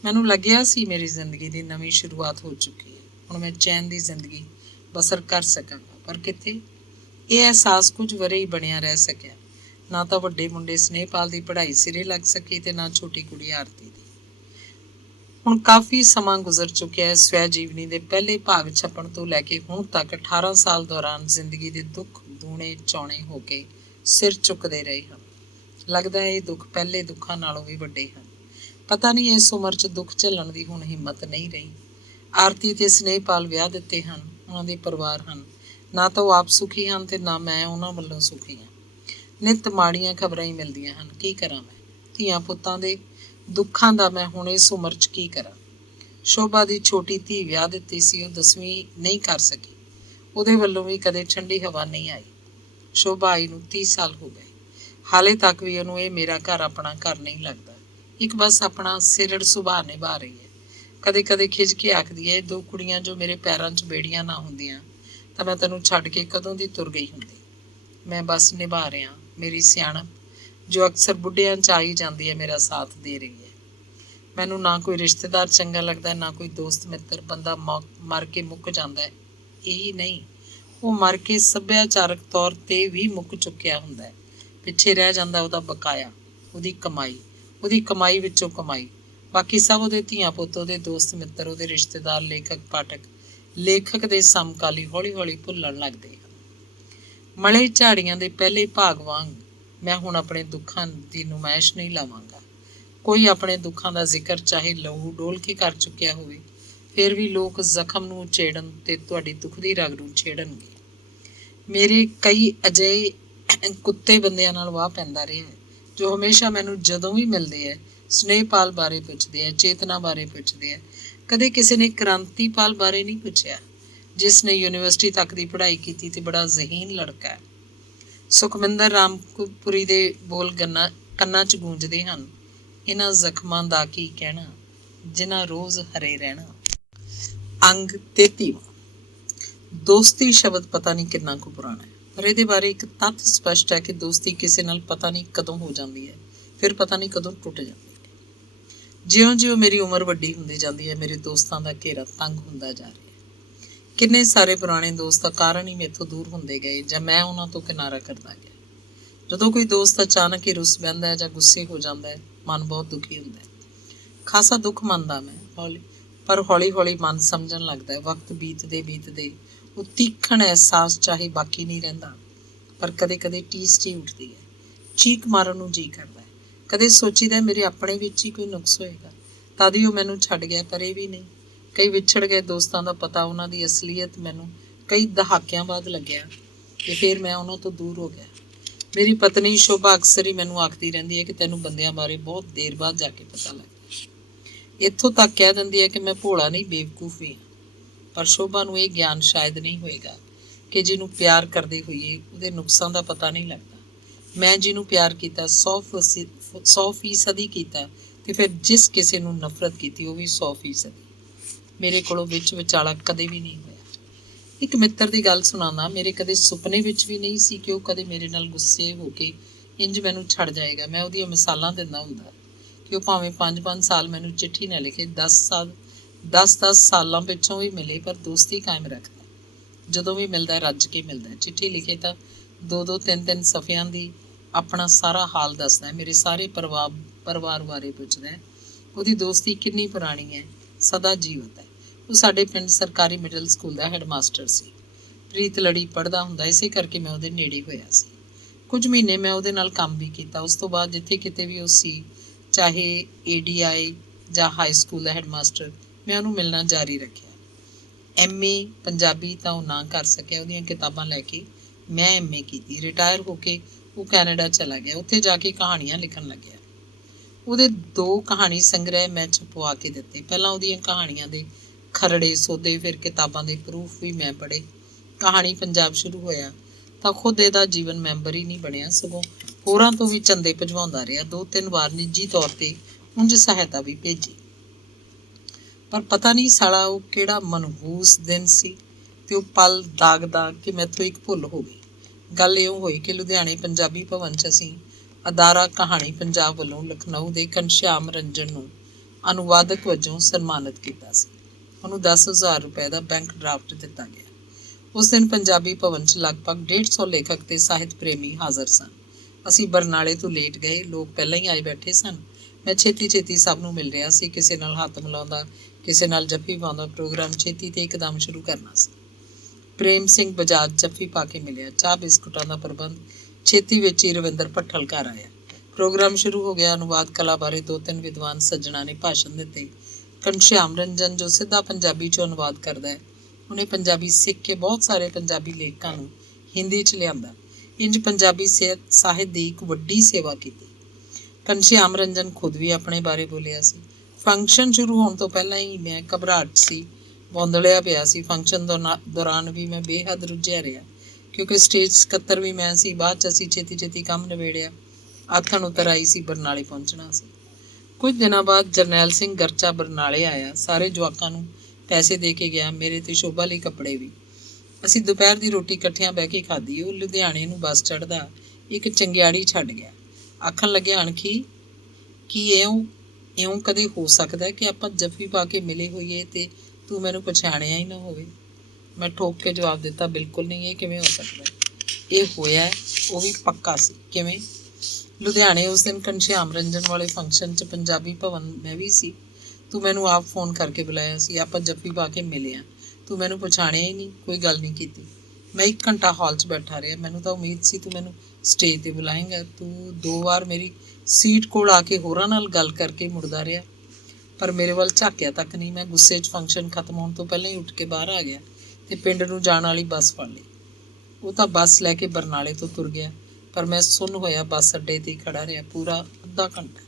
ਮੈਨੂੰ ਲੱਗਿਆ ਸੀ ਮੇਰੀ ਜ਼ਿੰਦਗੀ ਦੀ ਨਵੀਂ ਸ਼ੁਰੂਆਤ ਹੋ ਚੁੱਕੀ ਹੈ। ਹੁਣ ਮੈਂ ਚੈਨ ਦੀ ਜ਼ਿੰਦਗੀ ਬਸਰ ਕਰ ਸਕਾਂਗਾ। ਪਰ ਕਿੱਥੇ, ਇਹ ਅਹਿਸਾਸ ਕੁਝ ਵਰੇ ਹੀ ਬਣਿਆ ਰਹਿ ਸਕਿਆ। ਨਾ ਤਾਂ ਵੱਡੇ ਮੁੰਡੇ ਸਨੇਹਪਾਲ ਦੀ ਪੜ੍ਹਾਈ ਸਿਰੇ ਲੱਗ ਸਕੀ ਤੇ ਨਾ ਛੋਟੀ ਕੁੜੀ ਆਰਤੀ ਦੀ। ਹੁਣ ਕਾਫੀ ਸਮਾਂ ਗੁਜ਼ਰ ਚੁੱਕਿਆ ਹੈ। ਸਵੈ ਜੀਵਨੀ ਦੇ ਪਹਿਲੇ ਭਾਗ ਛਪਣ ਤੋਂ ਲੈ ਕੇ ਹੁਣ ਤੱਕ 18 ਸਾਲ ਦੌਰਾਨ ਜ਼ਿੰਦਗੀ ਦੇ ਦੁੱਖ ਦੂਣੇ ਚੌਣੇ ਹੋ ਕੇ ਸਿਰ ਚੁੱਕਦੇ ਰਹੇ ਹਨ। ਲੱਗਦਾ ਹੈ ਇਹ ਦੁੱਖ ਪਹਿਲੇ ਦੁੱਖਾਂ ਨਾਲੋਂ ਵੀ ਵੱਡੇ ਹਨ। ਪਤਾ ਨਹੀਂ ਇਸ ਉਮਰ 'ਚ ਦੁੱਖ ਝੱਲਣ ਦੀ ਹੁਣ ਹਿੰਮਤ ਨਹੀਂ ਰਹੀ। ਆਰਤੀ ਤੇ ਸਨੇਹਪਾਲ ਵਿਆਹ ਦਿੱਤੇ ਹਨ, ਉਹਨਾਂ ਦੇ ਪਰਿਵਾਰ ਹਨ। ਨਾ ਤਾਂ ਉਹ ਆਪ ਸੁਖੀ ਹਨ ਤੇ ਨਾ ਮੈਂ ਉਹਨਾਂ ਵੱਲੋਂ ਸੁਖੀ ਹਾਂ। ਨਿੱਤ ਮਾੜੀਆਂ ਖਬਰਾਂ ਹੀ ਮਿਲਦੀਆਂ ਹਨ। ਕੀ ਕਰਾਂ ਮੈਂ? ਧੀਆਂ ਪੁੱਤਾਂ ਦੇ ਦੁੱਖਾਂ ਦਾ ਮੈਂ ਹੁਣ ਇਸ ਉਮਰ 'ਚ ਕੀ ਕਰਾਂ? ਸ਼ੋਭਾ ਦੀ ਛੋਟੀ ਧੀ ਵਿਆਹ ਦਿੱਤੀ ਸੀ, ਉਹ 10ਵੀਂ ਨਹੀਂ ਕਰ ਸਕੀ। ਉਹਦੇ ਵੱਲੋਂ ਵੀ ਕਦੇ ਠੰਡੀ ਹਵਾ ਨਹੀਂ ਆਈ। ਸ਼ੋਭਾ ਆਈ ਨੂੰ 30 ਸਾਲ ਹੋ ਗਏ। ਹਾਲੇ ਤੱਕ ਵੀ ਉਹਨੂੰ ਇਹ ਮੇਰਾ ਘਰ ਆਪਣਾ ਘਰ ਨਹੀਂ ਲੱਗਦਾ। ਇੱਕ ਬਸ ਆਪਣਾ ਸਿਰੜ ਸੁਭਾਅ ਨਿਭਾ ਰਹੀ ਹੈ। ਕਦੇ ਕਦੇ ਖਿਝ ਕੇ ਆਖਦੀ ਹੈ, ਦੋ ਕੁੜੀਆਂ ਜੋ ਮੇਰੇ ਪੈਰਾਂ 'ਚ ਬੇੜੀਆਂ ਨਾ ਹੁੰਦੀਆਂ ਤਾਂ ਮੈਂ ਤੈਨੂੰ ਛੱਡ ਕੇ ਕਦੋਂ ਦੀ ਤੁਰ ਗਈ ਹੁੰਦੀ। ਮੈਂ ਬਸ ਨਿਭਾ ਰਿਹਾ। ਮੇਰੀ ਸਿਆਣਪ ਜੋ ਅਕਸਰ ਬੁੱਢਿਆਂ 'ਚ ਆਈ ਜਾਂਦੀ ਹੈ, ਮੇਰਾ ਸਾਥ ਦੇ ਰਹੀ ਹੈ। ਮੈਨੂੰ ਨਾ ਕੋਈ ਰਿਸ਼ਤੇਦਾਰ ਚੰਗਾ ਲੱਗਦਾ, ਨਾ ਕੋਈ ਦੋਸਤ ਮਿੱਤਰ। ਬੰਦਾ ਮਰ ਕੇ ਮੁੱਕ ਜਾਂਦਾ ਹੈ। ਇਹੀ ਨਹੀਂ, ਉਹ ਮਰ ਕੇ ਸੱਭਿਆਚਾਰਕ ਤੌਰ 'ਤੇ ਵੀ ਮੁੱਕ ਚੁੱਕਿਆ ਹੁੰਦਾ ਹੈ। ਪਿੱਛੇ ਰਹਿ ਜਾਂਦਾ ਉਹਦਾ ਬਕਾਇਆ, ਉਹਦੀ ਕਮਾਈ ਵਿੱਚੋਂ ਕਮਾਈ। ਬਾਕੀ ਸਭ ਉਹਦੇ ਧੀਆਂ ਪੁੱਤ, ਉਹਦੇ ਦੋਸਤ ਮਿੱਤਰ, ਉਹਦੇ ਰਿਸ਼ਤੇਦਾਰ, ਲੇਖਕ ਪਾਠਕ, ਲੇਖਕ ਦੇ ਸਮਕਾਲੀ ਹੌਲੀ ਹੌਲੀ ਭੁੱਲਣ ਲੱਗਦੇ ਹਨ। ਮਲੇ ਝਾੜੀਆਂ ਦੇ ਪਹਿਲੇ ਭਾਗ ਵਾਂਗ ਮੈਂ ਹੁਣ ਆਪਣੇ ਦੁੱਖਾਂ ਦੀ ਨੁਮਾਇਸ਼ ਨਹੀਂ ਲਾਵਾਂਗਾ। ਕੋਈ ਆਪਣੇ ਦੁੱਖਾਂ ਦਾ ਜ਼ਿਕਰ ਚਾਹੇ ਲਹੂ ਡੋਲ ਕੇ ਕਰ ਚੁੱਕਿਆ ਹੋਵੇ, ਫਿਰ ਵੀ ਲੋਕ ਜ਼ਖਮ ਨੂੰ ਛੇੜਨ ਤੇ ਤੁਹਾਡੀ ਦੁੱਖ ਦੀ ਰਗ ਨੂੰ ਛੇੜਨਗੇ। ਮੇਰੇ ਕਈ ਅਜਿਹੇ ਕੁੱਤੇ ਬੰਦਿਆਂ ਨਾਲ ਵਾਹ ਪੈਂਦਾ ਰਿਹਾ ਹੈ, ਜੋ ਹਮੇਸ਼ਾ ਮੈਨੂੰ ਜਦੋਂ ਵੀ ਮਿਲਦੇ ਹੈ ਸਨੇਹਪਾਲ ਬਾਰੇ ਪੁੱਛਦੇ ਹੈ, ਚੇਤਨਾ ਬਾਰੇ ਪੁੱਛਦੇ ਹੈ। ਕਦੇ ਕਿਸੇ ਨੇ ਕ੍ਰਾਂਤੀਪਾਲ ਬਾਰੇ ਨਹੀਂ ਪੁੱਛਿਆ, ਜਿਸ ਨੇ ਯੂਨੀਵਰਸਿਟੀ ਤੱਕ ਦੀ ਪੜ੍ਹਾਈ ਕੀਤੀ ਤੇ ਬੜਾ ਜ਼ਹੀਨ ਲੜਕਾ ਹੈ। ਸੁਖਮਿੰਦਰ ਰਾਮਪੁਰੀ ਦੇ ਬੋਲ ਕੰਨਾਂ 'ਚ ਗੂੰਜਦੇ ਹਨ, ਇਹਨਾਂ ਜ਼ਖਮਾਂ ਦਾ ਕੀ ਕਹਿਣਾ, ਜਿਨ੍ਹਾਂ ਰੋਜ਼ ਹਰੇ ਰਹਿਣਾ। ਅੰਗ 33। ਦੋਸਤੀ ਸ਼ਬਦ ਪਤਾ ਨਹੀਂ ਕਿੰਨਾ ਕੁ ਪੁਰਾਣਾ ਹੈ, ਪਰ ਇਹਦੇ ਬਾਰੇ ਇੱਕ ਤੱਥ ਸਪਸ਼ਟ ਹੈ ਕਿ ਦੋਸਤੀ ਕਿਸੇ ਨਾਲ ਪਤਾ ਨਹੀਂ ਕਦੋਂ ਹੋ ਜਾਂਦੀ ਹੈ, ਫਿਰ ਪਤਾ ਨਹੀਂ ਕਦੋਂ ਟੁੱਟ ਜਾਂਦੀ ਹੈ। ਜਿਉਂ-ਜਿਉਂ ਮੇਰੀ ਉਮਰ ਵੱਡੀ ਹੁੰਦੀ ਜਾਂਦੀ ਹੈ, ਮੇਰੇ ਦੋਸਤਾਂ ਦਾ ਘੇਰਾ ਤੰਗ ਹੁੰਦਾ ਜਾ ਰਿਹਾ ਹੈ। ਕਿੰਨੇ ਸਾਰੇ ਪੁਰਾਣੇ ਦੋਸਤ ਦਾ ਕਾਰਨ ਹੀ ਮੇਥੋਂ ਦੂਰ ਹੁੰਦੇ ਗਏ ਜਾਂ ਮੈਂ ਉਹਨਾਂ ਤੋਂ ਕਿਨਾਰਾ ਕਰਦਾ ਗਿਆ। ਜਦੋਂ ਕੋਈ ਦੋਸਤ ਅਚਾਨਕ ਹੀ ਰੁੱਸ ਬਹਿੰਦਾ ਹੈ ਜਾਂ ਗੁੱਸੇ ਹੋ ਜਾਂਦਾ ਹੈ, ਮਨ ਬਹੁਤ ਦੁਖੀ ਹੁੰਦਾ ਹੈ। ਖਾਸਾ ਦੁੱਖ ਮੰਨਦਾ ਮੈਂ, ਪਰ ਹੌਲੀ ਹੌਲੀ ਮਨ ਸਮਝਣ ਲੱਗਦਾ ਹੈ। ਵਕਤ ਬੀਤਦੇ ਉਹ ਤੀਖਣ ਅਹਿਸਾਸ ਚਾਹੇ ਬਾਕੀ ਨਹੀਂ ਰਹਿੰਦਾ, ਪਰ ਕਦੇ ਕਦੇ ਟੀਸ ਜਿਹੀ ਉੱਠਦੀ ਹੈ। ਚੀਕ ਮਾਰਨ ਨੂੰ ਜੀ ਕਰਦਾ ਹੈ। ਕਦੇ ਸੋਚੀਦਾ ਮੇਰੇ ਆਪਣੇ ਵਿੱਚ ਹੀ ਕੋਈ ਨੁਕਸ ਹੋਏਗਾ, ਤਦ ਹੀ ਉਹ ਮੈਨੂੰ ਛੱਡ ਗਿਆ, ਪਰ ਇਹ ਵੀ ਨਹੀਂ। ਕਈ ਵਿਛੜ ਗਏ ਦੋਸਤਾਂ ਦਾ ਪਤਾ, ਉਹਨਾਂ ਦੀ ਅਸਲੀਅਤ ਮੈਨੂੰ ਕਈ ਦਹਾਕਿਆਂ ਬਾਅਦ ਲੱਗਿਆ ਤੇ ਫਿਰ ਮੈਂ ਉਹਨਾਂ ਤੋਂ ਦੂਰ ਹੋ ਗਿਆ। ਮੇਰੀ ਪਤਨੀ ਸ਼ੋਭਾ ਅਕਸਰ ਹੀ ਮੈਨੂੰ ਆਖਦੀ ਰਹਿੰਦੀ ਹੈ ਕਿ ਤੈਨੂੰ ਬੰਦਿਆਂ ਬਾਰੇ ਬਹੁਤ ਦੇਰ ਬਾਅਦ ਜਾ ਕੇ ਪਤਾ ਲੱਗਦਾ। ਇੱਥੋਂ ਤੱਕ ਕਹਿ ਦਿੰਦੀ ਹੈ ਕਿ ਮੈਂ ਭੋਲਾ ਨਹੀਂ, ਬੇਵਕੂਫ ਵੀ ਹਾਂ। ਪਰ ਸ਼ੋਭਾ ਨੂੰ ਇਹ ਗਿਆਨ ਸ਼ਾਇਦ ਨਹੀਂ ਹੋਏਗਾ ਕਿ ਜਿਹਨੂੰ ਪਿਆਰ ਕਰਦੇ ਹੋਈਏ ਉਹਦੇ ਨੁਕਸਾਂ ਦਾ ਪਤਾ ਨਹੀਂ ਲੱਗਦਾ। ਮੈਂ ਜਿਹਨੂੰ ਪਿਆਰ ਕੀਤਾ 100% ਕੀਤਾ, ਤੇ ਫਿਰ ਜਿਸ ਕਿਸੇ ਨੂੰ ਨਫ਼ਰਤ ਕੀਤੀ ਉਹ ਵੀ 100%। ਮੇਰੇ ਕੋਲੋਂ ਵਿੱਚ ਵਿਚਾਲਾ ਕਦੇ ਵੀ ਨਹੀਂ ਹੋਇਆ। ਇੱਕ ਮਿੱਤਰ ਦੀ ਗੱਲ ਸੁਣਾਉਂਦਾ, ਮੇਰੇ ਕਦੇ ਸੁਪਨੇ ਵਿੱਚ ਵੀ ਨਹੀਂ ਸੀ ਕਿ ਉਹ ਕਦੇ ਮੇਰੇ ਨਾਲ ਗੁੱਸੇ ਹੋ ਕੇ ਇੰਜ ਮੈਨੂੰ ਛੱਡ ਜਾਏਗਾ। ਮੈਂ ਉਹਦੀਆਂ ਮਿਸਾਲਾਂ ਦਿੰਦਾ ਹੁੰਦਾ ਕਿ ਉਹ ਭਾਵੇਂ 5-5 ਸਾਲ ਮੈਨੂੰ ਚਿੱਠੀ ਨਾ ਲਿਖੇ, 10 ਸਾਲਾਂ ਪਿੱਛੋਂ ਵੀ ਮਿਲੇ, ਪਰ ਦੋਸਤੀ ਕਾਇਮ ਰੱਖਦਾ। ਜਦੋਂ ਵੀ ਮਿਲਦਾ ਰੱਜ ਕੇ ਮਿਲਦਾ। ਚਿੱਠੀ ਲਿਖੇ ਤਾਂ 2-2, 3-3 ਸਫ਼ਿਆਂ ਦੀ ਆਪਣਾ ਸਾਰਾ ਹਾਲ ਦੱਸਦਾ, ਮੇਰੇ ਸਾਰੇ ਪਰਿਵਾਰ ਬਾਰੇ ਪੁੱਛਦਾ। ਉਹਦੀ ਦੋਸਤੀ ਕਿੰਨੀ ਪੁਰਾਣੀ ਹੈ, ਸਦਾ ਜੀਵਤ ਹੈ। ਉਹ ਸਾਡੇ ਪਿੰਡ ਸਰਕਾਰੀ ਮਿਡਲ ਸਕੂਲ ਦਾ ਹੈਡਮਾਸਟਰ ਸੀ। ਪ੍ਰੀਤ ਲੜੀ ਪੜ੍ਹਦਾ ਹੁੰਦਾ, ਇਸੇ ਕਰਕੇ ਮੈਂ ਉਹਦੇ ਨੇੜੇ ਹੋਇਆ ਸੀ। ਕੁਝ ਮਹੀਨੇ ਮੈਂ ਉਹਦੇ ਨਾਲ ਕੰਮ ਵੀ ਕੀਤਾ। ਉਸ ਤੋਂ ਬਾਅਦ ਜਿੱਥੇ ਕਿਤੇ ਵੀ ਉਹ ਸੀ, ਚਾਹੇ ADI ਜਾਂ ਹਾਈ ਸਕੂਲ ਦਾ ਹੈਡਮਾਸਟਰ, ਮੈਂ ਉਹਨੂੰ ਮਿਲਣਾ ਜਾਰੀ ਰੱਖਿਆ। MA ਪੰਜਾਬੀ ਤਾਂ ਉਹ ਨਾ ਕਰ ਸਕਿਆ। ਉਹਦੀਆਂ ਕਿਤਾਬਾਂ ਲੈ ਕੇ ਮੈਂ MA ਕੀਤੀ। ਰਿਟਾਇਰ ਹੋ ਕੇ ਉਹ ਕੈਨੇਡਾ ਚਲਾ ਗਿਆ। ਉੱਥੇ ਜਾ ਕੇ ਕਹਾਣੀਆਂ ਲਿਖਣ ਲੱਗਿਆ। ਉਹਦੇ 2 ਕਹਾਣੀ ਸੰਗ੍ਰਹਿ ਮੈਂ ਛਪਵਾ ਕੇ ਦਿੱਤੇ। ਪਹਿਲਾਂ ਉਹਦੀਆਂ ਕਹਾਣੀਆਂ ਦੇ ਖਰੜੇ ਸੋਧੇ, ਫਿਰ ਕਿਤਾਬਾਂ ਦੇ ਪ੍ਰੂਫ ਵੀ ਮੈਂ ਪੜ੍ਹੇ। ਕਹਾਣੀ ਪੰਜਾਬ ਸ਼ੁਰੂ ਹੋਇਆ ਤਾਂ ਖੁਦ ਇਹਦਾ ਜੀਵਨ ਮੈਂਬਰ ਹੀ ਨਹੀਂ ਬਣਿਆ, ਸਗੋਂ ਹੋਰਾਂ ਤੋਂ ਵੀ ਚੰਦੇ ਭਜਵਾਉਂਦਾ ਰਿਹਾ। 2-3 ਵਾਰ ਨਿੱਜੀ ਤੌਰ 'ਤੇ ਉਂਝ ਸਹਾਇਤਾ ਵੀ ਭੇਜੀ। ਪਰ ਪਤਾ ਨਹੀਂ ਸਾਲਾ ਉਹ ਕਿਹੜਾ ਮਨਹੂਸ ਦਿਨ ਸੀ ਤੇ ਉਹ ਪਲ ਦਾਗਦਾ ਕਿ ਮੈਥੋਂ ਇੱਕ ਭੁੱਲ ਹੋ ਗਈ। ਗੱਲ ਇਉਂ ਹੋਈ ਕਿ ਲੁਧਿਆਣੇ ਪੰਜਾਬੀ ਭਵਨ 'ਚ ਅਸੀਂ ਅਦਾਰਾ ਕਹਾਣੀ ਪੰਜਾਬ ਵੱਲੋਂ ਲਖਨਊ ਦੇ ਘਨਸ਼ਿਆਮ ਰੰਜਨ ਨੂੰ ਅਨੁਵਾਦਕ ਵਜੋਂ ਸਨਮਾਨਿਤ ਕੀਤਾ ਸੀ। ਉਹਨੂੰ 10,000 ਰੁਪਏ ਦਾ ਬੈਂਕ ਡਰਾਫਟ ਦਿੱਤਾ ਗਿਆ। ਉਸ ਦਿਨ ਪੰਜਾਬੀ ਭਵਨ 'ਚ ਲਗਭਗ 150 ਲੇਖਕ ਤੇ ਸਾਹਿਤ ਪ੍ਰੇਮੀ ਹਾਜ਼ਰ ਸਨ। ਅਸੀਂ ਬਰਨਾਲੇ ਤੋਂ ਲੇਟ ਗਏ, ਲੋਕ ਪਹਿਲਾਂ ਹੀ ਆਏ ਬੈਠੇ ਸਨ। ਮੈਂ ਛੇਤੀ ਸਭ ਨੂੰ ਮਿਲ ਰਿਹਾ ਸੀ, ਕਿਸੇ ਨਾਲ ਹੱਥ ਮਿਲਾਉਂਦਾ, ਕਿਸੇ ਨਾਲ ਜੱਫੀ ਪਾਉਂਦਾ। ਪ੍ਰੋਗਰਾਮ ਛੇਤੀ ਤੇ ਇੱਕਦਮ ਸ਼ੁਰੂ ਕਰਨਾ ਸੀ। ਪ੍ਰੇਮ ਸਿੰਘ ਬਜਾਜ ਜੱਫੀ ਪਾ ਕੇ ਮਿਲਿਆ। ਚਾਹ ਬਿਸਕੁਟਾਂ ਦਾ ਪ੍ਰਬੰਧ ਛੇਤੀ ਵਿੱਚ ਹੀ ਰਵਿੰਦਰ ਭੱਠਲ ਘਰ ਆਇਆ। ਪ੍ਰੋਗਰਾਮ ਸ਼ੁਰੂ ਹੋ ਗਿਆ। ਅਨੁਵਾਦ ਕਲਾ ਬਾਰੇ 2-3 ਵਿਦਵਾਨ ਸੱਜਣਾ ਨੇ ਭਾਸ਼ਣ ਦਿੱਤੇ। ਘਨਸ਼ਿਆਮ ਰੰਜਨ ਜੋ ਸਿੱਧਾ ਪੰਜਾਬੀ 'ਚੋਂ ਅਨੁਵਾਦ ਕਰਦਾ ਹੈ, ਉਹਨੇ ਪੰਜਾਬੀ ਸਿੱਖ ਕੇ ਬਹੁਤ ਸਾਰੇ ਪੰਜਾਬੀ ਲੇਖਕਾਂ ਨੂੰ ਹਿੰਦੀ 'ਚ ਲਿਆਂਦਾ। ਇੰਜ ਪੰਜਾਬੀ ਸਾਹਿਤ ਦੀ ਇੱਕ ਵੱਡੀ ਸੇਵਾ ਕੀਤੀ। ਘਨਸ਼ਿਆਮ ਰੰਜਨ ਖੁਦ ਵੀ ਆਪਣੇ ਬਾਰੇ ਬੋਲਿਆ ਸੀ। ਫੰਕਸ਼ਨ ਸ਼ੁਰੂ ਹੋਣ ਤੋਂ ਪਹਿਲਾਂ ਹੀ ਮੈਂ ਘਬਰਾਹਟ ਸੀ, ਬੌਂਦਲਿਆ ਪਿਆ ਸੀ। ਫੰਕਸ਼ਨ ਦੌਰਾਨ ਵੀ ਮੈਂ ਬੇਹੱਦ ਰੁੱਝਿਆ ਰਿਹਾ, ਕਿਉਂਕਿ ਸਟੇਜ ਸਕੱਤਰ ਵੀ ਮੈਂ ਸੀ। ਬਾਅਦ 'ਚ ਅਸੀਂ ਛੇਤੀ ਕੰਮ ਨਿਬੇੜਿਆ। ਆਥਣ ਉਤਰ ਆਈ ਸੀ, ਬਰਨਾਲੇ ਪਹੁੰਚਣਾ ਸੀ। ਕੁਝ ਦਿਨਾਂ ਬਾਅਦ ਜਰਨੈਲ ਸਿੰਘ ਗਰਚਾ ਬਰਨਾਲੇ ਆਇਆ। ਸਾਰੇ ਜਵਾਕਾਂ ਨੂੰ ਪੈਸੇ ਦੇ ਕੇ ਗਿਆ, ਮੇਰੇ ਤੇ ਸ਼ੋਭਾ ਲਈ ਕੱਪੜੇ ਵੀ। ਅਸੀਂ ਦੁਪਹਿਰ ਦੀ ਰੋਟੀ ਇਕੱਠਿਆਂ ਬਹਿ ਕੇ ਖਾਧੀ। ਉਹ ਲੁਧਿਆਣੇ ਨੂੰ ਬੱਸ ਚੜ੍ਹਦਾ ਇੱਕ ਚੰਗਿਆੜੀ ਛੱਡ ਗਿਆ। ਆਖਣ ਲੱਗਿਆ, ਅਣਖੀ, ਕੀ ਇਉਂ ਕਦੇ ਹੋ ਸਕਦਾ ਕਿ ਆਪਾਂ ਜੱਫੀ ਪਾ ਕੇ ਮਿਲੇ ਹੋਈਏ ਤੇ ਤੂੰ ਮੈਨੂੰ ਪਛਾਣਿਆ ਹੀ ਨਾ ਹੋਵੇ? ਮੈਂ ਠੋਕ ਕੇ ਜਵਾਬ ਦਿੱਤਾ, ਬਿਲਕੁਲ ਨਹੀਂ, ਇਹ ਕਿਵੇਂ ਹੋ ਸਕਦਾ? ਇਹ ਹੋਇਆ, ਉਹ ਵੀ ਪੱਕਾ ਸੀ। ਕਿਵੇਂ? ਲੁਧਿਆਣੇ ਉਸ ਦਿਨ ਘਨਸ਼ਿਆਮ ਰੰਜਨ ਵਾਲੇ ਫੰਕਸ਼ਨ 'ਚ ਪੰਜਾਬੀ ਭਵਨ ਮੈਂ ਵੀ ਸੀ। ਤੂੰ ਮੈਨੂੰ ਆਪ ਫੋਨ ਕਰਕੇ ਬੁਲਾਇਆ ਸੀ, ਆਪਾਂ ਜੱਫੀ ਪਾ ਕੇ ਮਿਲੇ ਹਾਂ। ਤੂੰ ਮੈਨੂੰ ਪਛਾਣਿਆ ਹੀ ਨਹੀਂ, ਕੋਈ ਗੱਲ ਨਹੀਂ ਕੀਤੀ। ਮੈਂ 1 ਘੰਟਾ ਹਾਲ 'ਚ ਬੈਠਾ ਰਿਹਾ। ਮੈਨੂੰ ਤਾਂ ਉਮੀਦ ਸੀ ਤੂੰ ਮੈਨੂੰ ਸਟੇਜ 'ਤੇ ਬੁਲਾਏਂਗਾ। ਤੂੰ 2 ਵਾਰ ਮੇਰੀ ਸੀਟ ਕੋਲ ਆ ਕੇ ਹੋਰਾਂ ਨਾਲ ਗੱਲ ਕਰਕੇ ਮੁੜਦਾ ਰਿਹਾ, ਪਰ ਮੇਰੇ ਵੱਲ ਝਾਕਿਆ ਤੱਕ ਨਹੀਂ। ਮੈਂ ਗੁੱਸੇ 'ਚ ਫੰਕਸ਼ਨ ਖਤਮ ਹੋਣ ਤੋਂ ਪਹਿਲਾਂ ਹੀ ਉੱਠ ਕੇ ਬਾਹਰ ਆ ਗਿਆ ਤੇ ਪਿੰਡ ਨੂੰ ਜਾਣ ਵਾਲੀ ਬੱਸ ਫੜ ਲਈ। ਉਹ ਤਾਂ ਬੱਸ ਲੈ ਕੇ ਬਰਨਾਲੇ ਤੋਂ ਤੁਰ ਗਿਆ, ਪਰ ਮੈਂ ਸੁੰਨ ਹੋਇਆ ਬੱਸ ਅੱਡੇ 'ਤੇ ਹੀ ਖੜਾ ਰਿਹਾ ਪੂਰਾ ਅੱਧਾ ਘੰਟਾ।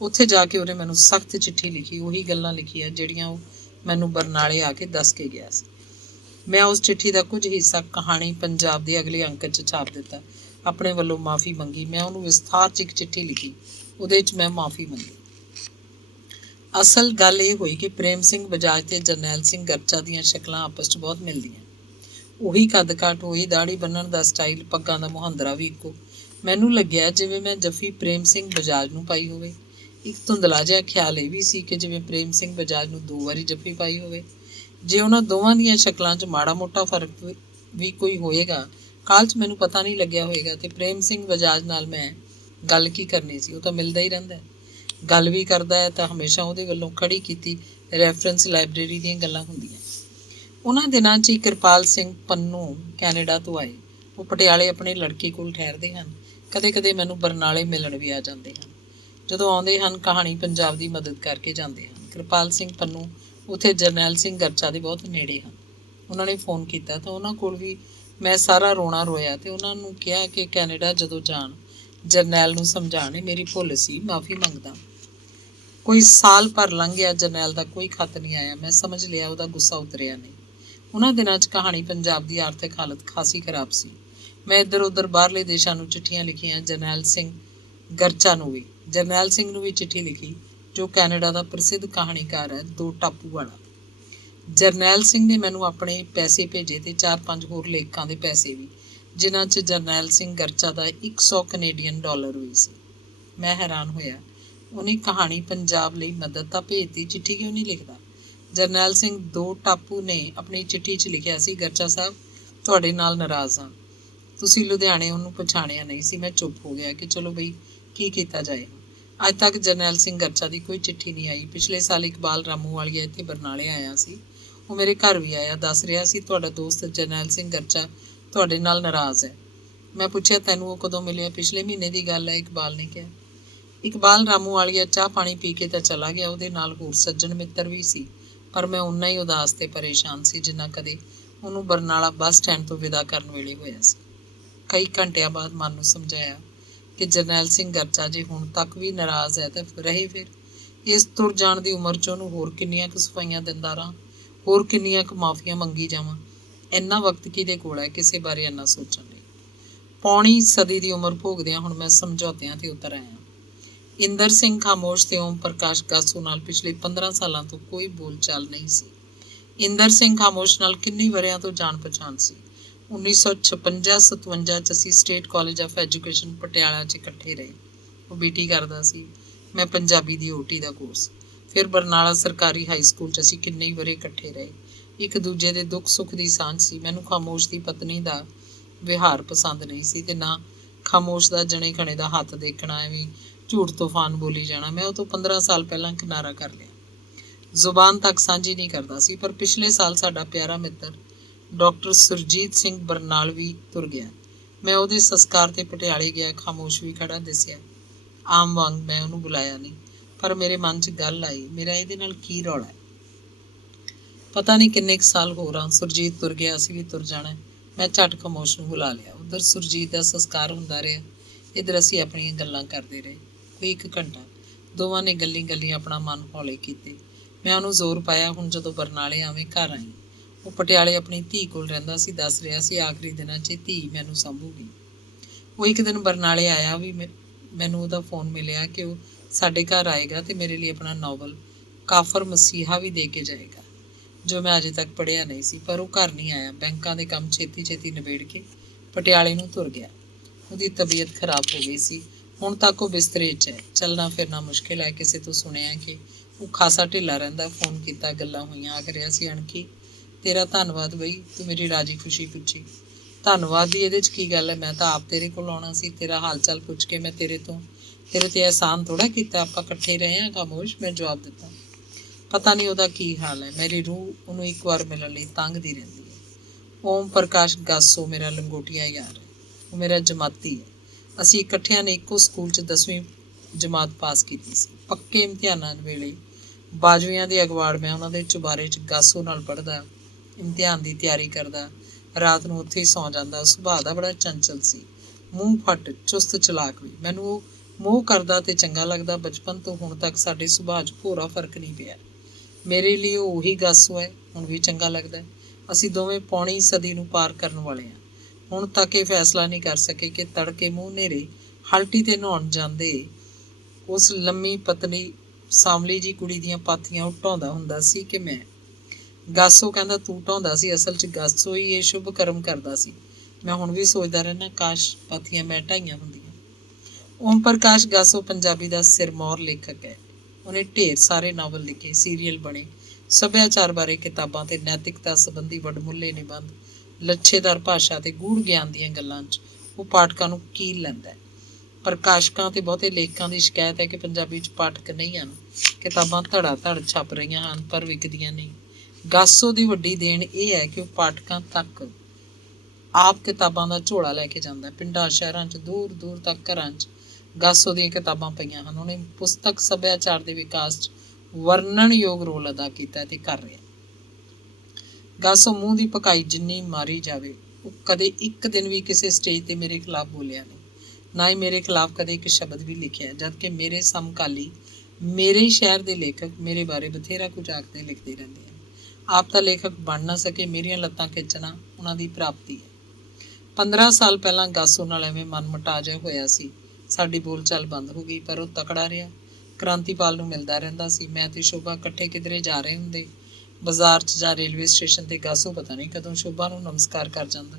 ਉੱਥੇ ਜਾ ਕੇ ਉਹਨੇ ਮੈਨੂੰ ਸਖਤ ਚਿੱਠੀ ਲਿਖੀ, ਉਹੀ ਗੱਲਾਂ ਲਿਖੀਆਂ ਜਿਹੜੀਆਂ ਉਹ ਮੈਨੂੰ ਬਰਨਾਲੇ ਆ ਕੇ ਦੱਸ ਕੇ ਗਿਆ ਸੀ। ਮੈਂ ਉਸ ਚਿੱਠੀ ਦਾ ਕੁਝ ਹਿੱਸਾ ਕਹਾਣੀ ਪੰਜਾਬ ਦੇ ਅਗਲੇ ਅੰਕ 'ਚ ਛਾਪ ਦਿੱਤਾ। ਆਪਣੇ ਵੱਲੋਂ ਮਾਫ਼ੀ ਮੰਗੀ। ਮੈਂ ਉਹਨੂੰ ਵਿਸਥਾਰ 'ਚ ਇੱਕ ਚਿੱਠੀ ਲਿਖੀ, ਉਹਦੇ 'ਚ ਮੈਂ ਮਾਫ਼ੀ ਮੰਗੀ। ਅਸਲ ਗੱਲ ਇਹ ਹੋਈ ਕਿ ਪ੍ਰੇਮ ਸਿੰਘ ਬਜਾਜ ਤੇ ਜਰਨੈਲ ਸਿੰਘ ਗਰਚਾ ਦੀਆਂ ਸ਼ਕਲਾਂ ਆਪਸ 'ਚ ਬਹੁਤ ਮਿਲਦੀਆਂ। ਉਹੀ ਕੱਦ ਕਾਠ, ਉਹੀ ਦਾੜੀ ਬੰਨਣ ਦਾ ਸਟਾਈਲ, ਪੱਗਾਂ ਦਾ ਮੁਹੰਦਰਾ ਵੀ ਇੱਕੋ। ਮੈਨੂੰ ਲੱਗਿਆ ਜਿਵੇਂ ਮੈਂ ਜੱਫੀ ਪ੍ਰੇਮ ਸਿੰਘ ਬਜਾਜ ਨੂੰ ਪਾਈ ਹੋਵੇ। ਇੱਕ ਧੁੰਦਲਾ ਜਿਹਾ ਖਿਆਲ ਇਹ ਵੀ ਸੀ ਕਿ ਜਿਵੇਂ ਪ੍ਰੇਮ ਸਿੰਘ ਬਜਾਜ ਨੂੰ 2 ਵਾਰੀ ਜੱਫੀ ਪਾਈ ਹੋਵੇ। ਜੇ ਉਹਨਾਂ ਦੋਵਾਂ ਦੀਆਂ ਸ਼ਕਲਾਂ 'ਚ ਮਾੜਾ ਮੋਟਾ ਫਰਕ ਵੀ ਕੋਈ ਹੋਏਗਾ, ਕਾਲ 'ਚ ਮੈਨੂੰ ਪਤਾ ਨਹੀਂ ਲੱਗਿਆ ਹੋਏਗਾ। ਤੇ ਪ੍ਰੇਮ ਸਿੰਘ ਬਜਾਜ ਨਾਲ ਮੈਂ ਗੱਲ ਕੀ ਕਰਨੀ ਸੀ? ਉਹ ਤਾਂ ਮਿਲਦਾ ਹੀ ਰਹਿੰਦਾ। ਗੱਲ ਵੀ ਕਰਦਾ ਹੈ ਤਾਂ ਹਮੇਸ਼ਾ ਉਹਦੇ ਵੱਲੋਂ ਖੜੀ ਕੀਤੀ ਰੈਫਰੈਂਸ ਲਾਇਬ੍ਰੇਰੀ ਦੀਆਂ ਗੱਲਾਂ ਹੁੰਦੀਆਂ। ਉਹਨਾਂ ਦਿਨਾਂ 'ਚ ਹੀ ਕਿਰਪਾਲ ਸਿੰਘ ਪੰਨੂ ਕੈਨੇਡਾ ਤੋਂ ਆਏ। ਉਹ ਪਟਿਆਲੇ ਆਪਣੇ ਲੜਕੇ ਕੋਲ ਠਹਿਰਦੇ ਹਨ। ਕਦੇ ਮੈਨੂੰ ਬਰਨਾਲੇ ਮਿਲਣ ਵੀ ਆ ਜਾਂਦੇ ਹਨ। ਜਦੋਂ ਆਉਂਦੇ ਹਨ, ਕਹਾਣੀ ਪੰਜਾਬ ਦੀ ਮਦਦ ਕਰਕੇ ਜਾਂਦੇ ਹਨ। ਕਿਰਪਾਲ ਸਿੰਘ ਪੰਨੂ ਉੱਥੇ ਜਰਨੈਲ ਸਿੰਘ ਗਰਚਾ ਦੇ ਬਹੁਤ ਨੇੜੇ ਹਨ। ਉਹਨਾਂ ਨੇ ਫੋਨ ਕੀਤਾ ਤਾਂ ਉਹਨਾਂ ਕੋਲ ਵੀ ਮੈਂ ਸਾਰਾ ਰੋਣਾ ਰੋਇਆ ਤੇ ਉਹਨਾਂ ਨੂੰ ਕਿਹਾ ਕਿ ਕੈਨੇਡਾ ਜਦੋਂ ਜਾਣ ਜਰਨੈਲ ਨੂੰ ਸਮਝਾਉਣ, ਮੇਰੀ ਭੁੱਲ ਸੀ, ਮਾਫ਼ੀ ਮੰਗਦਾ। ਕੋਈ ਸਾਲ ਭਰ ਲੰਘ ਗਿਆ, ਜਰਨੈਲ ਦਾ ਕੋਈ ਖੱਤ ਨਹੀਂ ਆਇਆ। ਮੈਂ ਸਮਝ ਲਿਆ ਉਹਦਾ ਗੁੱਸਾ ਉਤਰਿਆ ਨਹੀਂ। ਉਹਨਾਂ ਦਿਨਾਂ 'ਚ ਕਹਾਣੀ ਪੰਜਾਬ ਦੀ ਆਰਥਿਕ ਹਾਲਤ ਖਾਸੀ ਖਰਾਬ ਸੀ। ਮੈਂ ਇੱਧਰ ਉੱਧਰ ਬਾਹਰਲੇ ਦੇਸ਼ਾਂ ਨੂੰ ਚਿੱਠੀਆਂ ਲਿਖੀਆਂ। ਜਰਨੈਲ ਸਿੰਘ ਗਰਚਾ ਨੂੰ ਵੀ, ਜਰਨੈਲ ਸਿੰਘ ਨੂੰ ਵੀ ਚਿੱਠੀ ਲਿਖੀ, ਜੋ ਕੈਨੇਡਾ ਦਾ ਪ੍ਰਸਿੱਧ ਕਹਾਣੀਕਾਰ ਹੈ, 2 ਟਾਪੂ ਵਾਲਾ। ਜਰਨੈਲ ਸਿੰਘ ਨੇ ਮੈਨੂੰ ਆਪਣੇ ਪੈਸੇ ਭੇਜੇ ਤੇ 4-5 ਹੋਰ ਲੇਖਕਾਂ ਦੇ ਪੈਸੇ ਵੀ, ਜਿਨ੍ਹਾਂ 'ਚ ਜਰਨੈਲ ਸਿੰਘ ਗਰਚਾ ਦਾ 100 ਕੈਨੇਡੀਅਨ ਡਾਲਰ ਵੀ ਸੀ। ਮੈਂ ਹੈਰਾਨ ਹੋਇਆ, ਉਹਨੇ ਕਹਾਣੀ ਪੰਜਾਬ ਲਈ ਮਦਦ ਤਾਂ ਭੇਜਦੀ, ਚਿੱਠੀ ਕਿਉਂ ਨਹੀਂ ਲਿਖਦਾ? ਜਰਨੈਲ ਸਿੰਘ 2 ਟਾਪੂ ਨੇ ਆਪਣੀ ਚਿੱਠੀ 'ਚ ਲਿਖਿਆ ਸੀ, ਗਰਚਾ ਸਾਹਿਬ, ਤੁਹਾਡੇ ਨਾਲ ਨਾਰਾਜ਼ ਹਾਂ। ਤੁਸੀਂ ਲੁਧਿਆਣੇ ਉਹਨੂੰ ਪਛਾਣਿਆ ਨਹੀਂ ਸੀ। ਮੈਂ ਚੁੱਪ ਹੋ ਗਿਆ ਕਿ ਚਲੋ ਬਈ, ਕੀ ਕੀਤਾ ਜਾਏ। ਅੱਜ ਤੱਕ ਜਰਨੈਲ ਸਿੰਘ ਗਰਚਾ ਦੀ ਕੋਈ ਚਿੱਠੀ ਨਹੀਂ ਆਈ। ਪਿਛਲੇ ਸਾਲ ਇਕਬਾਲ ਰਾਮੂਵਾਲੀਆ ਇੱਥੇ ਬਰਨਾਲੇ ਆਇਆ ਸੀ। ਉਹ ਮੇਰੇ ਘਰ ਵੀ ਆਇਆ, ਦੱਸ ਰਿਹਾ ਸੀ ਤੁਹਾਡਾ ਦੋਸਤ ਜਰਨੈਲ ਸਿੰਘ ਗਰਚਾ ਤੁਹਾਡੇ ਨਾਲ ਨਾਰਾਜ਼ ਹੈ। ਮੈਂ ਪੁੱਛਿਆ, ਤੈਨੂੰ ਉਹ ਕਦੋਂ ਮਿਲਿਆ? ਪਿਛਲੇ ਮਹੀਨੇ ਦੀ ਗੱਲ ਹੈ, ਇਕਬਾਲ ਨੇ ਕਿਹਾ। ਇਕਬਾਲ ਰਾਮੂਵਾਲੀਆ ਚਾਹ ਪਾਣੀ ਪੀ ਕੇ ਤਾਂ ਚਲਾ ਗਿਆ। ਉਹਦੇ ਨਾਲ ਹੋਰ ਸੱਜਣ ਮਿੱਤਰ ਵੀ ਸੀ, ਪਰ ਮੈਂ ਓਨਾ ਹੀ ਉਦਾਸ ਤੇ ਪਰੇਸ਼ਾਨ ਸੀ ਜਿੰਨਾ ਕਦੇ ਉਹਨੂੰ ਬਰਨਾਲਾ ਬੱਸ ਸਟੈਂਡ ਤੋਂ ਵਿਦਾ ਕਰਨ ਵੇਲੇ ਹੋਇਆ ਸੀ। ਕਈ ਘੰਟਿਆਂ ਬਾਅਦ ਮਨ ਨੂੰ ਸਮਝਾਇਆ ਕਿ ਜਰਨੈਲ ਸਿੰਘ ਗਰਚਾ ਜੇ ਹੁਣ ਤੱਕ ਵੀ ਨਾਰਾਜ਼ ਹੈ ਤਾਂ ਰਹੇ ਫਿਰ। ਇਸ ਤੁਰ ਜਾਣ ਦੀ ਉਮਰ 'ਚ ਉਹਨੂੰ ਹੋਰ ਕਿੰਨੀਆਂ ਕੁ ਸਫਾਈਆਂ ਦਿੰਦਾ ਰਹਾਂ, ਹੋਰ ਕਿੰਨੀਆਂ ਕੁ ਮਾਫੀਆਂ ਮੰਗੀ ਜਾਵਾਂ? ਇੰਨਾ ਵਕਤ ਕਿਹਦੇ ਕੋਲ ਹੈ ਕਿਸੇ ਬਾਰੇ ਇੰਨਾ ਸੋਚਣ ਲਈ? ਪੌਣੀ ਸਦੀ ਦੀ ਉਮਰ ਭੋਗਦਿਆਂ ਹੁਣ ਮੈਂ ਸਮਝੌਤਿਆਂ 'ਤੇ ਉਤਰ ਆਇਆ। ਇੰਦਰ ਸਿੰਘ ਖਾਮੋਸ਼ ਤੇ ਓਮ ਪ੍ਰਕਾਸ਼ ਗਾਸੂ ਨਾਲ ਪਿਛਲੇ 15 ਸਾਲਾਂ ਤੋਂ ਕੋਈ ਬੋਲਚਾਲ ਨਹੀਂ ਸੀ। ਇੰਦਰ ਸਿੰਘ ਖਾਮੋਸ਼ ਨਾਲ ਕਿੰਨੀ ਵਰ੍ਹਿਆਂ ਤੋਂ ਜਾਣ ਪਛਾਣ ਸੀ। 1956-57 'ਚ ਅਸੀਂ state college of education Patiala 'ਚ ਇਕੱਠੇ ਰਹੇ। ਉਹ ਬੀਟੀ ਕਰਦਾ ਸੀ, ਮੈਂ ਪੰਜਾਬੀ ਦੀ OT ਦਾ ਕੋਰਸ। ਫਿਰ ਬਰਨਾਲਾ ਸਰਕਾਰੀ ਹਾਈ ਸਕੂਲ 'ਚ ਅਸੀਂ ਕਿੰਨੇ ਹੀ ਵਰੇ ਇਕੱਠੇ ਰਹੇ। ਇੱਕ ਦੂਜੇ ਦੇ ਦੁੱਖ ਸੁੱਖ ਦੀ ਸਾਂਝ ਸੀ। ਮੈਨੂੰ ਖਾਮੋਸ਼ ਦੀ ਪਤਨੀ ਦਾ ਵਿਹਾਰ ਪਸੰਦ ਨਹੀਂ ਸੀ ਤੇ ਨਾ ਖਾਮੋਸ਼ ਦਾ ਜਣੇ ਖਣੇ ਦਾ ਹੱਥ ਦੇਖਣਾ, ਐਵੇਂ ਝੂਠ ਤੂਫਾਨ ਬੋਲੀ ਜਾਣਾ। ਮੈਂ ਉਹ ਤੋਂ 15 ਸਾਲ ਪਹਿਲਾਂ ਕਿਨਾਰਾ ਕਰ ਲਿਆ। ਜ਼ੁਬਾਨ ਤੱਕ ਸਾਂਝੀ ਨਹੀਂ ਕਰਦਾ ਸੀ। ਪਰ ਪਿਛਲੇ ਸਾਲ ਸਾਡਾ ਪਿਆਰਾ ਮਿੱਤਰ ਡਾਕਟਰ ਸੁਰਜੀਤ ਸਿੰਘ ਬਰਨਾਲਵੀ ਤੁਰ ਗਿਆ। ਮੈਂ ਉਹਦੇ ਸੰਸਕਾਰ ਤੇ ਪਟਿਆਲੇ ਗਿਆ। ਖਾਮੋਸ਼ ਵੀ ਖੜਾ ਦਿਸਿਆ। ਆਮ ਵਾਂਗ ਮੈਂ ਉਹਨੂੰ ਬੁਲਾਇਆ ਨਹੀਂ, ਪਰ ਮੇਰੇ ਮਨ 'ਚ ਗੱਲ ਆਈ, ਮੇਰਾ ਇਹਦੇ ਨਾਲ ਕੀ ਰੌਲਾ ਹੈ। ਪਤਾ ਨਹੀਂ ਕਿੰਨੇ ਕੁ ਸਾਲ ਹੋਰ ਆ। ਸੁਰਜੀਤ ਤੁਰ ਗਿਆ, ਅਸੀਂ ਵੀ ਤੁਰ ਜਾਣਾ। ਮੈਂ ਝੱਟ ਖਾਮੋਸ਼ ਨੂੰ ਬੁਲਾ ਲਿਆ। ਉੱਧਰ ਸੁਰਜੀਤ ਦਾ ਸੰਸਕਾਰ ਹੁੰਦਾ ਰਿਹਾ, ਇੱਧਰ ਅਸੀਂ ਆਪਣੀਆਂ ਗੱਲਾਂ ਕਰਦੇ ਰਹੇ। ਕੋਈ 1 ਘੰਟਾ ਦੋਵਾਂ ਨੇ ਗੱਲੀ ਆਪਣਾ ਮਨ ਹੌਲੇ ਕੀਤੇ। ਮੈਂ ਉਹਨੂੰ ਜ਼ੋਰ ਪਾਇਆ, ਹੁਣ ਜਦੋਂ ਬਰਨਾਲੇ ਆਵੇਂ ਘਰ ਆਈ। ਉਹ ਪਟਿਆਲੇ ਆਪਣੀ ਧੀ ਕੋਲ ਰਹਿੰਦਾ ਸੀ। ਦੱਸ ਰਿਹਾ ਸੀ ਆਖਰੀ ਦਿਨਾਂ 'ਚ ਧੀ ਮੈਨੂੰ ਸੰਭੂਗੀ। ਉਹ ਇੱਕ ਦਿਨ ਬਰਨਾਲੇ ਆਇਆ ਵੀ ਮੈਨੂੰ ਉਹਦਾ ਫੋਨ ਮਿਲਿਆ ਕਿ ਉਹ ਸਾਡੇ ਘਰ ਆਏਗਾ ਤੇ ਮੇਰੇ ਲਈ ਆਪਣਾ ਨਾਵਲ ਕਾਫਰ ਮਸੀਹਾ ਵੀ ਦੇ ਕੇ ਜਾਏਗਾ, ਜੋ ਮੈਂ ਅਜੇ ਤੱਕ ਪੜ੍ਹਿਆ ਨਹੀਂ ਸੀ। ਪਰ ਉਹ ਘਰ ਨਹੀਂ ਆਇਆ। ਬੈਂਕਾਂ ਦੇ ਕੰਮ ਛੇਤੀ ਨਿਬੇੜ ਕੇ ਪਟਿਆਲੇ ਨੂੰ ਤੁਰ ਗਿਆ। ਉਹਦੀ ਤਬੀਅਤ ਖਰਾਬ ਹੋ ਗਈ ਸੀ। ਹੁਣ ਤੱਕ ਉਹ ਬਿਸਤਰੇ 'ਚ ਹੈ। ਚੱਲਣਾ ਫਿਰਨਾ ਮੁਸ਼ਕਿਲ ਹੈ। ਕਿਸੇ ਤੋਂ ਸੁਣਿਆ ਕਿ ਉਹ ਖਾਸਾ ਢਿੱਲਾ ਰਹਿੰਦਾ। ਫੋਨ ਕੀਤਾ, ਗੱਲਾਂ ਹੋਈਆਂ। ਆਖ ਰਿਹਾ ਸੀ, ਅਣਖੀ ਤੇਰਾ ਧੰਨਵਾਦ ਬਈ, ਤੂੰ ਮੇਰੀ ਰਾਜੀ ਖੁਸ਼ੀ ਪੁੱਛੀ। ਧੰਨਵਾਦ ਦੀ ਇਹਦੇ 'ਚ ਕੀ ਗੱਲ ਹੈ? ਮੈਂ ਤਾਂ ਆਪ ਤੇਰੇ ਕੋਲ ਆਉਣਾ ਸੀ। ਤੇਰਾ ਹਾਲ ਚਾਲ ਪੁੱਛ ਕੇ ਮੈਂ ਤੇਰੇ ਤੇ ਅਹਿਸਾਨ ਥੋੜ੍ਹਾ ਕੀਤਾ। ਆਪਾਂ ਇਕੱਠੇ ਰਹੇ ਹਾਂ। ਖਾਮੋਸ਼ ਮੈਂ ਜਵਾਬ ਦਿੱਤਾ। ਪਤਾ ਨਹੀਂ ਉਹਦਾ ਕੀ ਹਾਲ ਹੈ। ਮੇਰੀ ਰੂਹ ਉਹਨੂੰ ਇੱਕ ਵਾਰ ਮਿਲਣ ਲਈ ਤੰਗਦੀ ਰਹਿੰਦੀ ਹੈ। ਓਮ ਪ੍ਰਕਾਸ਼ ਗਾਸੋ ਮੇਰਾ ਲੰਗੋਟੀਆ ਯਾਰ ਹੈ। ਉਹ ਮੇਰਾ ਜਮਾਤੀ ਹੈ। ਅਸੀਂ ਇਕੱਠਿਆਂ ਨੇ ਇੱਕੋ ਸਕੂਲ 'ਚ 10ਵੀਂ ਜਮਾਤ ਪਾਸ ਕੀਤੀ ਸੀ। ਪੱਕੇ ਇਮਤਿਹਾਨਾਂ ਵੇਲੇ ਬਾਜਵੀਆਂ ਦੇ ਅਗਵਾੜ ਮੈਂ ਉਹਨਾਂ ਦੇ ਚੁਬਾਰੇ 'ਚ ਗਾਸੋ ਨਾਲ ਪੜ੍ਹਦਾ, ਇਮਤਿਹਾਨ ਦੀ ਤਿਆਰੀ ਕਰਦਾ, ਰਾਤ ਨੂੰ ਉੱਥੇ ਹੀ ਸੌਂ ਜਾਂਦਾ। ਸੁਭਾਅ ਦਾ ਬੜਾ ਚੰਚਲ ਸੀ, ਮੂੰਹ ਫੱਟ, ਚੁਸਤ ਚਲਾਕ ਵੀ। ਮੈਨੂੰ ਉਹ ਮੋਹ ਕਰਦਾ ਤੇ ਚੰਗਾ ਲੱਗਦਾ। ਬਚਪਨ ਤੋਂ ਹੁਣ ਤੱਕ ਸਾਡੇ ਸੁਭਾਅ 'ਚ ਭੋਰਾ ਫਰਕ ਨਹੀਂ ਪਿਆ। ਮੇਰੇ ਲਈ ਉਹ ਉਹੀ ਗਾਸੋ ਹੈ, ਹੁਣ ਵੀ ਚੰਗਾ ਲੱਗਦਾ। ਅਸੀਂ ਦੋਵੇਂ ਪੌਣੀ ਸਦੀ ਨੂੰ ਪਾਰ ਕਰਨ ਵਾਲੇ ਹਾਂ। ਹੁਣ ਤੱਕ ਇਹ ਫੈਸਲਾ ਨਹੀਂ ਕਰ ਸਕੇ ਕਿ ਤੜਕੇ ਮੂੰਹ ਹਨੇਰੇ ਹਲਟੀ 'ਤੇ ਨਹਾਉਣ ਜਾਂਦੇ ਉਸ ਲੰਮੀ ਪਤਲੀ ਸਾਂਵਲੀ ਜੀ ਕੁੜੀ ਦੀਆਂ ਪਾਥੀਆਂ ਉਹ ਢਾਉਂਦਾ ਹੁੰਦਾ ਸੀ ਕਿ ਮੈਂ। ਗਾਸੋ ਕਹਿੰਦਾ ਤੂੰ ਢਾਉਂਦਾ ਸੀ, ਅਸਲ 'ਚ ਗਾਸੋ ਹੀ ਇਹ ਸ਼ੁਭ ਕਰਮ ਕਰਦਾ ਸੀ। ਮੈਂ ਹੁਣ ਵੀ ਸੋਚਦਾ ਰਹਿੰਦਾ, ਕਾਸ਼ ਪਾਥੀਆਂ ਮੈਂ ਢਾਈਆਂ ਹੁੰਦੀਆਂ। ਓਮ ਪ੍ਰਕਾਸ਼ ਗਾਸੋ ਪੰਜਾਬੀ ਦਾ ਸਿਰਮੌਰ ਲੇਖਕ ਹੈ। ਉਹਨੇ ਢੇਰ ਸਾਰੇ ਨਾਵਲ ਲਿਖੇ, ਸੀਰੀਅਲ ਬਣੇ, ਸੱਭਿਆਚਾਰ ਬਾਰੇ ਕਿਤਾਬਾਂ ਤੇ ਨੈਤਿਕਤਾ ਸੰਬੰਧੀ ਵਡਮੁੱਲੇ ਨਿਬੰਧ, ਲੱਛੇਦਾਰ ਭਾਸ਼ਾ ਤੇ ਗੂੜ੍ਹ ਗਿਆਨ ਦੀਆਂ ਗੱਲਾਂ 'ਚ ਉਹ ਪਾਠਕਾਂ ਨੂੰ ਕੀਲ ਲੈਂਦਾ ਹੈ। ਪ੍ਰਕਾਸ਼ਕਾਂ ਤੇ ਬਹੁਤੇ ਲੇਖਕਾਂ ਦੀ ਸ਼ਿਕਾਇਤ ਹੈ ਕਿ ਪੰਜਾਬੀ 'ਚ ਪਾਠਕ ਨਹੀਂ ਹਨ। ਕਿਤਾਬਾਂ ਧੜਾ ਧੜ ਛਪ ਰਹੀਆਂ ਹਨ ਪਰ ਵਿਕਦੀਆਂ ਨਹੀਂ। ਗਾਸੋ ਦੀ ਵੱਡੀ ਦੇਣ ਇਹ ਹੈ ਕਿ ਉਹ ਪਾਠਕਾਂ ਤੱਕ ਆਪ ਕਿਤਾਬਾਂ ਦਾ ਝੋਲਾ ਲੈ ਕੇ ਜਾਂਦਾ। ਪਿੰਡਾਂ ਸ਼ਹਿਰਾਂ 'ਚ ਦੂਰ ਤੱਕ ਘਰਾਂ 'ਚ ਗਾਸੋ ਦੀਆਂ ਕਿਤਾਬਾਂ ਪਈਆਂ ਹਨ। ਉਹਨੇ ਪੁਸਤਕ ਸੱਭਿਆਚਾਰ ਦੇ ਵਿਕਾਸ 'ਚ ਵਰਣਨਯੋਗ ਰੋਲ ਅਦਾ ਕੀਤਾ ਤੇ ਕਰ ਰਿਹਾ। ਗਾਸੋ ਮੂੰਹ ਦੀ ਭਕਾਈ ਜਿੰਨੀ ਮਾਰੀ ਜਾਵੇ, ਉਹ ਕਦੇ ਇੱਕ ਦਿਨ ਵੀ ਕਿਸੇ ਸਟੇਜ ਤੇ ਮੇਰੇ ਖਿਲਾਫ ਬੋਲਿਆ ਨਹੀਂ, ਨਾ ਹੀ ਮੇਰੇ ਖਿਲਾਫ ਕਦੇ ਇੱਕ ਸ਼ਬਦ ਵੀ ਲਿਖਿਆ। ਜਦਕਿ ਮੇਰੇ ਸਮਕਾਲੀ, ਮੇਰੇ ਹੀ ਸ਼ਹਿਰ ਦੇ ਲੇਖਕ ਮੇਰੇ ਬਾਰੇ ਬਥੇਰਾ ਕੁਝ ਆਖਦੇ ਲਿਖਦੇ ਰਹਿੰਦੇ ਹਨ। ਆਪ ਤਾਂ ਲੇਖਕ ਬਣ ਨਾ ਸਕੇ, ਮੇਰੀਆਂ ਲੱਤਾਂ ਖਿੱਚਣਾ ਉਹਨਾਂ ਦੀ ਪ੍ਰਾਪਤੀ ਹੈ। 15 ਸਾਲ ਪਹਿਲਾਂ ਗਾਸੋ ਨਾਲ ਐਵੇਂ ਮਨਮੁਟਾਵ ਜਿਹਾ ਹੋਇਆ ਸੀ। ਸਾਡੀ ਬੋਲਚਾਲ ਬੰਦ ਹੋ ਗਈ, ਪਰ ਉਹ ਤਕੜਾ ਰਿਹਾ। ਕ੍ਰਾਂਤੀਪਾਲ ਨੂੰ ਮਿਲਦਾ ਰਹਿੰਦਾ ਸੀ। ਮੈਂ ਤੇ ਸ਼ੋਭਾ ਇਕੱਠੇ ਕਿਧਰੇ ਜਾ ਰਹੇ ਹੁੰਦੇ, ਬਾਜ਼ਾਰ 'ਚ ਜਾਂ ਰੇਲਵੇ ਸਟੇਸ਼ਨ ਤੇ। ਗਾਸੋ ਪਤਾ ਨਹੀਂ ਕਦੋਂ ਸ਼ੋਭਾ ਨੂੰ ਨਮਸਕਾਰ ਕਰ ਜਾਂਦਾ।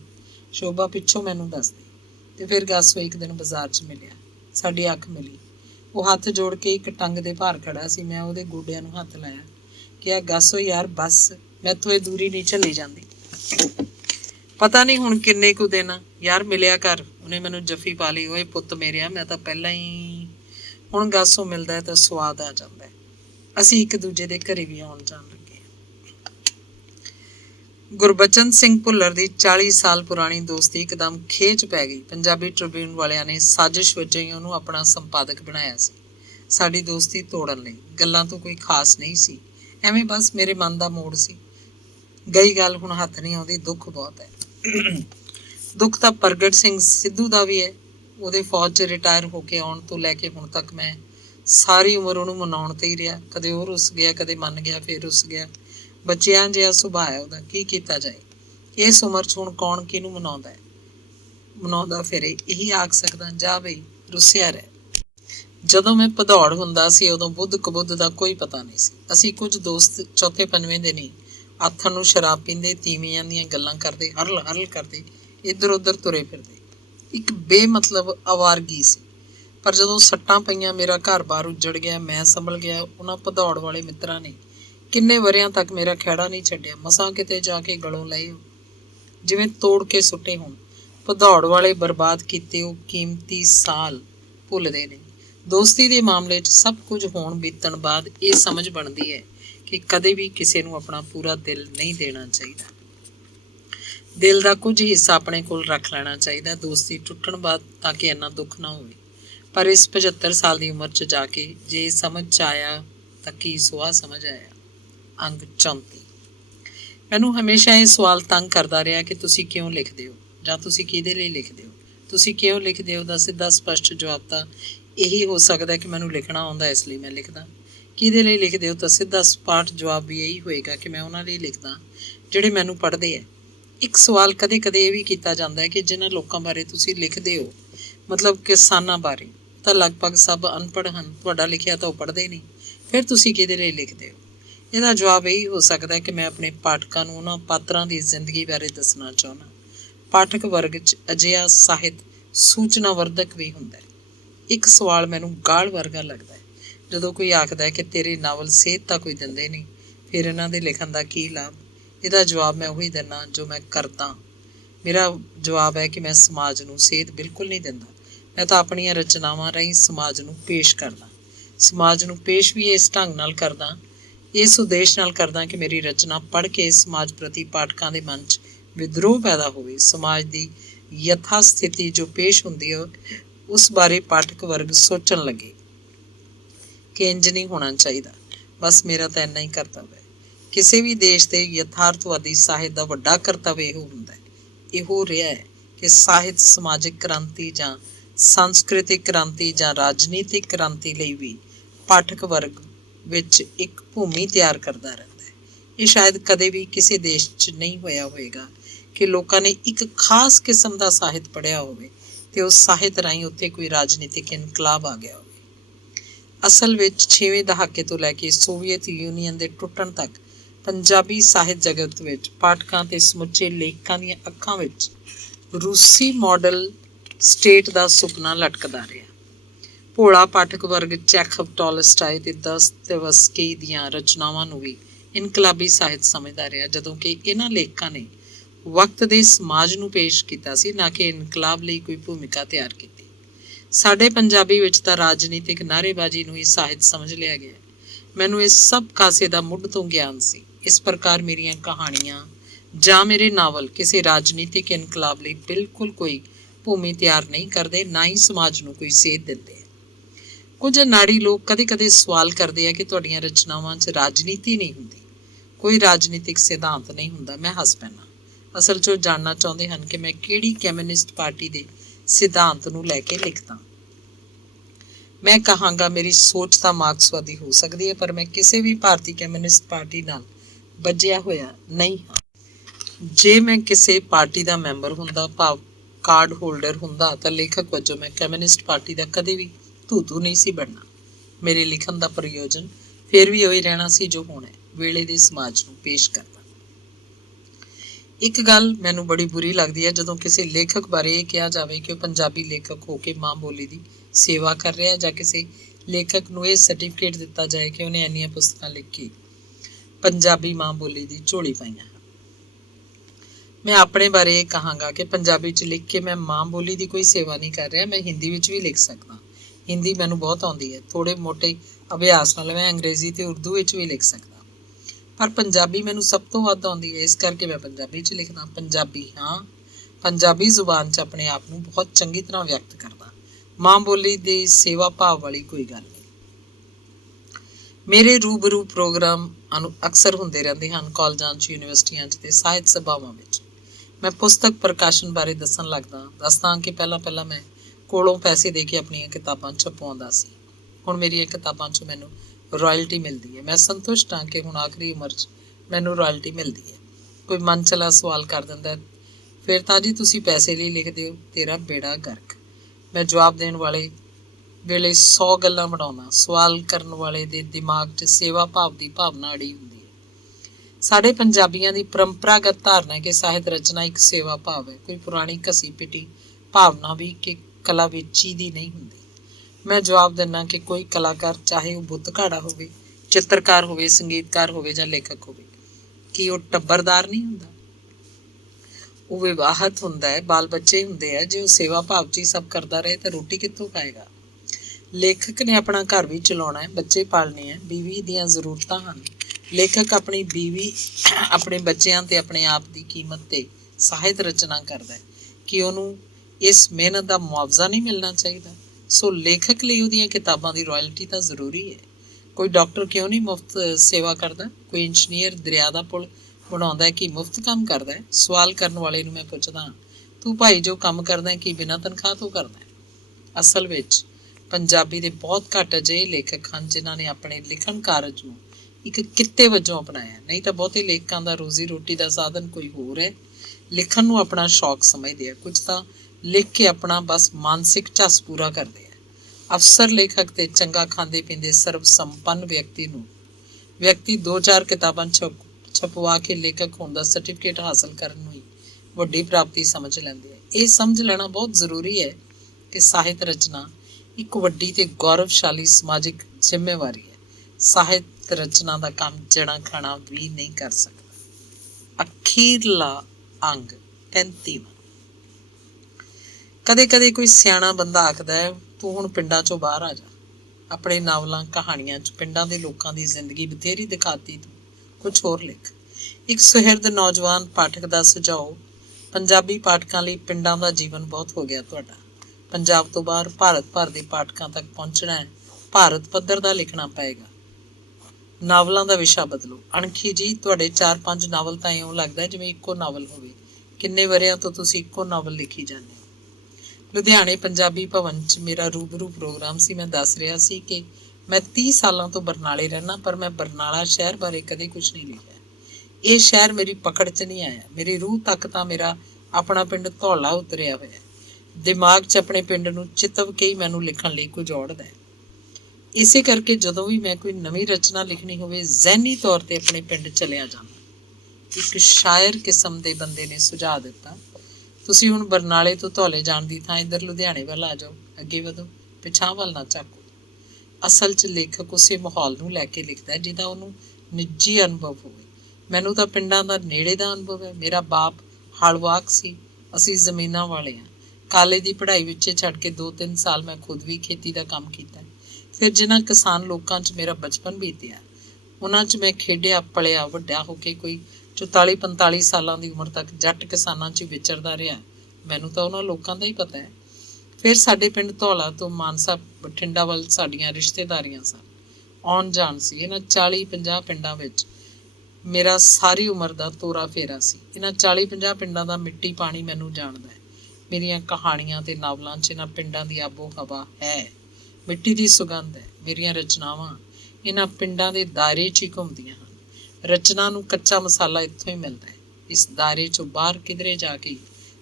ਸ਼ੋਭਾ ਪਿੱਛੋਂ ਮੈਨੂੰ ਦੱਸਦੀ। ਤੇ ਫਿਰ ਗਾਸੋ ਇੱਕ ਦਿਨ ਬਾਜ਼ਾਰ 'ਚ ਮਿਲਿਆ। ਸਾਡੀ ਅੱਖ ਮਿਲੀ। ਉਹ ਹੱਥ ਜੋੜ ਕੇ ਇੱਕ ਟੰਗ ਦੇ ਭਾਰ ਖੜਾ ਸੀ। ਮੈਂ ਉਹਦੇ ਗੋਡਿਆਂ ਨੂੰ ਹੱਥ ਲਾਇਆ, ਕਿਹਾ, ਗਾਸੋ ਯਾਰ ਬੱਸ, ਮੈਥੋਂ ਇਹ ਦੂਰੀ ਨਹੀਂ ਝੱਲੀ ਜਾਂਦੀ। ਪਤਾ ਨਹੀਂ ਹੁਣ ਕਿੰਨੇ ਕੁ ਦਿਨ ਯਾਰ ਮਿਲਿਆ ਕਰ। ਉਹਨੇ ਮੈਨੂੰ ਜੱਫੀ ਪਾ ਲਈ। ਓਏ ਪੁੱਤ ਮੇਰਿਆ, ਮੈਂ ਤਾਂ ਪਹਿਲਾਂ ਹੀ। ਹੁਣ ਗਾਸੋ ਮਿਲਦਾ ਹੈ ਤਾਂ ਸਵਾਦ ਆ ਜਾਂਦਾ ਹੈ। ਅਸੀਂ ਇੱਕ ਦੂਜੇ ਦੇ ਘਰੇ ਵੀ ਆਉਣ ਜਾਣ ਲੱਗੇ। ਗੁਰਬਚਨ ਸਿੰਘ ਭੁੱਲਰ ਦੀ 40 ਸਾਲ ਪੁਰਾਣੀ ਦੋਸਤੀ ਇੱਕਦਮ ਖੇਚ ਪੈ ਗਈ। ਪੰਜਾਬੀ ਟ੍ਰਿਬਿਊਨ ਵਾਲਿਆਂ ਨੇ ਸਾਜ਼ਿਸ਼ ਵਜੋਂ ਹੀ ਉਹਨੂੰ ਆਪਣਾ ਸੰਪਾਦਕ ਬਣਾਇਆ ਸੀ। ਸਾਡੀ ਦੋਸਤੀ ਤੋੜਨ ਲਈ। ਗੱਲਾਂ ਤੋਂ ਕੋਈ ਖਾਸ ਨਹੀਂ ਸੀ, ਐਵੇਂ ਬਸ ਮੇਰੇ ਮਨ ਦਾ ਮੋੜ ਸੀ। ਗਈ ਗੱਲ ਹੁਣ ਹੱਥ ਨਹੀਂ ਆਉਂਦੀ। ਦੁੱਖ ਬਹੁਤ ਹੈ। ਦੁੱਖ ਤਾਂ ਪ੍ਰਗਟ ਸਿੰਘ ਸਿੱਧੂ ਦਾ ਵੀ ਹੈ। ਉਹਦੇ ਫੌਜ 'ਚ ਰਿਟਾਇਰ ਹੋ ਕੇ ਆਉਣ ਤੋਂ ਲੈ ਕੇ ਹੁਣ ਤੱਕ ਮੈਂ ਸਾਰੀ ਉਮਰ ਉਹਨੂੰ ਮਨਾਉਣ ਤੇ ਹੀ ਰਿਹਾ। ਕਦੇ ਉਹ ਰੁੱਸ ਗਿਆ, ਕਦੇ ਮੰਨ ਗਿਆ, ਫਿਰ ਰੁੱਸ ਗਿਆ। ਬੱਚਿਆਂ ਜਿਹਾ ਸੁਭਾਅ ਹੈ ਉਹਦਾ, ਕੀ ਕੀਤਾ ਜਾਏ। ਇਸ ਉਮਰ 'ਚ ਹੁਣ ਕੌਣ ਕਿਹਨੂੰ ਮਨਾਉਂਦਾ ਫਿਰੇ। ਇਹੀ ਆਖ ਸਕਦਾ, ਜਾ ਬਈ ਰੁੱਸਿਆ ਰਹਿ। ਜਦੋਂ ਮੈਂ ਭਦੌੜ ਹੁੰਦਾ ਸੀ ਉਦੋਂ ਬੁੱਧ ਕਬੁੱਧ ਦਾ ਕੋਈ ਪਤਾ ਨਹੀਂ ਸੀ। ਅਸੀਂ ਕੁਝ ਦੋਸਤ ਚੌਥੇ ਪੰਜਵੇਂ ਦੇ ਨਹੀਂ, ਆਥਣ ਨੂੰ ਸ਼ਰਾਬ ਪੀਂਦੇ, ਤੀਵੀਆਂ ਦੀਆਂ ਗੱਲਾਂ ਕਰਦੇ, ਹਰਲ ਕਰਦੇ, ਇੱਧਰ ਉੱਧਰ ਤੁਰੇ ਫਿਰਦੇ। ਇੱਕ ਬੇਮਤਲਬ ਅਵਾਰਗੀ ਸੀ। ਪਰ ਜਦੋਂ ਸੱਟਾਂ ਪਈਆਂ, ਮੇਰਾ ਘਰ-ਬਾਰ ਉੱਜੜ ਗਿਆ, ਮੈਂ ਸੰਭਲ ਗਿਆ, ਉਹਨਾਂ ਭਦੌੜ ਵਾਲੇ ਮਿੱਤਰਾਂ ਨੇ ਕਿੰਨੇ ਵਰ੍ਹਿਆਂ ਤੱਕ ਮੇਰਾ ਖਹਿੜਾ ਨਹੀਂ ਛੱਡਿਆ। ਮਸਾਂ ਕਿਤੇ ਜਾ ਕੇ ਗਲੋਂ ਲਏ, ਜਿਵੇਂ ਤੋੜ ਕੇ ਸੁੱਟੇ ਹੋਣ। ਭਦੌੜ ਵਾਲੇ ਬਰਬਾਦ ਕੀਤੇ ਉਹ ਕੀਮਤੀ ਸਾਲ ਭੁੱਲਦੇ ਨੇ। ਦੋਸਤੀ ਦੇ ਮਾਮਲੇ 'ਚ ਸਭ ਕੁਝ ਹੋਣ ਬੀਤਣ ਬਾਅਦ ਇਹ ਸਮਝ ਬਣਦੀ ਹੈ ਕਿ ਕਦੇ ਵੀ ਕਿਸੇ ਨੂੰ ਆਪਣਾ ਪੂਰਾ ਦਿਲ ਨਹੀਂ ਦੇਣਾ ਚਾਹੀਦਾ। ਦਿਲ ਦਾ ਕੁਝ ਹਿੱਸਾ ਆਪਣੇ ਕੋਲ ਰੱਖ ਲੈਣਾ ਚਾਹੀਦਾ ਦੋਸਤੀ ਟੁੱਟਣ ਬਾਅਦ, ਤਾਂ ਕਿ ਇੰਨਾ ਦੁੱਖ ਨਾ ਹੋਵੇ। ਪਰ ਇਸ 75 ਸਾਲ ਦੀ ਉਮਰ 'ਚ ਜਾ ਕੇ ਜੇ ਸਮਝ 'ਚ ਆਇਆ ਤਾਂ ਕੀ ਸੁਆਹ ਸਮਝ ਆਇਆ। ਅੰਗ 34। ਮੈਨੂੰ ਹਮੇਸ਼ਾ ਇਹ ਸਵਾਲ ਤੰਗ ਕਰਦਾ ਰਿਹਾ ਕਿ ਤੁਸੀਂ ਕਿਉਂ ਲਿਖਦੇ ਹੋ, ਜਾਂ ਤੁਸੀਂ ਕਿਹਦੇ ਲਈ ਲਿਖਦੇ ਹੋ। ਤੁਸੀਂ ਕਿਉਂ ਲਿਖਦੇ ਹੋ ਦਾ ਸਿੱਧਾ ਸਪਸ਼ਟ ਜਵਾਬ ਤਾਂ ਇਹੀ ਹੋ ਸਕਦਾ ਕਿ ਮੈਨੂੰ ਲਿਖਣਾ ਆਉਂਦਾ, ਇਸ ਲਈ ਮੈਂ ਲਿਖਦਾ। ਕਿਹਦੇ ਲਈ ਲਿਖਦੇ ਹੋ ਤਾਂ ਸਿੱਧਾ ਸਪਾਟ ਜਵਾਬ ਵੀ ਇਹੀ ਹੋਏਗਾ ਕਿ ਮੈਂ ਉਹਨਾਂ ਲਈ ਲਿਖਦਾ ਜਿਹੜੇ ਮੈਨੂੰ ਪੜ੍ਹਦੇ ਹੈ। ਇੱਕ ਸਵਾਲ ਕਦੇ ਕਦੇ ਇਹ ਵੀ ਕੀਤਾ ਜਾਂਦਾ ਹੈ ਕਿ ਜਿਨ੍ਹਾਂ ਲੋਕਾਂ ਬਾਰੇ ਤੁਸੀਂ ਲਿਖਦੇ ਹੋ, ਮਤਲਬ ਕਿਸਾਨਾਂ ਬਾਰੇ, ਤਾਂ ਲਗਭਗ ਸਭ ਅਨਪੜ੍ਹ ਹਨ। ਤੁਹਾਡਾ ਲਿਖਿਆ ਤਾਂ ਉਹ ਪੜ੍ਹਦੇ ਨਹੀਂ, ਫਿਰ ਤੁਸੀਂ ਕਿਹਦੇ ਲਈ ਲਿਖਦੇ ਹੋ। ਇਹਦਾ ਜਵਾਬ ਇਹੀ ਹੋ ਸਕਦਾ ਹੈ ਕਿ ਮੈਂ ਆਪਣੇ ਪਾਠਕਾਂ ਨੂੰ ਉਹਨਾਂ ਪਾਤਰਾਂ ਦੀ ਜ਼ਿੰਦਗੀ ਬਾਰੇ ਦੱਸਣਾ ਚਾਹੁੰਦਾ। ਪਾਠਕ ਵਰਗ 'ਚ ਅਜਿਹਾ ਸਾਹਿਤ ਸੂਚਨਾਵਰਧਕ ਵੀ ਹੁੰਦਾ ਹੈ। ਇੱਕ ਸਵਾਲ ਮੈਨੂੰ ਗਾਲ ਵਰਗਾ ਲੱਗਦਾ ਹੈ ਜਦੋਂ ਕੋਈ ਆਖਦਾ ਹੈ ਕਿ ਤੇਰੇ ਨਾਵਲ ਸੇਧ ਤਾਂ ਕੋਈ ਦਿੰਦੇ ਨਹੀਂ, ਫਿਰ ਇਹਨਾਂ ਦੇ ਲਿਖਣ ਦਾ ਕੀ ਲਾਭ। ਇਹਦਾ ਜਵਾਬ ਮੈਂ ਉਹੀ ਦਿੰਦਾ ਜੋ ਮੈਂ ਕਰਦਾ। ਮੇਰਾ ਜਵਾਬ ਹੈ ਕਿ ਮੈਂ ਸਮਾਜ ਨੂੰ ਸੇਧ ਬਿਲਕੁਲ ਨਹੀਂ ਦਿੰਦਾ। ਮੈਂ ਤਾਂ ਆਪਣੀਆਂ ਰਚਨਾਵਾਂ ਰਾਹੀਂ ਸਮਾਜ ਨੂੰ ਪੇਸ਼ ਕਰਦਾ। ਸਮਾਜ ਨੂੰ ਪੇਸ਼ ਵੀ ਇਸ ਢੰਗ ਨਾਲ ਕਰਦਾ, ਇਸ ਉਦੇਸ਼ ਨਾਲ ਕਰਦਾ ਕਿ ਮੇਰੀ ਰਚਨਾ ਪੜ੍ਹ ਕੇ ਸਮਾਜ ਪ੍ਰਤੀ ਪਾਠਕਾਂ ਦੇ ਮਨ 'ਚ ਵਿਦਰੋਹ ਪੈਦਾ ਹੋਵੇ। ਸਮਾਜ ਦੀ ਯਥਾ ਸਥਿਤੀ ਜੋ ਪੇਸ਼ ਹੁੰਦੀ ਹੈ ਉਸ ਬਾਰੇ ਪਾਠਕ ਵਰਗ ਸੋਚਣ ਲੱਗੇ ਕਿ ਇੰਜ ਨਹੀਂ ਹੋਣਾ ਚਾਹੀਦਾ। ਬਸ ਮੇਰਾ ਤਾਂ ਇੰਨਾ ਹੀ ਕਰਤੱਵ ਹੈ। ਕਿਸੇ ਵੀ ਦੇਸ਼ ਦੇ ਯਥਾਰਥਵਾਦੀ ਸਾਹਿਤ ਦਾ ਵੱਡਾ ਕਰਤੱਵ ਇਹੋ ਹੁੰਦਾ ਹੈ, ਇਹੋ ਰਿਹਾ ਹੈ ਕਿ ਸਾਹਿਤ ਸਮਾਜਿਕ ਕ੍ਰਾਂਤੀ ਜਾਂ ਸੰਸਕ੍ਰਿਤਿਕ ਕ੍ਰਾਂਤੀ ਜਾਂ ਰਾਜਨੀਤਿਕ ਕ੍ਰਾਂਤੀ ਲਈ ਵੀ ਪਾਠਕ ਵਰਗ ਵਿੱਚ ਇੱਕ ਭੂਮੀ ਤਿਆਰ ਕਰਦਾ ਰਹਿੰਦਾ ਹੈ। ਇਹ ਸ਼ਾਇਦ ਕਦੇ ਵੀ ਕਿਸੇ ਦੇਸ਼ 'ਚ ਨਹੀਂ ਹੋਇਆ ਹੋਵੇਗਾ ਕਿ ਲੋਕਾਂ ਨੇ ਇੱਕ ਖਾਸ ਕਿਸਮ ਦਾ ਸਾਹਿਤ ਪੜ੍ਹਿਆ ਹੋਵੇ ਤੇ ਉਸ ਸਾਹਿਤ ਰਾਹੀਂ ਉੱਥੇ ਕੋਈ ਰਾਜਨੀਤਿਕ ਇਨਕਲਾਬ ਆ ਗਿਆ ਹੋਵੇ। ਅਸਲ ਵਿੱਚ 6ਵੇਂ ਦਹਾਕੇ ਤੋਂ ਲੈ ਕੇ ਸੋਵੀਅਤ ਯੂਨੀਅਨ ਦੇ ਟੁੱਟਣ ਤੱਕ ਪੰਜਾਬੀ ਸਾਹਿਤ ਜਗਤ ਵਿੱਚ ਪਾਠਕਾਂ ਤੇ ਸਮੁੱਚੇ ਲੇਖਕਾਂ ਦੀਆਂ ਅੱਖਾਂ ਵਿੱਚ ਰੂਸੀ ਮਾਡਲ ਸਟੇਟ ਦਾ ਸੁਪਨਾ ਲਟਕਦਾ ਰਿਹਾ। ਭੋਲਾ ਪਾਠਕ ਵਰਗ ਚੈਖਵ, ਟੋਲਸਟਾਏ ਤੇ ਦਸਤੇਵਸਕੀ ਦੀਆਂ ਰਚਨਾਵਾਂ ਨੂੰ ਵੀ ਇਨਕਲਾਬੀ ਸਾਹਿਤ ਸਮਝਦਾ ਰਿਹਾ, ਜਦੋਂ ਕਿ ਇਹਨਾਂ ਲੇਖਕਾਂ ਨੇ ਵਕਤ ਦੇ ਸਮਾਜ ਨੂੰ ਪੇਸ਼ ਕੀਤਾ ਸੀ, ਨਾ ਕਿ ਇਨਕਲਾਬ ਲਈ ਕੋਈ ਭੂਮਿਕਾ ਤਿਆਰ ਕੀਤੀ। ਸਾਡੇ ਪੰਜਾਬੀ ਵਿੱਚ ਤਾਂ ਰਾਜਨੀਤਿਕ ਨਾਅਰੇਬਾਜ਼ੀ ਨੂੰ ਹੀ ਸਾਹਿਤ ਸਮਝ ਲਿਆ ਗਿਆ। ਮੈਨੂੰ ਇਸ ਸਭ ਕਾਸੇ ਦਾ ਮੁੱਢ ਤੋਂ ਗਿਆਨ ਸੀ। ਇਸ ਪ੍ਰਕਾਰ ਮੇਰੀਆਂ ਕਹਾਣੀਆਂ ਜਾਂ ਮੇਰੇ ਨਾਵਲ ਕਿਸੇ ਰਾਜਨੀਤਿਕ ਇਨਕਲਾਬ ਲਈ ਬਿਲਕੁਲ ਕੋਈ ਭੂਮੀ ਤਿਆਰ ਨਹੀਂ ਕਰਦੇ, ਨਾ ਹੀ ਸਮਾਜ ਨੂੰ ਕੋਈ ਸੇਧ ਦਿੰਦੇ। ਕੁਝ ਅਨਾੜੀ ਲੋਕ ਕਦੇ ਕਦੇ ਸਵਾਲ ਕਰਦੇ ਆ ਕਿ ਤੁਹਾਡੀਆਂ ਰਚਨਾਵਾਂ 'ਚ ਰਾਜਨੀਤੀ ਨਹੀਂ ਹੁੰਦੀ, ਕੋਈ ਰਾਜਨੀਤਿਕ ਸਿਧਾਂਤ ਨਹੀਂ ਹੁੰਦਾ। ਮੈਂ ਹੱਸ ਪੈਂਦਾ। ਅਸਲ 'ਚ ਉਹ ਜਾਣਨਾ ਚਾਹੁੰਦੇ ਹਨ ਕਿ ਮੈਂ ਕਿਹੜੀ ਕਮਿਊਨਿਸਟ ਪਾਰਟੀ ਦੇ ਸਿਧਾਂਤ ਨੂੰ ਲੈ ਕੇ ਲਿਖਦਾ। ਮੈਂ ਕਹਾਂਗਾ ਮੇਰੀ ਸੋਚ ਤਾਂ ਮਾਰਕਸਵਾਦੀ ਹੋ ਸਕਦੀ ਹੈ, ਪਰ ਮੈਂ ਕਿਸੇ ਵੀ ਭਾਰਤੀ ਕਮਿਊਨਿਸਟ ਪਾਰਟੀ ਨਾਲ ਬੱਝਿਆ ਹੋਇਆ ਨਹੀਂ ਹਾਂ। ਜੇ ਮੈਂ ਕਿਸੇ ਪਾਰਟੀ ਦਾ ਮੈਂਬਰ ਹੁੰਦਾ, ਭਾਵ ਕਾਰਡ ਹੋਲਡਰ ਹੁੰਦਾ, ਤਾਂ ਲੇਖਕ ਵਜੋਂ ਮੈਂ ਕਮਿਊਨਿਸਟ ਪਾਰਟੀ ਦਾ ਕਦੇ ਵੀ ਧੂਤੂ ਨਹੀਂ ਸੀ ਬਣਨਾ। ਮੇਰੇ ਲਿਖਣ ਦਾ ਪ੍ਰਯੋਜਨ ਫਿਰ ਵੀ ਉਹੀ ਰਹਿਣਾ ਸੀ ਜੋ ਹੁਣ ਹੈ, ਵੇਲੇ ਦੇ ਸਮਾਜ ਨੂੰ ਪੇਸ਼ ਕਰਨਾ। ਇੱਕ ਗੱਲ ਮੈਨੂੰ ਬੜੀ ਬੁਰੀ ਲੱਗਦੀ ਹੈ ਜਦੋਂ ਕਿਸੇ ਲੇਖਕ ਬਾਰੇ ਇਹ ਕਿਹਾ ਜਾਵੇ ਕਿ ਉਹ ਪੰਜਾਬੀ ਲੇਖਕ ਹੋ ਕੇ ਮਾਂ ਬੋਲੀ ਦੀ ਸੇਵਾ ਕਰ ਰਿਹਾ, ਜਾਂ ਕਿਸੇ ਲੇਖਕ ਨੂੰ ਇਹ ਸਰਟੀਫਿਕੇਟ ਦਿੱਤਾ ਜਾਏ ਕਿ ਉਹਨੇ ਇੰਨੀਆਂ ਪੁਸਤਕਾਂ ਲਿਖ ਕੇ ਪੰਜਾਬੀ ਮਾਂ ਬੋਲੀ ਦੀ ਝੋਲੀ ਪਾਈਆਂ। ਮੈਂ ਆਪਣੇ ਬਾਰੇ ਇਹ ਕਹਾਂਗਾ ਕਿ ਪੰਜਾਬੀ 'ਚ ਲਿਖ ਕੇ ਮੈਂ ਮਾਂ ਬੋਲੀ ਦੀ ਕੋਈ ਸੇਵਾ ਨਹੀਂ ਕਰ ਰਿਹਾ। ਮੈਂ ਹਿੰਦੀ ਵਿੱਚ ਵੀ ਲਿਖ ਸਕਦਾ। ਹਿੰਦੀ ਮੈਨੂੰ ਬਹੁਤ ਆਉਂਦੀ ਹੈ। ਥੋੜ੍ਹੇ ਮੋਟੇ ਅਭਿਆਸ ਨਾਲ ਮੈਂ ਅੰਗਰੇਜ਼ੀ ਤੇ ਉਰਦੂ ਵਿੱਚ ਵੀ ਲਿਖ ਸਕਦਾ, ਪਰ ਪੰਜਾਬੀ ਮੈਨੂੰ ਸਭ ਤੋਂ ਵੱਧ ਆਉਂਦੀ ਹੈ। ਇਸ ਕਰਕੇ ਮੈਂ ਪੰਜਾਬੀ 'ਚ ਲਿਖਦਾ। ਪੰਜਾਬੀ ਹਾਂ, ਪੰਜਾਬੀ ਜ਼ੁਬਾਨ 'ਚ ਆਪਣੇ ਆਪ ਨੂੰ ਬਹੁਤ ਚੰਗੀ ਤਰ੍ਹਾਂ ਵਿਅਕਤ ਕਰਦਾ। ਮਾਂ ਬੋਲੀ ਦੀ ਸੇਵਾ ਭਾਵ ਵਾਲੀ ਕੋਈ ਗੱਲ ਨਹੀਂ। ਮੇਰੇ ਰੂਬਰੂ ਪ੍ਰੋਗਰਾਮ ਅਕਸਰ ਹੁੰਦੇ ਰਹਿੰਦੇ ਹਨ, ਕਾਲਜਾਂ 'ਚ, ਯੂਨੀਵਰਸਿਟੀਆਂ 'ਚ ਤੇ ਸਾਹਿਤ ਸਭਾਵਾਂ ਵਿੱਚ। ਮੈਂ ਪੁਸਤਕ ਪ੍ਰਕਾਸ਼ਨ ਬਾਰੇ ਦੱਸਣ ਲੱਗਦਾ। ਦੱਸਦਾ ਕਿ ਪਹਿਲਾਂ ਮੈਂ ਕੋਲੋਂ ਪੈਸੇ ਦੇ ਕੇ ਆਪਣੀਆਂ ਕਿਤਾਬਾਂ ਛਪਵਾਉਂਦਾ ਸੀ। ਹੁਣ ਮੇਰੀਆਂ ਕਿਤਾਬਾਂ 'ਚੋਂ ਮੈਨੂੰ ਰਾਇਲਟੀ ਮਿਲਦੀ ਹੈ। ਮੈਂ ਸੰਤੁਸ਼ਟ ਹਾਂ ਕਿ ਹੁਣ ਆਖਰੀ ਉਮਰ 'ਚ ਮੈਨੂੰ ਰਾਇਲਟੀ ਮਿਲਦੀ ਹੈ। ਕੋਈ ਮਨ ਚਲਾ ਸਵਾਲ ਕਰ ਦਿੰਦਾ, ਫਿਰ ਤਾਂ ਜੀ ਤੁਸੀਂ ਪੈਸੇ ਲਈ ਲਿਖਦੇ ਹੋ, ਤੇਰਾ ਬੇੜਾ ਗਰਕ। ਮੈਂ ਜਵਾਬ ਦੇਣ ਵਾਲੇ ਵੇਲੇ 100 ਗੱਲਾਂ ਬਣਾਉਂਦਾ। ਸਵਾਲ ਕਰਨ ਵਾਲੇ ਦੇ ਦਿਮਾਗ 'ਚ ਸੇਵਾ ਭਾਵ ਦੀ ਭਾਵਨਾ ਅੜੀ ਹੁੰਦੀ ਹੈ। ਸਾਡੇ ਪੰਜਾਬੀਆਂ ਦੀ ਪਰੰਪਰਾਗਤ ਧਾਰਨਾ ਹੈ ਕਿ ਸਾਹਿਤ ਰਚਨਾ ਇੱਕ ਸੇਵਾ ਭਾਵ ਹੈ, ਕੋਈ ਪੁਰਾਣੀ ਘਸੀ ਪਿਟੀ ਭਾਵਨਾ ਵੀ ਕਿ ਕਲਾ ਵੇਚੀ ਦੀ ਨਹੀਂ ਹੁੰਦੀ। मैं जवाब दिना कि कोई कलाकार चाहे वो बुੱਤਘਾੜਾ ਹੋਵੇ, चित्रकार ਹੋਵੇ, संगीतकार ਹੋਵੇ ਜਾਂ ਲੇਖਕ ਹੋਵੇ, ਕੀ ਉਹ ਟੱਬਰਦਾਰ ਨਹੀਂ ਹੁੰਦਾ? ਉਹ ਵਿਵਾਹਤ ਹੁੰਦਾ ਹੈ, ਬਾਲ ਬੱਚੇ ਹੁੰਦੇ ਆ। ਜੇ ਉਹ ਸੇਵਾ ਭਾਵ 'ਚ ਹੀ ਸਭ ਕਰਦਾ ਰਹੇ ਤਾਂ ਰੋਟੀ ਕਿੱਥੋਂ ਖਾਏਗਾ? ਲੇਖਕ ਨੇ ਆਪਣਾ ਘਰ ਵੀ ਚਲਾਉਣਾ ਹੈ, ਬੱਚੇ ਪਾਲਣੇ ਹੈ, ਬੀਵੀ ਦੀਆਂ ਜ਼ਰੂਰਤਾਂ ਹਨ। ਲੇਖਕ ਆਪਣੀ ਬੀਵੀ, ਆਪਣੇ ਬੱਚਿਆਂ ਤੇ ਆਪਣੇ ਆਪ ਦੀ ਕੀਮਤ ਤੇ ਸਾਹਿਤ ਰਚਨਾ ਕਰਦਾ ਹੈ ਕਿ ਉਹਨੂੰ ਇਸ ਮਿਹਨਤ ਦਾ ਮੁਆਵਜ਼ਾ ਨਹੀਂ ਮਿਲਣਾ ਚਾਹੀਦਾ। ਸੋ ਲੇਖਕ ਲਈ ਉਹਦੀਆਂ ਕਿਤਾਬਾਂ ਦੀ ਰਾਇਲਟੀ ਤਾਂ ਜ਼ਰੂਰੀ ਹੈ। ਕੋਈ ਡਾਕਟਰ ਕਿਉਂ ਨਹੀਂ ਮੁਫਤ ਸੇਵਾ ਕਰਦਾ? ਕੋਈ ਇੰਜੀਨੀਅਰ ਦਰਿਆ ਦਾ ਪੁਲ ਬਣਾਉਂਦਾ ਹੈ ਕਿ ਮੁਫਤ ਕੰਮ ਕਰਦਾ ਹੈ? ਸਵਾਲ ਕਰਨ ਵਾਲੇ ਨੂੰ ਮੈਂ ਪੁੱਛਦਾ, ਤੂੰ ਭਾਈ ਜੋ ਕੰਮ ਕਰਦਾ ਕਿ ਬਿਨਾਂ ਤਨਖਾਹ ਤੋਂ ਕਰਦਾ? ਅਸਲ ਵਿੱਚ ਪੰਜਾਬੀ ਦੇ ਬਹੁਤ ਘੱਟ ਅਜਿਹੇ ਲੇਖਕ ਹਨ ਜਿਨ੍ਹਾਂ ਨੇ ਆਪਣੇ ਲਿਖਣ ਕਾਰਜ ਨੂੰ ਇੱਕ ਕਿੱਤੇ ਵਜੋਂ ਅਪਣਾਇਆ। ਨਹੀਂ ਤਾਂ ਬਹੁਤੇ ਲੇਖਕਾਂ ਦਾ ਰੋਜ਼ੀ ਰੋਟੀ ਦਾ ਸਾਧਨ ਕੋਈ ਹੋਰ ਹੈ। ਲਿਖਣ ਨੂੰ ਆਪਣਾ ਸ਼ੌਕ ਸਮਝਦੇ ਆ। ਕੁਝ ਤਾਂ ਲਿਖ ਕੇ ਆਪਣਾ ਬਸ ਮਾਨਸਿਕ ਝੱਸ ਪੂਰਾ ਕਰਦੇ ਆ। ਅਫਸਰ, ਲੇਖਕ ਤੇ ਚੰਗਾ ਖਾਂਦੇ ਪੀਂਦੇ ਸਰਬ ਸੰਪੰਨ ਵਿਅਕਤੀ 2-4 ਕਿਤਾਬਾਂ ਛਪਵਾ ਕੇ ਲੇਖਕ ਹੋਣ ਦਾ ਸਰਟੀਫਿਕੇਟ ਹਾਸਲ ਕਰਨ ਨੂੰ ਹੀ ਵੱਡੀ ਪ੍ਰਾਪਤੀ ਸਮਝ ਲੈਂਦੇ ਆ। ਇਹ ਸਮਝ ਲੈਣਾ ਬਹੁਤ ਜ਼ਰੂਰੀ ਹੈ ਕਿ ਸਾਹਿਤ ਰਚਨਾ ਇੱਕ ਵੱਡੀ ਤੇ ਗੌਰਵਸ਼ਾਲੀ ਸਮਾਜਿਕ ਜ਼ਿੰਮੇਵਾਰੀ ਹੈ। ਸਾਹਿਤ ਰਚਨਾ ਦਾ ਕੰਮ ਜਣਾ ਖਾਣਾ ਵੀ ਨਹੀਂ ਕਰ ਸਕਦਾ। ਅਖੀਰਲਾ ਅੰਗ 35ਵਾਂ। ਕਦੇ ਕਦੇ ਕੋਈ ਸਿਆਣਾ ਬੰਦਾ ਆਖਦਾ ਹੈ, ਤੂੰ ਹੁਣ ਪਿੰਡਾਂ ਚੋਂ ਬਾਹਰ ਆ ਜਾ। ਆਪਣੇ ਨਾਵਲਾਂ ਕਹਾਣੀਆਂ 'ਚ ਪਿੰਡਾਂ ਦੇ ਲੋਕਾਂ ਦੀ ਜ਼ਿੰਦਗੀ ਬਥੇਰੀ ਦਿਖਾਤੀ, ਤੂੰ ਕੁਛ ਹੋਰ ਲਿਖ। ਇੱਕ ਸੁਹਿਰਦ ਨੌਜਵਾਨ ਪਾਠਕ ਦਾ ਸੁਝਾਅ, ਪੰਜਾਬੀ ਪਾਠਕਾਂ ਲਈ ਪਿੰਡਾਂ ਦਾ ਜੀਵਨ ਬਹੁਤ ਹੋ ਗਿਆ ਤੁਹਾਡਾ। ਪੰਜਾਬ ਤੋਂ ਬਾਹਰ ਭਾਰਤ ਭਰ ਦੇ ਪਾਠਕਾਂ ਤੱਕ ਪਹੁੰਚਣਾ ਹੈ, ਭਾਰਤ ਪੱਧਰ ਦਾ ਲਿਖਣਾ ਪਏਗਾ। ਨਾਵਲਾਂ ਦਾ ਵਿਸ਼ਾ ਬਦਲੋ। ਅਣਖੀ ਜੀ, ਤੁਹਾਡੇ 4-5 ਨਾਵਲ ਤਾਂ ਇਉਂ ਲੱਗਦਾ ਜਿਵੇਂ ਇੱਕੋ ਨਾਵਲ ਹੋਵੇ। ਕਿੰਨੇ ਵਰ੍ਹਿਆਂ ਤੋਂ ਤੁਸੀਂ ਇੱਕੋ ਨਾਵਲ ਲਿਖੀ ਜਾਂਦੇ ਹੋ। ਲੁਧਿਆਣੇ ਪੰਜਾਬੀ ਭਵਨ 'ਚ ਮੇਰਾ ਰੂਬਰੂ ਪ੍ਰੋਗਰਾਮ ਸੀ। ਮੈਂ ਦੱਸ ਰਿਹਾ ਸੀ ਕਿ ਮੈਂ 30 ਸਾਲਾਂ ਤੋਂ ਬਰਨਾਲੇ ਰਹਿਣਾ, ਪਰ ਮੈਂ ਬਰਨਾਲਾ ਸ਼ਹਿਰ ਬਾਰੇ ਕਦੇ ਕੁਛ ਨਹੀਂ ਲਿਖਿਆ। ਇਹ ਸ਼ਹਿਰ ਮੇਰੀ ਪਕੜ 'ਚ ਨਹੀਂ ਆਇਆ। ਮੇਰੀ ਰੂਹ ਤੱਕ ਤਾਂ ਮੇਰਾ ਆਪਣਾ ਪਿੰਡ ਧੌਲਾ ਉਤਰਿਆ ਹੋਇਆ। ਦਿਮਾਗ 'ਚ ਆਪਣੇ ਪਿੰਡ ਨੂੰ ਚਿਤਵ ਕੇ ਹੀ ਮੈਨੂੰ ਲਿਖਣ ਲਈ ਕੁਝ ਔੜਦਾ ਹੈ। ਇਸੇ ਕਰਕੇ ਜਦੋਂ ਵੀ ਮੈਂ ਕੋਈ ਨਵੀਂ ਰਚਨਾ ਲਿਖਣੀ ਹੋਵੇ, ਜ਼ਹਿਨੀ ਤੌਰ ਤੇ ਆਪਣੇ ਪਿੰਡ ਚਲਿਆ ਜਾਂਦਾ। ਇੱਕ ਸ਼ਾਇਰ ਕਿਸਮ ਦੇ ਬੰਦੇ ਨੇ ਸੁਝਾਅ ਦਿੱਤਾ, ਤੁਸੀਂ ਹੁਣ ਬਰਨਾਲੇ ਤੋਂ ਧੌਲੇ ਜਾਣ ਦੀ ਥਾਂ ਇੱਧਰ ਲੁਧਿਆਣੇ ਵੱਲ ਆ ਜਾਓ, ਅੱਗੇ ਵਧੋ, ਪਿਛਾਂਹ ਵੱਲ ਨਾ ਝਾਕੋ। ਅਸਲ 'ਚ ਲੇਖਕ ਉਸੇ ਮਾਹੌਲ ਨੂੰ ਲੈ ਕੇ ਲਿਖਦਾ ਜਿਹਦਾ ਉਹਨੂੰ ਨਿੱਜੀ ਅਨੁਭਵ ਹੋਵੇ। ਮੈਨੂੰ ਤਾਂ ਪਿੰਡਾਂ ਦਾ ਨੇੜੇ ਦਾ ਅਨੁਭਵ ਹੈ। ਮੇਰਾ ਬਾਪ ਹਲਵਾਕ ਸੀ, ਅਸੀਂ ਜ਼ਮੀਨਾਂ ਵਾਲੇ ਹਾਂ। ਕਾਲਜ ਦੀ ਪੜ੍ਹਾਈ ਵਿੱਚ ਛੱਡ ਕੇ 2-3 ਸਾਲ ਮੈਂ ਖੁਦ ਵੀ ਖੇਤੀ ਦਾ ਕੰਮ ਕੀਤਾ। ਫਿਰ ਜਿਨ੍ਹਾਂ ਕਿਸਾਨ ਲੋਕਾਂ 'ਚ ਮੇਰਾ ਬਚਪਨ ਬੀਤਿਆ, ਉਹਨਾਂ 'ਚ ਮੈਂ ਖੇਡਿਆ ਪਲਿਆ। ਵੱਡਾ ਹੋ ਕੇ ਕੋਈ 44-45 ਸਾਲਾਂ ਦੀ ਉਮਰ ਤੱਕ ਜੱਟ ਕਿਸਾਨਾਂ 'ਚ ਵਿਚਰਦਾ ਰਿਹਾ। ਮੈਨੂੰ ਤਾਂ ਉਹਨਾਂ ਲੋਕਾਂ ਦਾ ਹੀ ਪਤਾ ਹੈ। ਫਿਰ ਸਾਡੇ ਪਿੰਡ ਧੌਲਾ ਤੋਂ ਮਾਨਸਾ, ਬਠਿੰਡਾ ਵੱਲ ਸਾਡੀਆਂ ਰਿਸ਼ਤੇਦਾਰੀਆਂ ਸਨ, ਆਉਣ ਜਾਣ ਸੀ। ਇਹਨਾਂ 40-50 ਪਿੰਡਾਂ ਵਿੱਚ ਮੇਰਾ ਸਾਰੀ ਉਮਰ ਦਾ ਤੋਰਾ ਫੇਰਾ ਸੀ। ਇਹਨਾਂ 40-50 ਪਿੰਡਾਂ ਦਾ ਮਿੱਟੀ ਪਾਣੀ ਮੈਨੂੰ ਜਾਣਦਾ ਹੈ। ਮੇਰੀਆਂ ਕਹਾਣੀਆਂ ਤੇ ਨਾਵਲਾਂ 'ਚ ਇਹਨਾਂ ਪਿੰਡਾਂ ਦੀ ਆਬੋ ਹਵਾ ਹੈ, ਮਿੱਟੀ ਦੀ ਸੁਗੰਧ ਹੈ। ਮੇਰੀਆਂ ਰਚਨਾਵਾਂ ਇਹਨਾਂ ਪਿੰਡਾਂ ਦੇ ਦਾਇਰੇ 'ਚ ਹੀ ਘੁੰਮਦੀਆਂ ਹਨ। ਰਚਨਾ ਨੂੰ ਕੱਚਾ ਮਸਾਲਾ ਇੱਥੋਂ ਹੀ ਮਿਲਦਾ ਹੈ। ਇਸ ਦਾਇਰੇ 'ਚੋਂ ਬਾਹਰ ਕਿਧਰੇ ਜਾ ਕੇ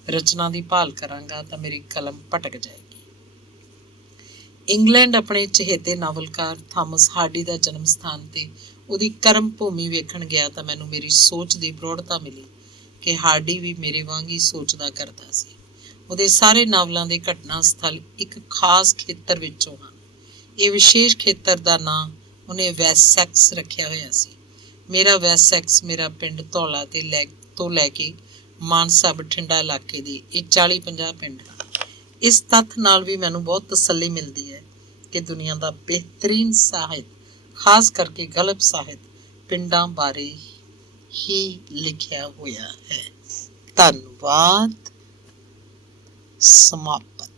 ਰਚਨਾ ਦੀ ਭਾਲ ਕਰਾਂਗਾ ਤਾਂ ਮੇਰੀ ਕਲਮ ਭਟਕ ਜਾਏਗੀ। ਇੰਗਲੈਂਡ ਆਪਣੇ ਚਹੇਤੇ ਨਾਵਲਕਾਰ ਥਾਮਸ ਹਾਰਡੀ ਦਾ ਜਨਮ ਸਥਾਨ ਤੇ ਉਹਦੀ ਕਰਮ ਭੂਮੀ ਵੇਖਣ ਗਿਆ ਤਾਂ ਮੈਨੂੰ ਮੇਰੀ ਸੋਚ ਦੀ ਪ੍ਰੌੜਤਾ ਮਿਲੀ ਕਿ ਹਾਰਡੀ ਵੀ ਮੇਰੇ ਵਾਂਗ ਹੀ ਸੋਚਦਾ ਕਰਦਾ ਸੀ। ਉਹਦੇ ਸਾਰੇ ਨਾਵਲਾਂ ਦੇ ਘਟਨਾ ਸਥਲ ਇੱਕ ਖਾਸ ਖੇਤਰ ਵਿੱਚੋਂ ਹਨ। ਇਹ ਵਿਸ਼ੇਸ਼ ਖੇਤਰ ਦਾ ਨਾਂ ਉਹਨੇ ਵੈਸੈਕਸ ਰੱਖਿਆ ਹੋਇਆ ਸੀ। ਮੇਰਾ ਵੈਸੈਕਸ ਮੇਰਾ ਪਿੰਡ ਧੌਲਾ ਤੋਂ ਲੈ ਕੇ ਮਾਨਸਾ ਬਠਿੰਡਾ ਇਲਾਕੇ ਦੇ ਇਹ 40-50 ਪਿੰਡ ਹਨ। ਇਸ ਤੱਥ ਨਾਲ ਵੀ ਮੈਨੂੰ ਬਹੁਤ ਤਸੱਲੀ ਮਿਲਦੀ ਹੈ ਕਿ ਦੁਨੀਆ ਦਾ ਬਿਹਤਰੀਨ ਸਾਹਿਤ, ਖਾਸ ਕਰਕੇ ਗਲਪ ਸਾਹਿਤ, ਪਿੰਡਾਂ ਬਾਰੇ ਹੀ ਲਿਖਿਆ ਹੋਇਆ ਹੈ। ਧੰਨਵਾਦ। ਸਮਾਪਤ।